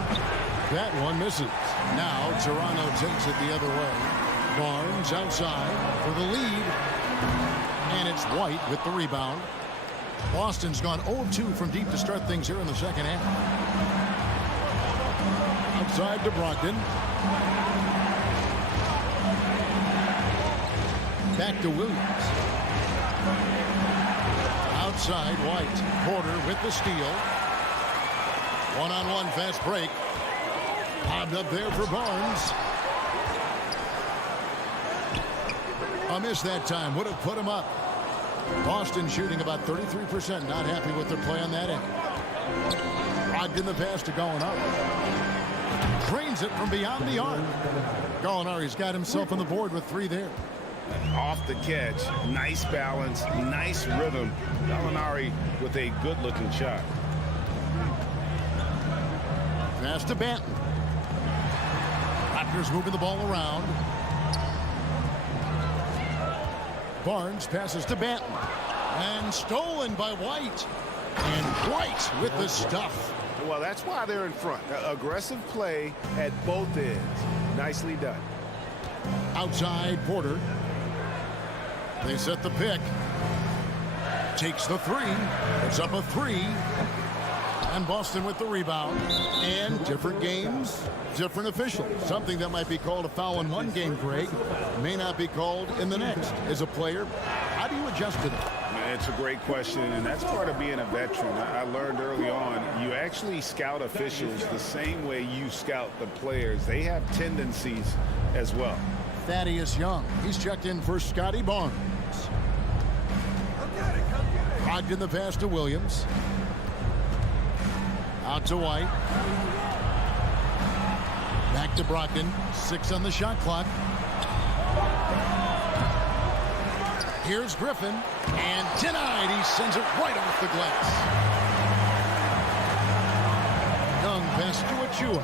That one misses. Now Toronto takes it the other way. Barnes outside for the lead. And it's White with the rebound. Boston's gone 0-2 from deep to start things here in the second half. Outside to Brogdon. Back to Williams. Outside, White. Porter with the steal. One-on-one fast break. Bobbed up there for Barnes. A miss that time. Would have put him up. Boston shooting about 33%. Not happy with their play on that end. Brogdon the pass to Gallinari. Drains it from beyond the arc. Gallinari's got himself on the board with 3 there. Off the catch. Nice balance. Nice rhythm. Gallinari with a good-looking shot. Pass to Banton. Raptors moving the ball around. Barnes passes to Banton. And stolen by White. And White with the stuff. Well, that's why they're in front. Aggressive play at both ends. Nicely done. Outside, Porter. They set the pick. Takes the 3. It's up a 3. And Boston with the rebound. And different games, different officials. Something that might be called a foul in one game, Greg, may not be called in the next. As a player, how do you adjust to that? It's a great question, and that's part of being a veteran. I learned early on, you actually scout officials the same way you scout the players. They have tendencies as well. Thaddeus Young, he's checked in for Scotty Barnes. Brogdon the pass to Williams. Out to White. Back to Brogdon. 6 on the shot clock. Here's Griffin. And denied. He sends it right off the glass. Young pass to Achua.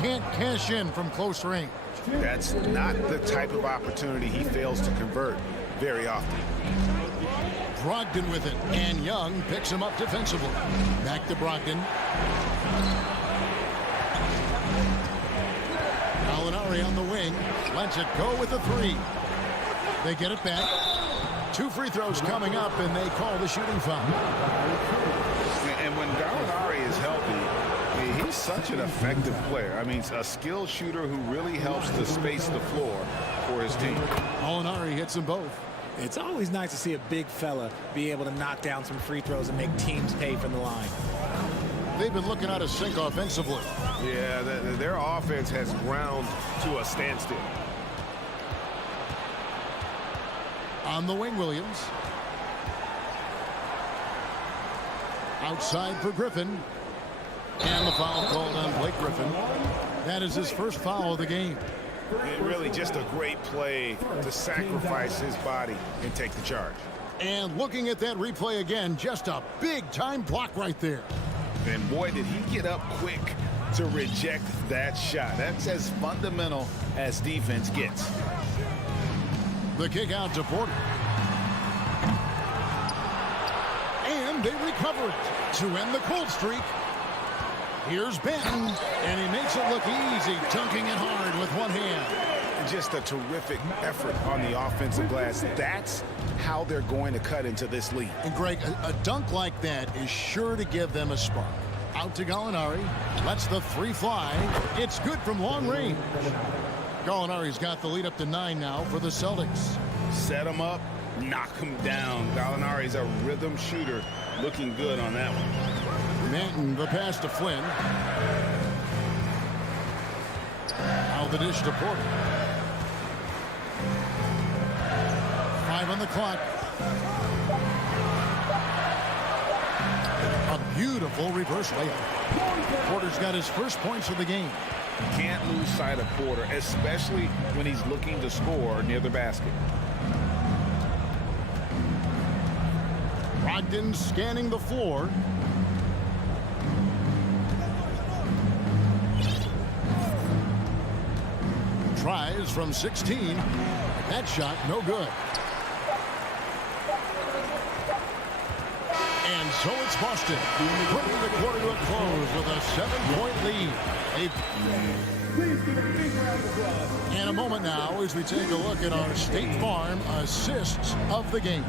Can't cash in from close range. That's not the type of opportunity he fails to convert very often. Brogdon with it, and Young picks him up defensively. Back to Brogdon. Gallinari on the wing. Lets it go with a 3. They get it back. 2 free throws coming up, and they call the shooting foul. And when Gallinari is healthy, he's such an effective player. I mean, a skilled shooter who really helps to space the floor for his team. Gallinari hits them both. It's always nice to see a big fella be able to knock down some free throws and make teams pay from the line. They've been looking out of sync offensively. Yeah, their offense has ground to a standstill. On the wing, Williams. Outside for Griffin. And the foul called on Blake Griffin. That is his first foul of the game. Really just a great play to sacrifice his body and take the charge. And looking at that replay again, just a big-time block right there. And boy, did he get up quick to reject that shot. That's as fundamental as defense gets. The kick out to Porter. And they recover it to end the cold streak. Here's Benton, and he makes it look easy, dunking it hard with one hand. Just a terrific effort on the offensive glass. That's how they're going to cut into this lead. And Greg, a dunk like that is sure to give them a spark. Out to Gallinari. Lets the 3 fly. It's good from long range. Gallinari's got the lead up to 9 now for the Celtics. Set him up, knock him down. Gallinari's a rhythm shooter, looking good on that one. Manton, the pass to Flynn. Now the dish to Porter. 5 on the clock. A beautiful reverse layup. Porter's got his first points of the game. Can't lose sight of Porter, especially when he's looking to score near the basket. Brogdon scanning the floor. Tries from 16. That shot no good. And so it's Boston, bringing the quarter to a close with a 7-point lead. And a moment now as we take a look at our State Farm assists of the game.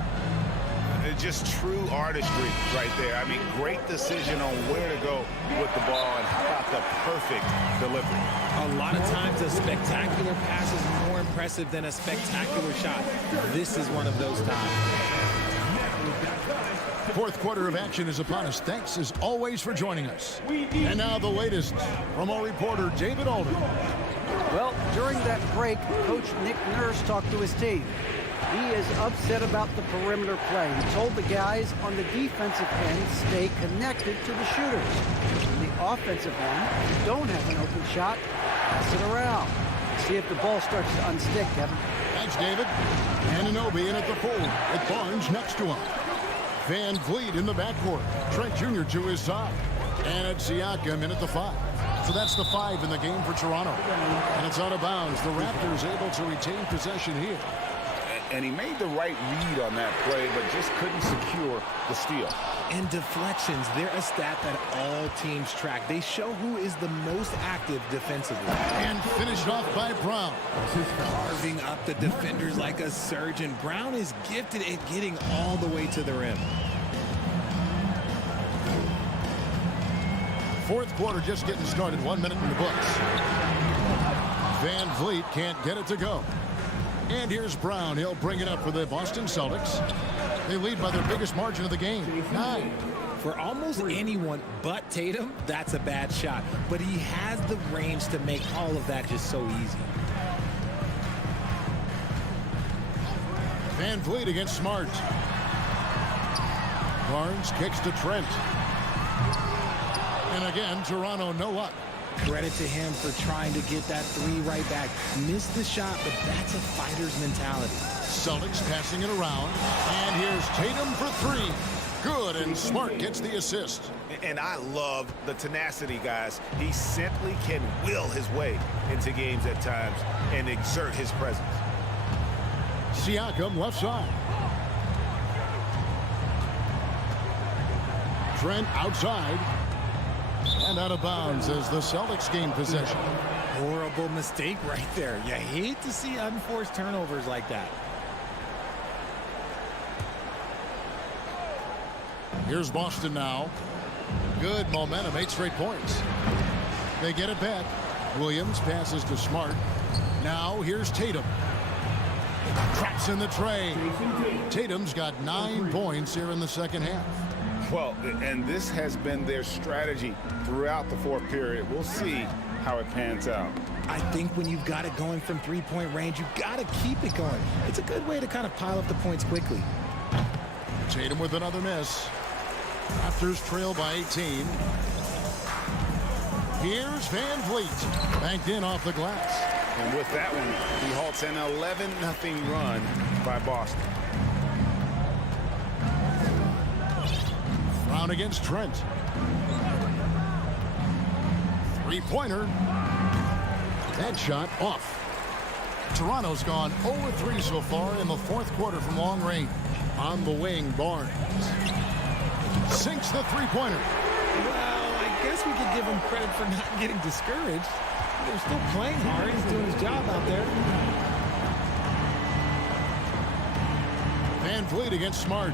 Just true artistry right there. I mean, great decision on where to go with the ball, and how about the perfect delivery. A lot of times a spectacular pass is more impressive than a spectacular shot. This is one of those times. Fourth quarter of action is upon us. Thanks as always for joining us. And now the latest from our reporter David Alden. Well, during that break, Coach Nick Nurse talked to his team. He is upset about the perimeter play. He told the guys on the defensive end stay connected to the shooters. On the offensive end, if you don't have an open shot, pass it around. See if the ball starts to unstick, Kevin. Thanks, David. Anunoby in at the fold with Barnes next to him. Van Vliet in the backcourt. Trent Jr. to his side. And it's Siakam in at the 5. So that's the 5 in the game for Toronto. And it's out of bounds. The Raptors able to retain possession here. And he made the right read on that play, but just couldn't secure the steal. And deflections, they're a stat that all teams track. They show who is the most active defensively. And finished off by Brown. Carving up the defenders like a surgeon. Brown is gifted at getting all the way to the rim. Fourth quarter just getting started. 1 minute in the books. Van Vliet can't get it to go. And here's Brown. He'll bring it up for the Boston Celtics. They lead by their biggest margin of the game, 9. For almost anyone but Tatum, that's a bad shot. But he has the range to make all of that just so easy. Van Vliet against Smart. Barnes kicks to Trent. And again, Toronto no luck. Credit to him for trying to get that 3 right back. Missed the shot, but that's a fighter's mentality. Celtics passing it around. And here's Tatum for 3. Good, and Smart gets the assist. And I love the tenacity, guys. He simply can will his way into games at times and exert his presence. Siakam left side. Trent outside. And out of bounds as the Celtics gain possession. Horrible mistake right there. You hate to see unforced turnovers like that. Here's Boston now. Good momentum, 8 straight points. They get it back. Williams passes to Smart. Now here's Tatum. Traps in the tray. Tatum's got 9 points here in the second half. Well, and this has been their strategy throughout the fourth period. We'll see how it pans out. I think when you've got it going from 3-point range, you've got to keep it going. It's a good way to kind of pile up the points quickly. Tatum with another miss. Raptors trail by 18. Here's Van Vliet. Banked in off the glass. And with that one, he halts an 11-0 run by Boston. Brown against Trent. 3-pointer. That shot off. Toronto's gone 0-3 so far in the fourth quarter from long range. On the wing, Barnes sinks the 3-pointer. Well, I guess we could give him credit for not getting discouraged. They're still playing hard. He's doing his job out there. Van Vliet against Smart.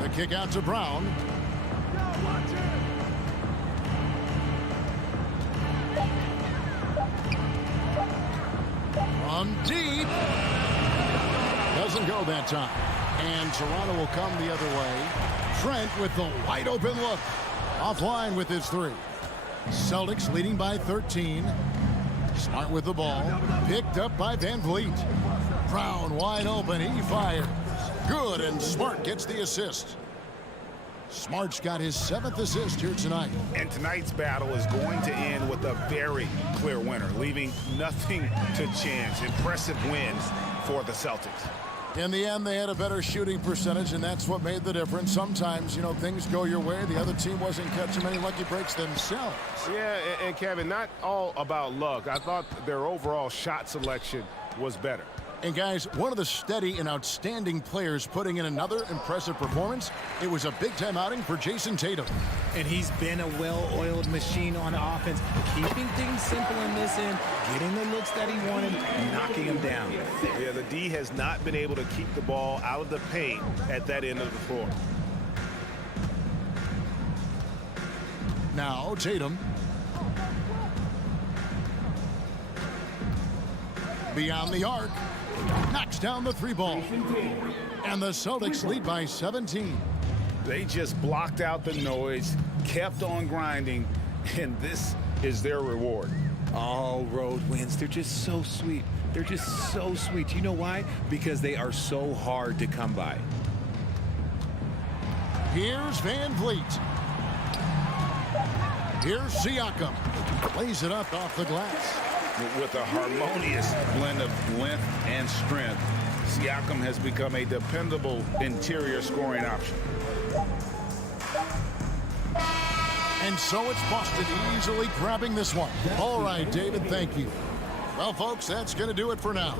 The kick out to Brown. From deep. Doesn't go that time. And Toronto will come the other way. Trent with the wide open look. Offline with his 3. Celtics leading by 13. Smart with the ball. Picked up by Van Vliet. Brown wide open. He fires. Good, and Smart gets the assist. Smart's got his 7th assist here tonight. And tonight's battle is going to end with a very clear winner, leaving nothing to chance. Impressive wins for the Celtics. In the end, they had a better shooting percentage, and that's what made the difference. Sometimes, you know, things go your way. The other team wasn't catching many lucky breaks themselves. Yeah, and Kevin, not all about luck. I thought their overall shot selection was better. And guys, one of the steady and outstanding players putting in another impressive performance. It was a big-time outing for Jason Tatum. And he's been a well-oiled machine on offense, keeping things simple in this end, getting the looks that he wanted, knocking them down. Yeah, the D has not been able to keep the ball out of the paint at that end of the floor. Now, Tatum. Beyond the arc. Knocks down the 3-ball. And the Celtics lead by 17. They just blocked out the noise, kept on grinding, and this is their reward. All road wins. They're just so sweet. They're just so sweet. You know why? Because they are so hard to come by. Here's Van Vliet. Here's Siakam. Plays it up off the glass. With a harmonious blend of length and strength, Siakam has become a dependable interior scoring option. And so it's Boston easily grabbing this one. All right, David, thank you. Well, folks, that's going to do it for now.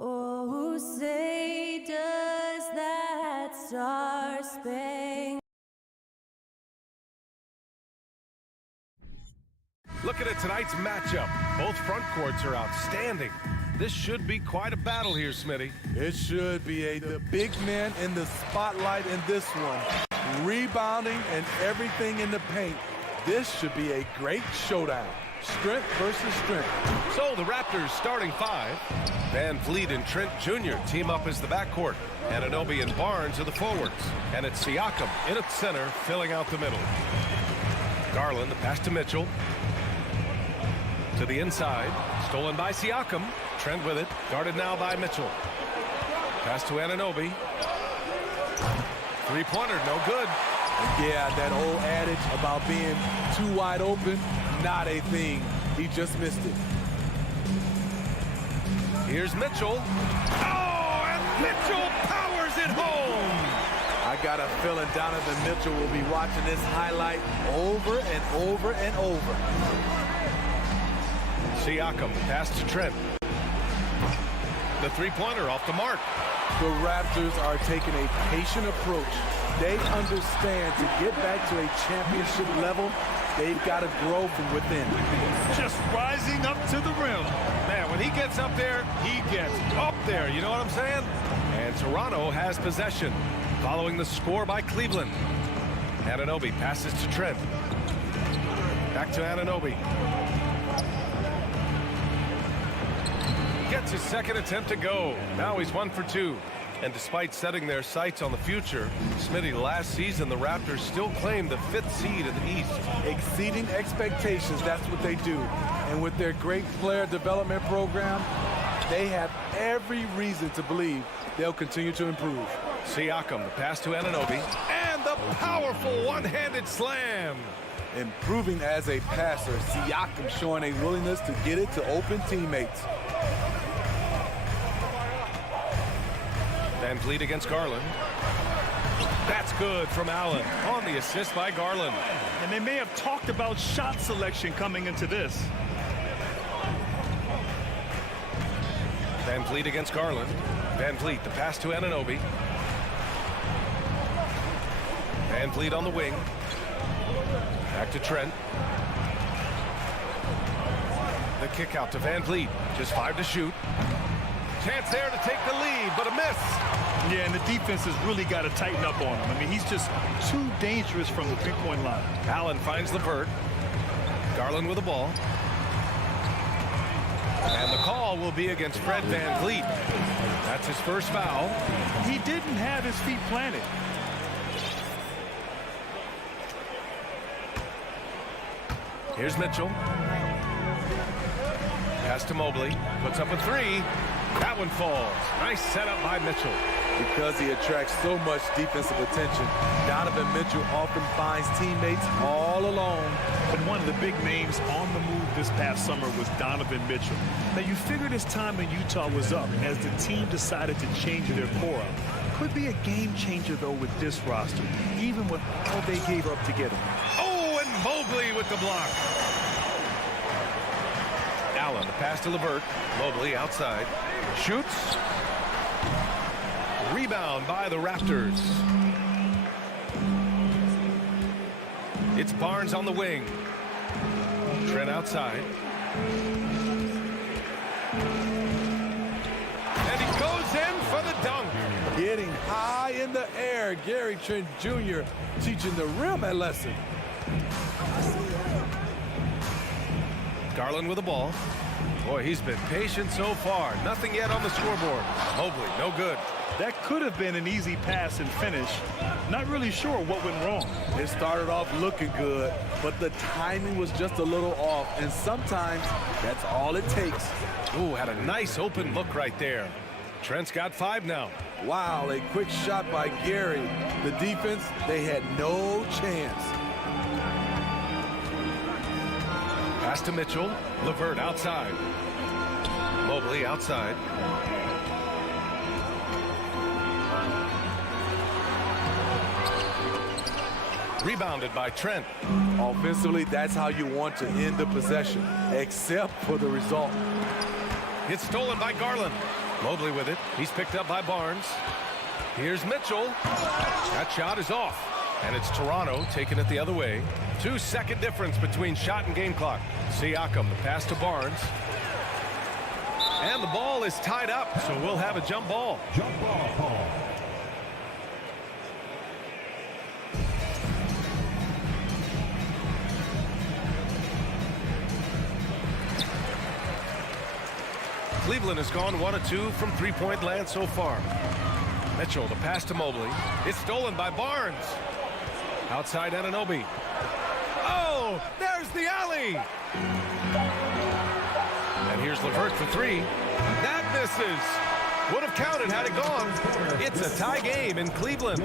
Oh, say does that star-spangled... Looking at tonight's matchup, both front courts are outstanding. This should be quite a battle here, Smitty. It should be the big men in the spotlight in this one. Rebounding and everything in the paint. This should be a great showdown. Strength versus strength. So the Raptors starting five. Van Vliet and Trent Jr. team up as the backcourt. Anunoby and Barnes are the forwards. And it's Siakam in at center, filling out the middle. Garland, the pass to Mitchell. To the inside. Stolen by Siakam. Trent with it. Guarded now by Mitchell. Pass to Anunoby. Three-pointer, no good. Yeah, that old adage about being too wide open, not a thing. He just missed it. Here's Mitchell. Oh, and Mitchell powers it home. I got a feeling Donovan Mitchell will be watching this highlight over and over and over. Siakam, pass to Trent. The three-pointer off the mark. The Raptors are taking a patient approach. They understand to get back to a championship level, they've got to grow from within. Just rising up to the rim. Man, when he gets up there, he gets up there. You know what I'm saying? And Toronto has possession, following the score by Cleveland. Anunoby passes to Trent. Back to Anunoby. Gets his second attempt to go. Now he's 1 for 2. And despite setting their sights on the future, Smitty, last season the Raptors still claimed the 5th seed in the East. Exceeding expectations, that's what they do. And with their great player development program, they have every reason to believe they'll continue to improve. Siakam, the pass to Anunoby, and the powerful one-handed slam. Improving as a passer, Siakam showing a willingness to get it to open teammates. Van Vliet against Garland. That's good from Allen on the assist by Garland. And they may have talked about shot selection coming into this. Van Vliet against Garland. Van Vliet, the pass to Anunoby. Van Vliet on the wing. Back to Trent. The kick out to Van Vliet. Just 5 to shoot. Chance there to take the lead, but a miss. Yeah, and the defense has really got to tighten up on him. I mean, he's just too dangerous from the three-point line. Allen finds LeVert. Garland with the ball. And the call will be against Fred Van Vliet. That's his first foul. He didn't have his feet planted. Here's Mitchell. Pass to Mobley. Puts up a 3. That one falls. Nice setup by Mitchell. Because he attracts so much defensive attention, Donovan Mitchell often finds teammates all alone. And one of the big names on the move this past summer was Donovan Mitchell. Now, you figured his time in Utah was up as the team decided to change their core up. Could be a game changer, though, with this roster, even with all they gave up to get him. Oh, and Mobley with the block. Allen, the pass to LeVert. Mobley outside. Shoots. Rebound by the Raptors. It's Barnes on the wing. Trent outside. And he goes in for the dunk. Getting high in the air. Gary Trent Jr. teaching the rim a lesson. Garland with the ball. Boy, he's been patient so far. Nothing yet on the scoreboard. Mobley, no good. That could have been an easy pass and finish. Not really sure what went wrong. It started off looking good, but the timing was just a little off, and sometimes that's all it takes. Ooh, had a nice open look right there. Trent's got 5 now. Wow, a quick shot by Gary. The defense, they had no chance. Pass to Mitchell. LeVert outside. Mobley outside. Rebounded by Trent. Offensively, that's how you want to end the possession, except for the result. It's stolen by Garland. Mobley with it. He's picked up by Barnes. Here's Mitchell. That shot is off. And it's Toronto taking it the other way. 2-second difference between shot and game clock. Siakam, the pass to Barnes. And the ball is tied up, so we'll have a jump ball. Jump ball call. Cleveland has gone 1 of 2 from three-point land so far. Mitchell, the pass to Mobley. It's stolen by Barnes. Outside Anunoby. Oh, there's the alley. And here's LeVert for 3. That misses. Would have counted had it gone. It's a tie game in Cleveland.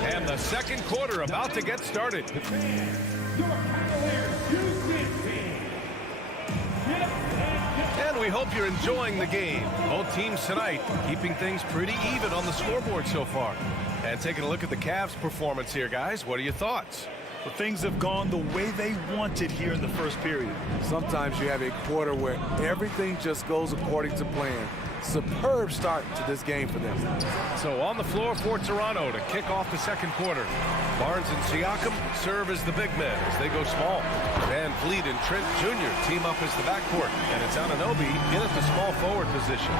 And the second quarter about to get started. Your Cavaliers, Houston team. And we hope you're enjoying the game. Both teams tonight keeping things pretty even on the scoreboard so far. And taking a look at the Cavs' performance here, guys. What are your thoughts? Well, things have gone the way they wanted here in the first period. Sometimes you have a quarter where everything just goes according to plan. Superb start to this game for them. So on the floor for Toronto to kick off the second quarter. Barnes and Siakam serve as the big men as they go small. Van Vliet and Trent Jr. team up as the backcourt. And it's Anunoby in at the small forward position.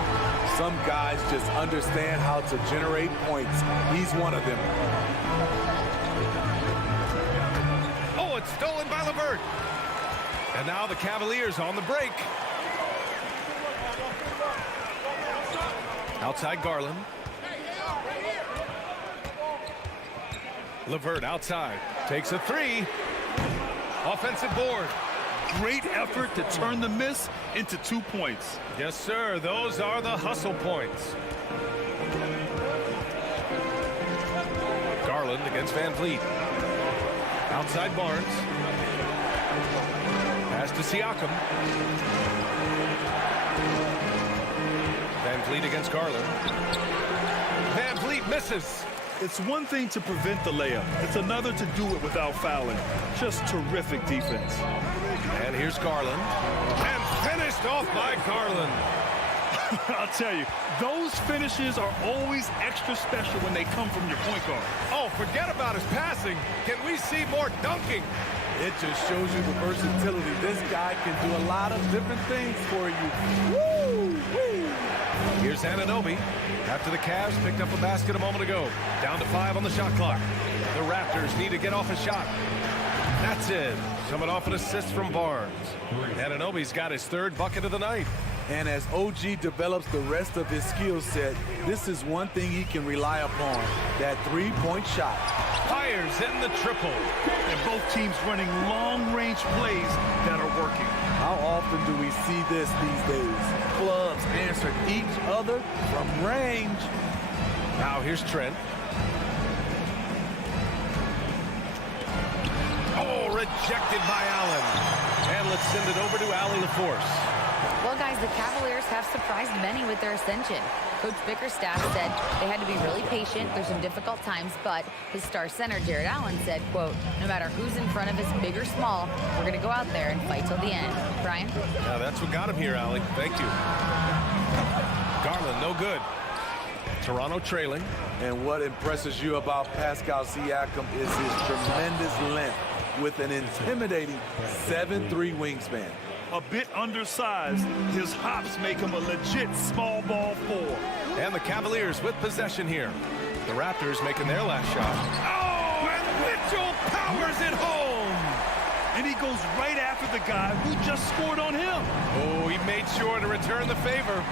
Some guys just understand how to generate points. He's one of them. Oh, it's stolen by LeVert. And now the Cavaliers on the break. Outside Garland. LeVert outside. Takes a three. Offensive board. Great effort to turn the miss into 2 points. Yes, sir. Those are the hustle points. Garland against Van Vliet. Outside Barnes. Pass to Siakam. Van Vliet against Garland. Van Vliet misses. It's one thing to prevent the layup. It's another to do it without fouling. Just terrific defense. And here's Garland. And finished off by Garland. I'll tell you, those finishes are always extra special when they come from your point guard. Oh, forget about his passing. Can we see more dunking? It just shows you the versatility. This guy can do a lot of different things for you. Woo! Woo! Here's Anunoby. After the Cavs picked up a basket a moment ago. Down to 5 on the shot clock. The Raptors need to get off a shot. That's it. Coming off an assist from Barnes. Anunoby's got his third bucket of the night. And as OG develops the rest of his skill set, this is one thing he can rely upon, that three-point shot. Fires in the triple. And both teams running long-range plays that are working. How often do we see this these days? Clubs answer each other from range. Now here's Trent. Oh, rejected by Allen. And let's send it over to Allie LaForce. Well, guys, the Cavaliers have surprised many with their ascension. Coach Bickerstaff said they had to be really patient through some difficult times, but his star center, Jared Allen, said, quote, no matter who's in front of us, big or small, we're going to go out there and fight till the end. Brian? Yeah, that's what got him here, Allie. Thank you. Garland, no good. Toronto trailing. And what impresses you about Pascal Siakam is his tremendous length with an intimidating 7'3" wingspan. A bit undersized, his hops make him a legit small ball 4. And the Cavaliers with possession here. The Raptors making their last shot. Oh, and Mitchell powers it home. And he goes right after the guy who just scored on him. Oh, he made sure to return the favor.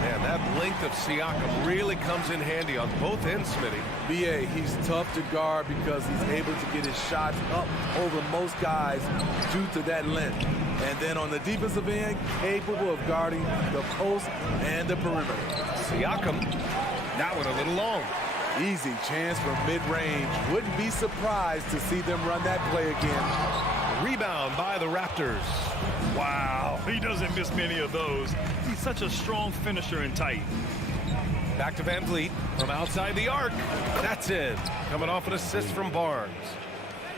Man, that length of Siakam really comes in handy on both ends, Smitty. BA, he's tough to guard because he's able to get his shots up over most guys due to that length. And then on the defensive end, capable of guarding the post and the perimeter. Siakam, that one a little long. Easy chance from mid-range. Wouldn't be surprised to see them run that play again. Rebound by the Raptors. Wow, he doesn't miss many of those. He's such a strong finisher and tight. Back to Van Vliet from outside the arc. That's it. Coming off an assist from Barnes.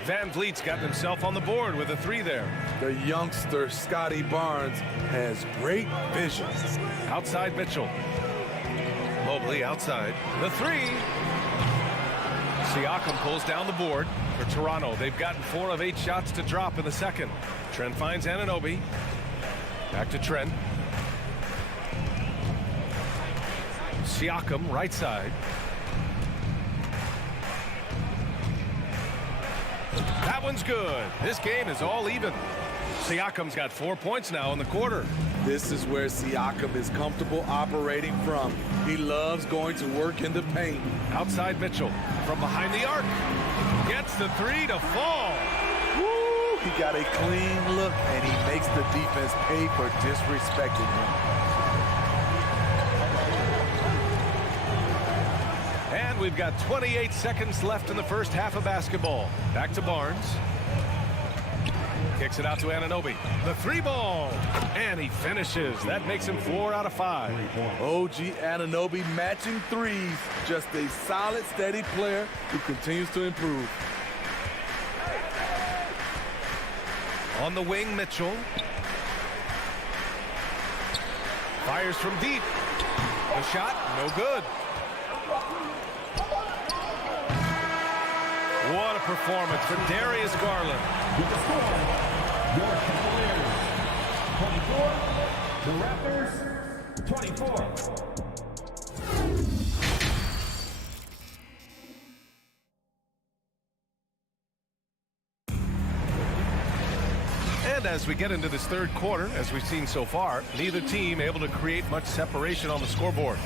Van Vliet's got himself on the board with a three there. The youngster, Scotty Barnes, has great vision. Outside Mitchell. Mobley outside. The three. Siakam pulls down the board for Toronto. They've gotten 4 of 8 shots to drop in the second. Trent finds Anunoby. Back to Trent. Siakam right side. That one's good. This game is all even. Siakam's got 4 points now in the quarter. This is where Siakam is comfortable operating from. He loves going to work in the paint. Outside Mitchell from behind the arc. Gets the three to fall. Woo! He got a clean look, and he makes the defense pay for disrespecting him. And we've got 28 seconds left in the first half of basketball. Back to Barnes. Kicks it out to Anunoby. The three ball. And he finishes. That makes him 4 out of 5. OG Anunoby matching threes. Just a solid, steady player who continues to improve. On the wing, Mitchell. Fires from deep. The shot, no good. What a performance for Darius Garland. With the score, your Cavaliers 24, the Raptors 24. And as we get into this third quarter, as we've seen so far, neither team able to create much separation on the scoreboard.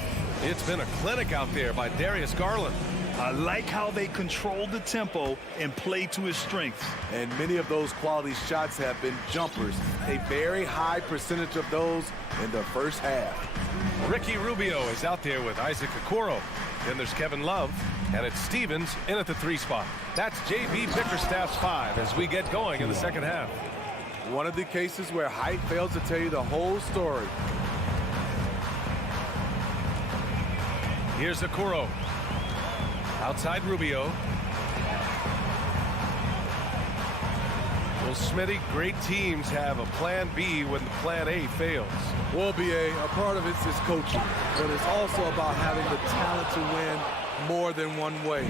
It's been a clinic out there by Darius Garland. I like how they control the tempo and play to his strengths. And many of those quality shots have been jumpers. A very high percentage of those in the first half. Ricky Rubio is out there with Isaac Okoro. Then there's Kevin Love, and it's Stevens in at the 3 spot. That's J.B. Bickerstaff's 5 as we get going in the second half. One of the cases where height fails to tell you the whole story. Here's Okoro. Outside Rubio. Well, Smitty, great teams have a plan B when the plan A fails. Well, B.A., a part of it is coaching, but it's also about having the talent to win more than one way.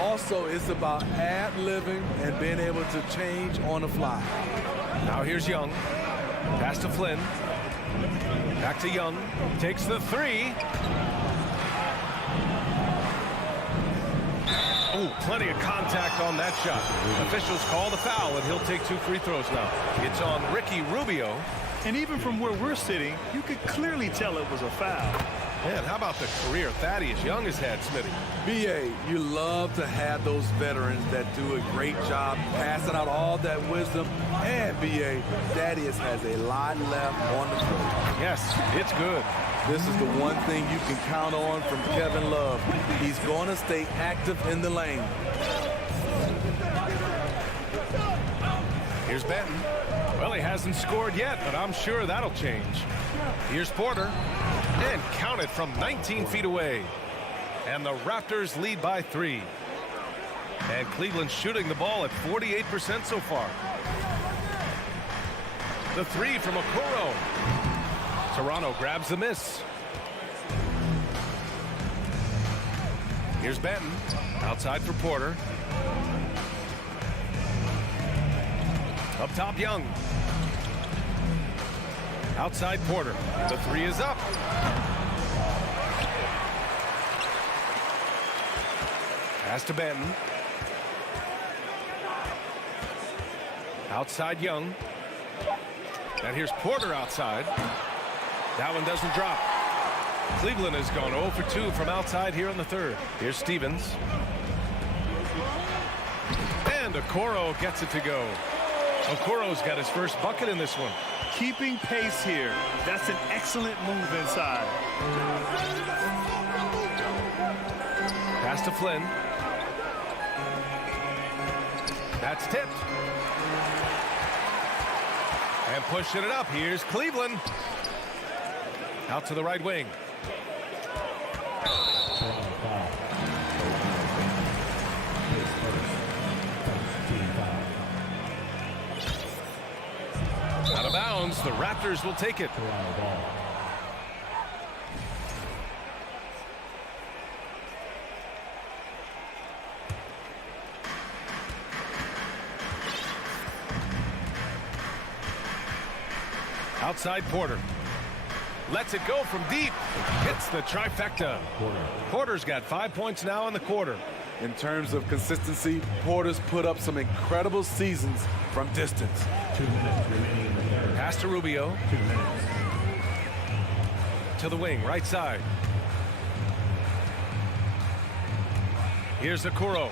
Also, it's about ad-libbing and being able to change on the fly. Now here's Young. Pass to Flynn. Back to Young. Takes the 3. Oh, plenty of contact on that shot. Officials call the foul, and he'll take 2 free throws now. It's on Ricky Rubio. And even from where we're sitting, you could clearly tell it was a foul. Man, how about the career Thaddeus Young has had, Smitty? B.A., you love to have those veterans that do a great job passing out all that wisdom. And, B.A., Thaddeus has a lot left on the floor. Yes, it's good. This is the one thing you can count on from Kevin Love. He's going to stay active in the lane. Here's Benton. Well, he hasn't scored yet, but I'm sure that'll change. Here's Porter. And counted from 19 feet away. And the Raptors lead by 3. And Cleveland shooting the ball at 48% so far. The 3 from Okoro. Toronto grabs the miss. Here's Benton. Outside for Porter. Up top, Young. Outside Porter. The 3 is up. Pass to Benton. Outside Young. And here's Porter outside. That one doesn't drop. Cleveland has gone 0 for 2 from outside here in the third. Here's Stevens. And Okoro gets it to go. Okoro's got his first bucket in this one. Keeping pace here. That's an excellent move inside. Pass to Flynn. That's tipped. And pushing it up. Here's Cleveland. Out to the right wing. Out of bounds. The Raptors will take it. Outside Porter. Lets it go from deep. Hits the trifecta. Porter's got 5 points now in the quarter. In terms of consistency, Porter's put up some incredible seasons from distance. 2 minutes remaining in the third. Pass to Rubio. 2 minutes. To the wing, right side. Here's Okoro.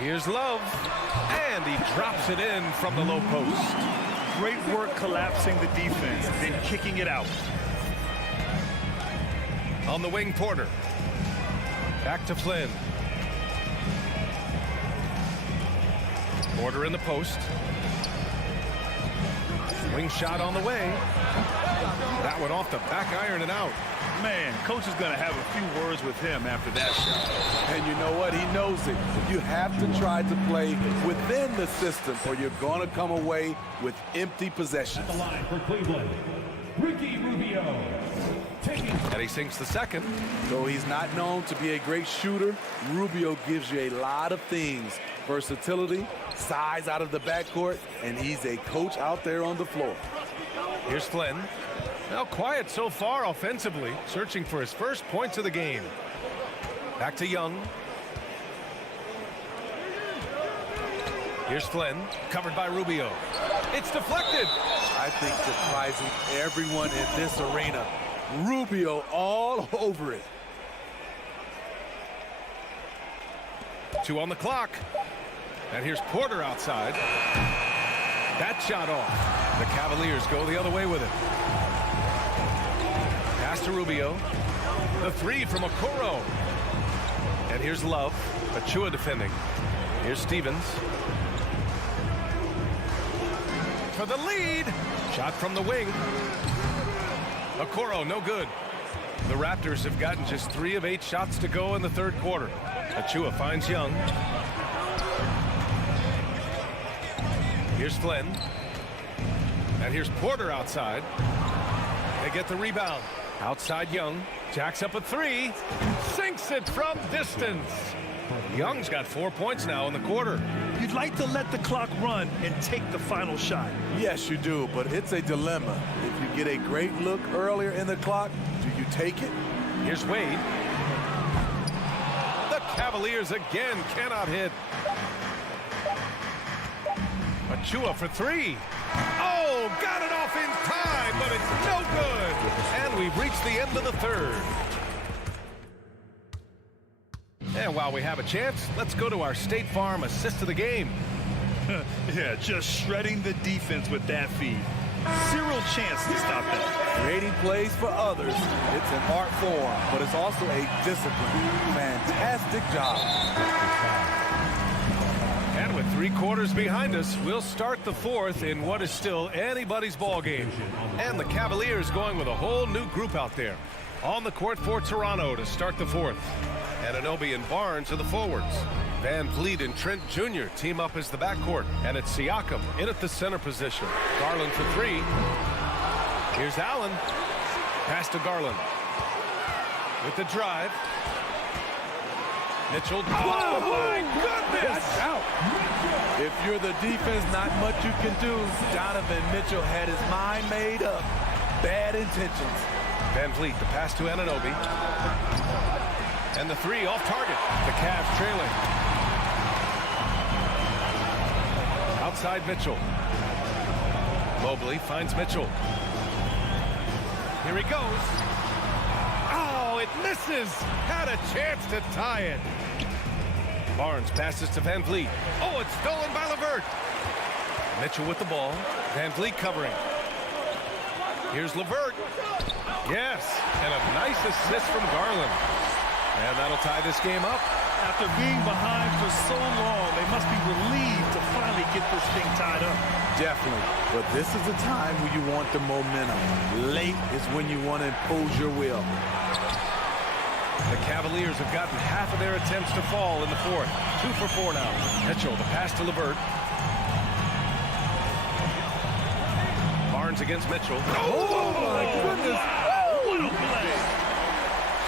Here's Love. And he drops it in from the low post. Great work collapsing the defense, then kicking it out. On the wing, Porter. Back to Flynn. Porter in the post. Wing shot on the way. That one off the back iron and out. Man, coach is going to have a few words with him after that shot. And you know what? He knows it. You have to try to play within the system or you're going to come away with empty possessions. At the line for Cleveland, Ricky Rubio. Take And he sinks the second. Though he's not known to be a great shooter, Rubio gives you a lot of things. Versatility, size out of the backcourt, and he's a coach out there on the floor. Here's Flynn. Now quiet so far offensively, searching for his first points of the game. Back to Young. Here's Flynn, covered by Rubio. It's deflected. I think surprising everyone in this arena. Rubio all over it. 2 on the clock. And here's Porter outside. That shot off. The Cavaliers go the other way with it. Pass to Rubio. The 3 from Okoro. And here's Love. Achua defending. Here's Stevens. For the lead. Shot from the wing. Okoro, no good. The Raptors have gotten just 3 of 8 shots to go in the third quarter. Achua finds Young. Here's Flynn. And here's Porter outside. They get the rebound. Outside Young. Jacks up a 3. Sinks it from distance. Young's got 4 points now in the quarter. You'd like to let the clock run and take the final shot. Yes, you do, but it's a dilemma. If you get a great look earlier in the clock, do you take it? Here's Wade. The Cavaliers again cannot hit. Achua for 3. Oh, got it off in time, but it's no good. And we've reached the end of the third. And while we have a chance, let's go to our State Farm assist of the game. Yeah, just shredding the defense with that feed. Zero chance to stop that. Creating plays for others. It's an art form, but it's also a discipline. Fantastic job. And with 3 quarters behind us, we'll start the fourth in what is still anybody's ball game. And the Cavaliers going with a whole new group out there. On the court for Toronto to start the fourth. Anunoby and Barnes are the forwards. Van Vliet and Trent Jr. team up as the backcourt. And it's Siakam in at the center position. Garland for 3. Here's Allen. Pass to Garland. With the drive. Mitchell. Oh, my goodness! Out. If you're the defense, not much you can do. Donovan Mitchell had his mind made up. Bad intentions. Van Vliet, the pass to Anunoby. And the 3 off target. The Cavs trailing. Outside Mitchell. Mobley finds Mitchell. Here he goes. Oh, it misses. Had a chance to tie it. Barnes passes to Van Vliet. Oh, it's stolen by LeVert. Mitchell with the ball. Van Vliet covering. Here's LeVert. Yes, and a nice assist from Garland. And that'll tie this game up. After being behind for so long, they must be relieved to finally get this thing tied up. Definitely. But this is the time when you want the momentum. Late is when you want to impose your will. The Cavaliers have gotten half of their attempts to fall in the fourth. 2 for 4 now. Mitchell, the pass to LeVert. Barnes against Mitchell. Oh my goodness. Oh, what a play.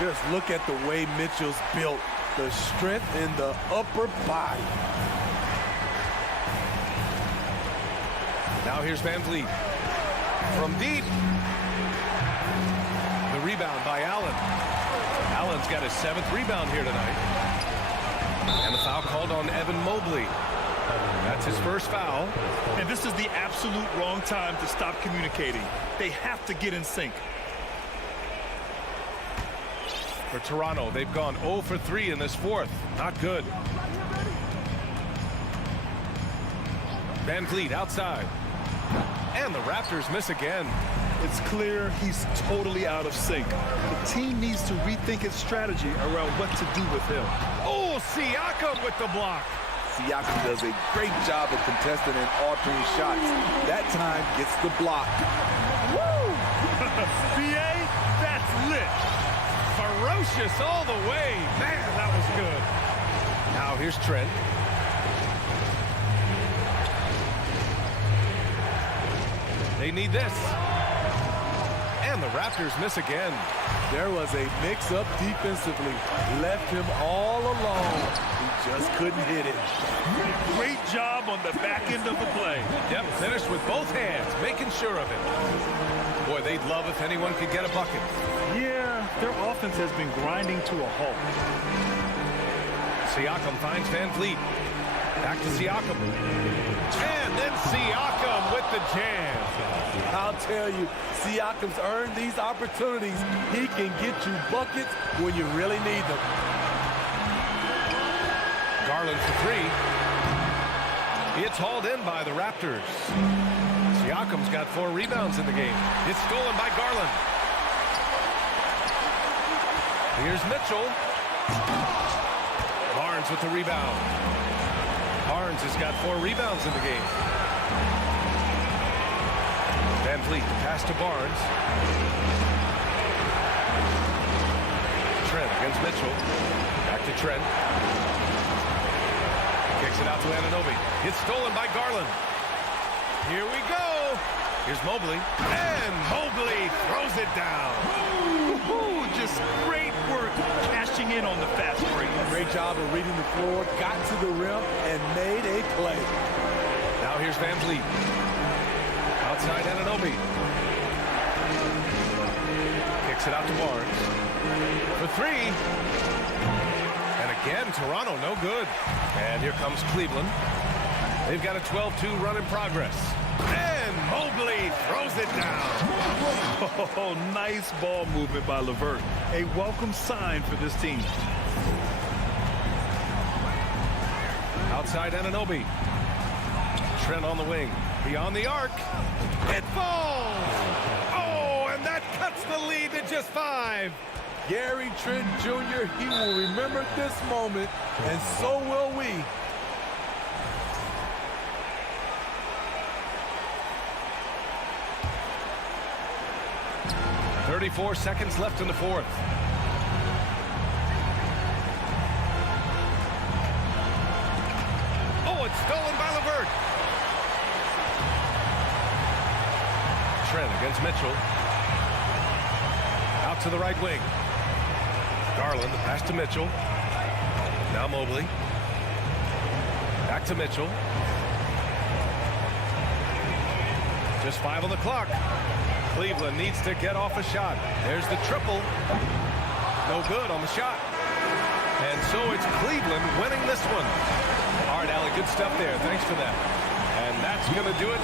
Just look at the way Mitchell's built. The strength in the upper body. Now here's Van Vliet. From deep. The rebound by Allen. Allen's got his 7th rebound here tonight. And the foul called on Evan Mobley. That's his first foul. And this is the absolute wrong time to stop communicating. They have to get in sync. For Toronto, they've gone 0 for 3 in this fourth. Not good. Van Vliet outside. And the Raptors miss again. It's clear he's totally out of sync. The team needs to rethink its strategy around what to do with him. Oh, Siakam with the block. Siakam does a great job of contesting and altering shots. That time gets the block. Woo! BA, that's lit. Ferocious all the way. Man, that was good. Now here's Trent. They need this. And And the Raptors miss again. There was a mix-up defensively. Left him all alone. He just couldn't hit it. Great job on the back end of the play. Yep, finished with both hands, making sure of it. Boy, they'd love if anyone could get a bucket. Yeah, their offense has been grinding to a halt. Siakam finds Van Vliet. Back to Siakam. And then Siakam with the jam. I'll tell you, Siakam's earned these opportunities. He can get you buckets when you really need them. Garland for three. It's hauled in by the Raptors. Siakam's got 4 rebounds in the game. It's stolen by Garland. Here's Mitchell. Barnes with the rebound. Barnes has got 4 rebounds in the game. Van Vliet, pass to Barnes. Trent against Mitchell. Back to Trent. Kicks it out to Anunoby. It's stolen by Garland. Here we go. Here's Mobley. And Mobley throws it down. Ooh, just great work cashing in on the fast break. Great job of reading the floor, got to the rim, and made a play. Now here's Van Vliet. Outside Anunoby. Kicks it out to Barnes. For 3. And again, Toronto no good. And here comes Cleveland. They've got a 12-2 run in progress. And Mobley throws it down. Oh, nice ball movement by LeVert. A welcome sign for this team. Outside Anunoby. Trent on the wing. Beyond the arc. It falls. Oh, and that cuts the lead to just 5. Gary Trent Jr., he will remember this moment, and so will we. .34 seconds left in the 4th. Oh, it's stolen by LeVert. Trent against Mitchell. Out to the right wing. Garland, the pass to Mitchell. Now Mobley. Back to Mitchell. Just 5 on the clock. Cleveland needs to get off a shot. There's the triple. No good on the shot. And so it's Cleveland winning this one. All right, Allie, good stuff there. Thanks for that. And that's going to do it.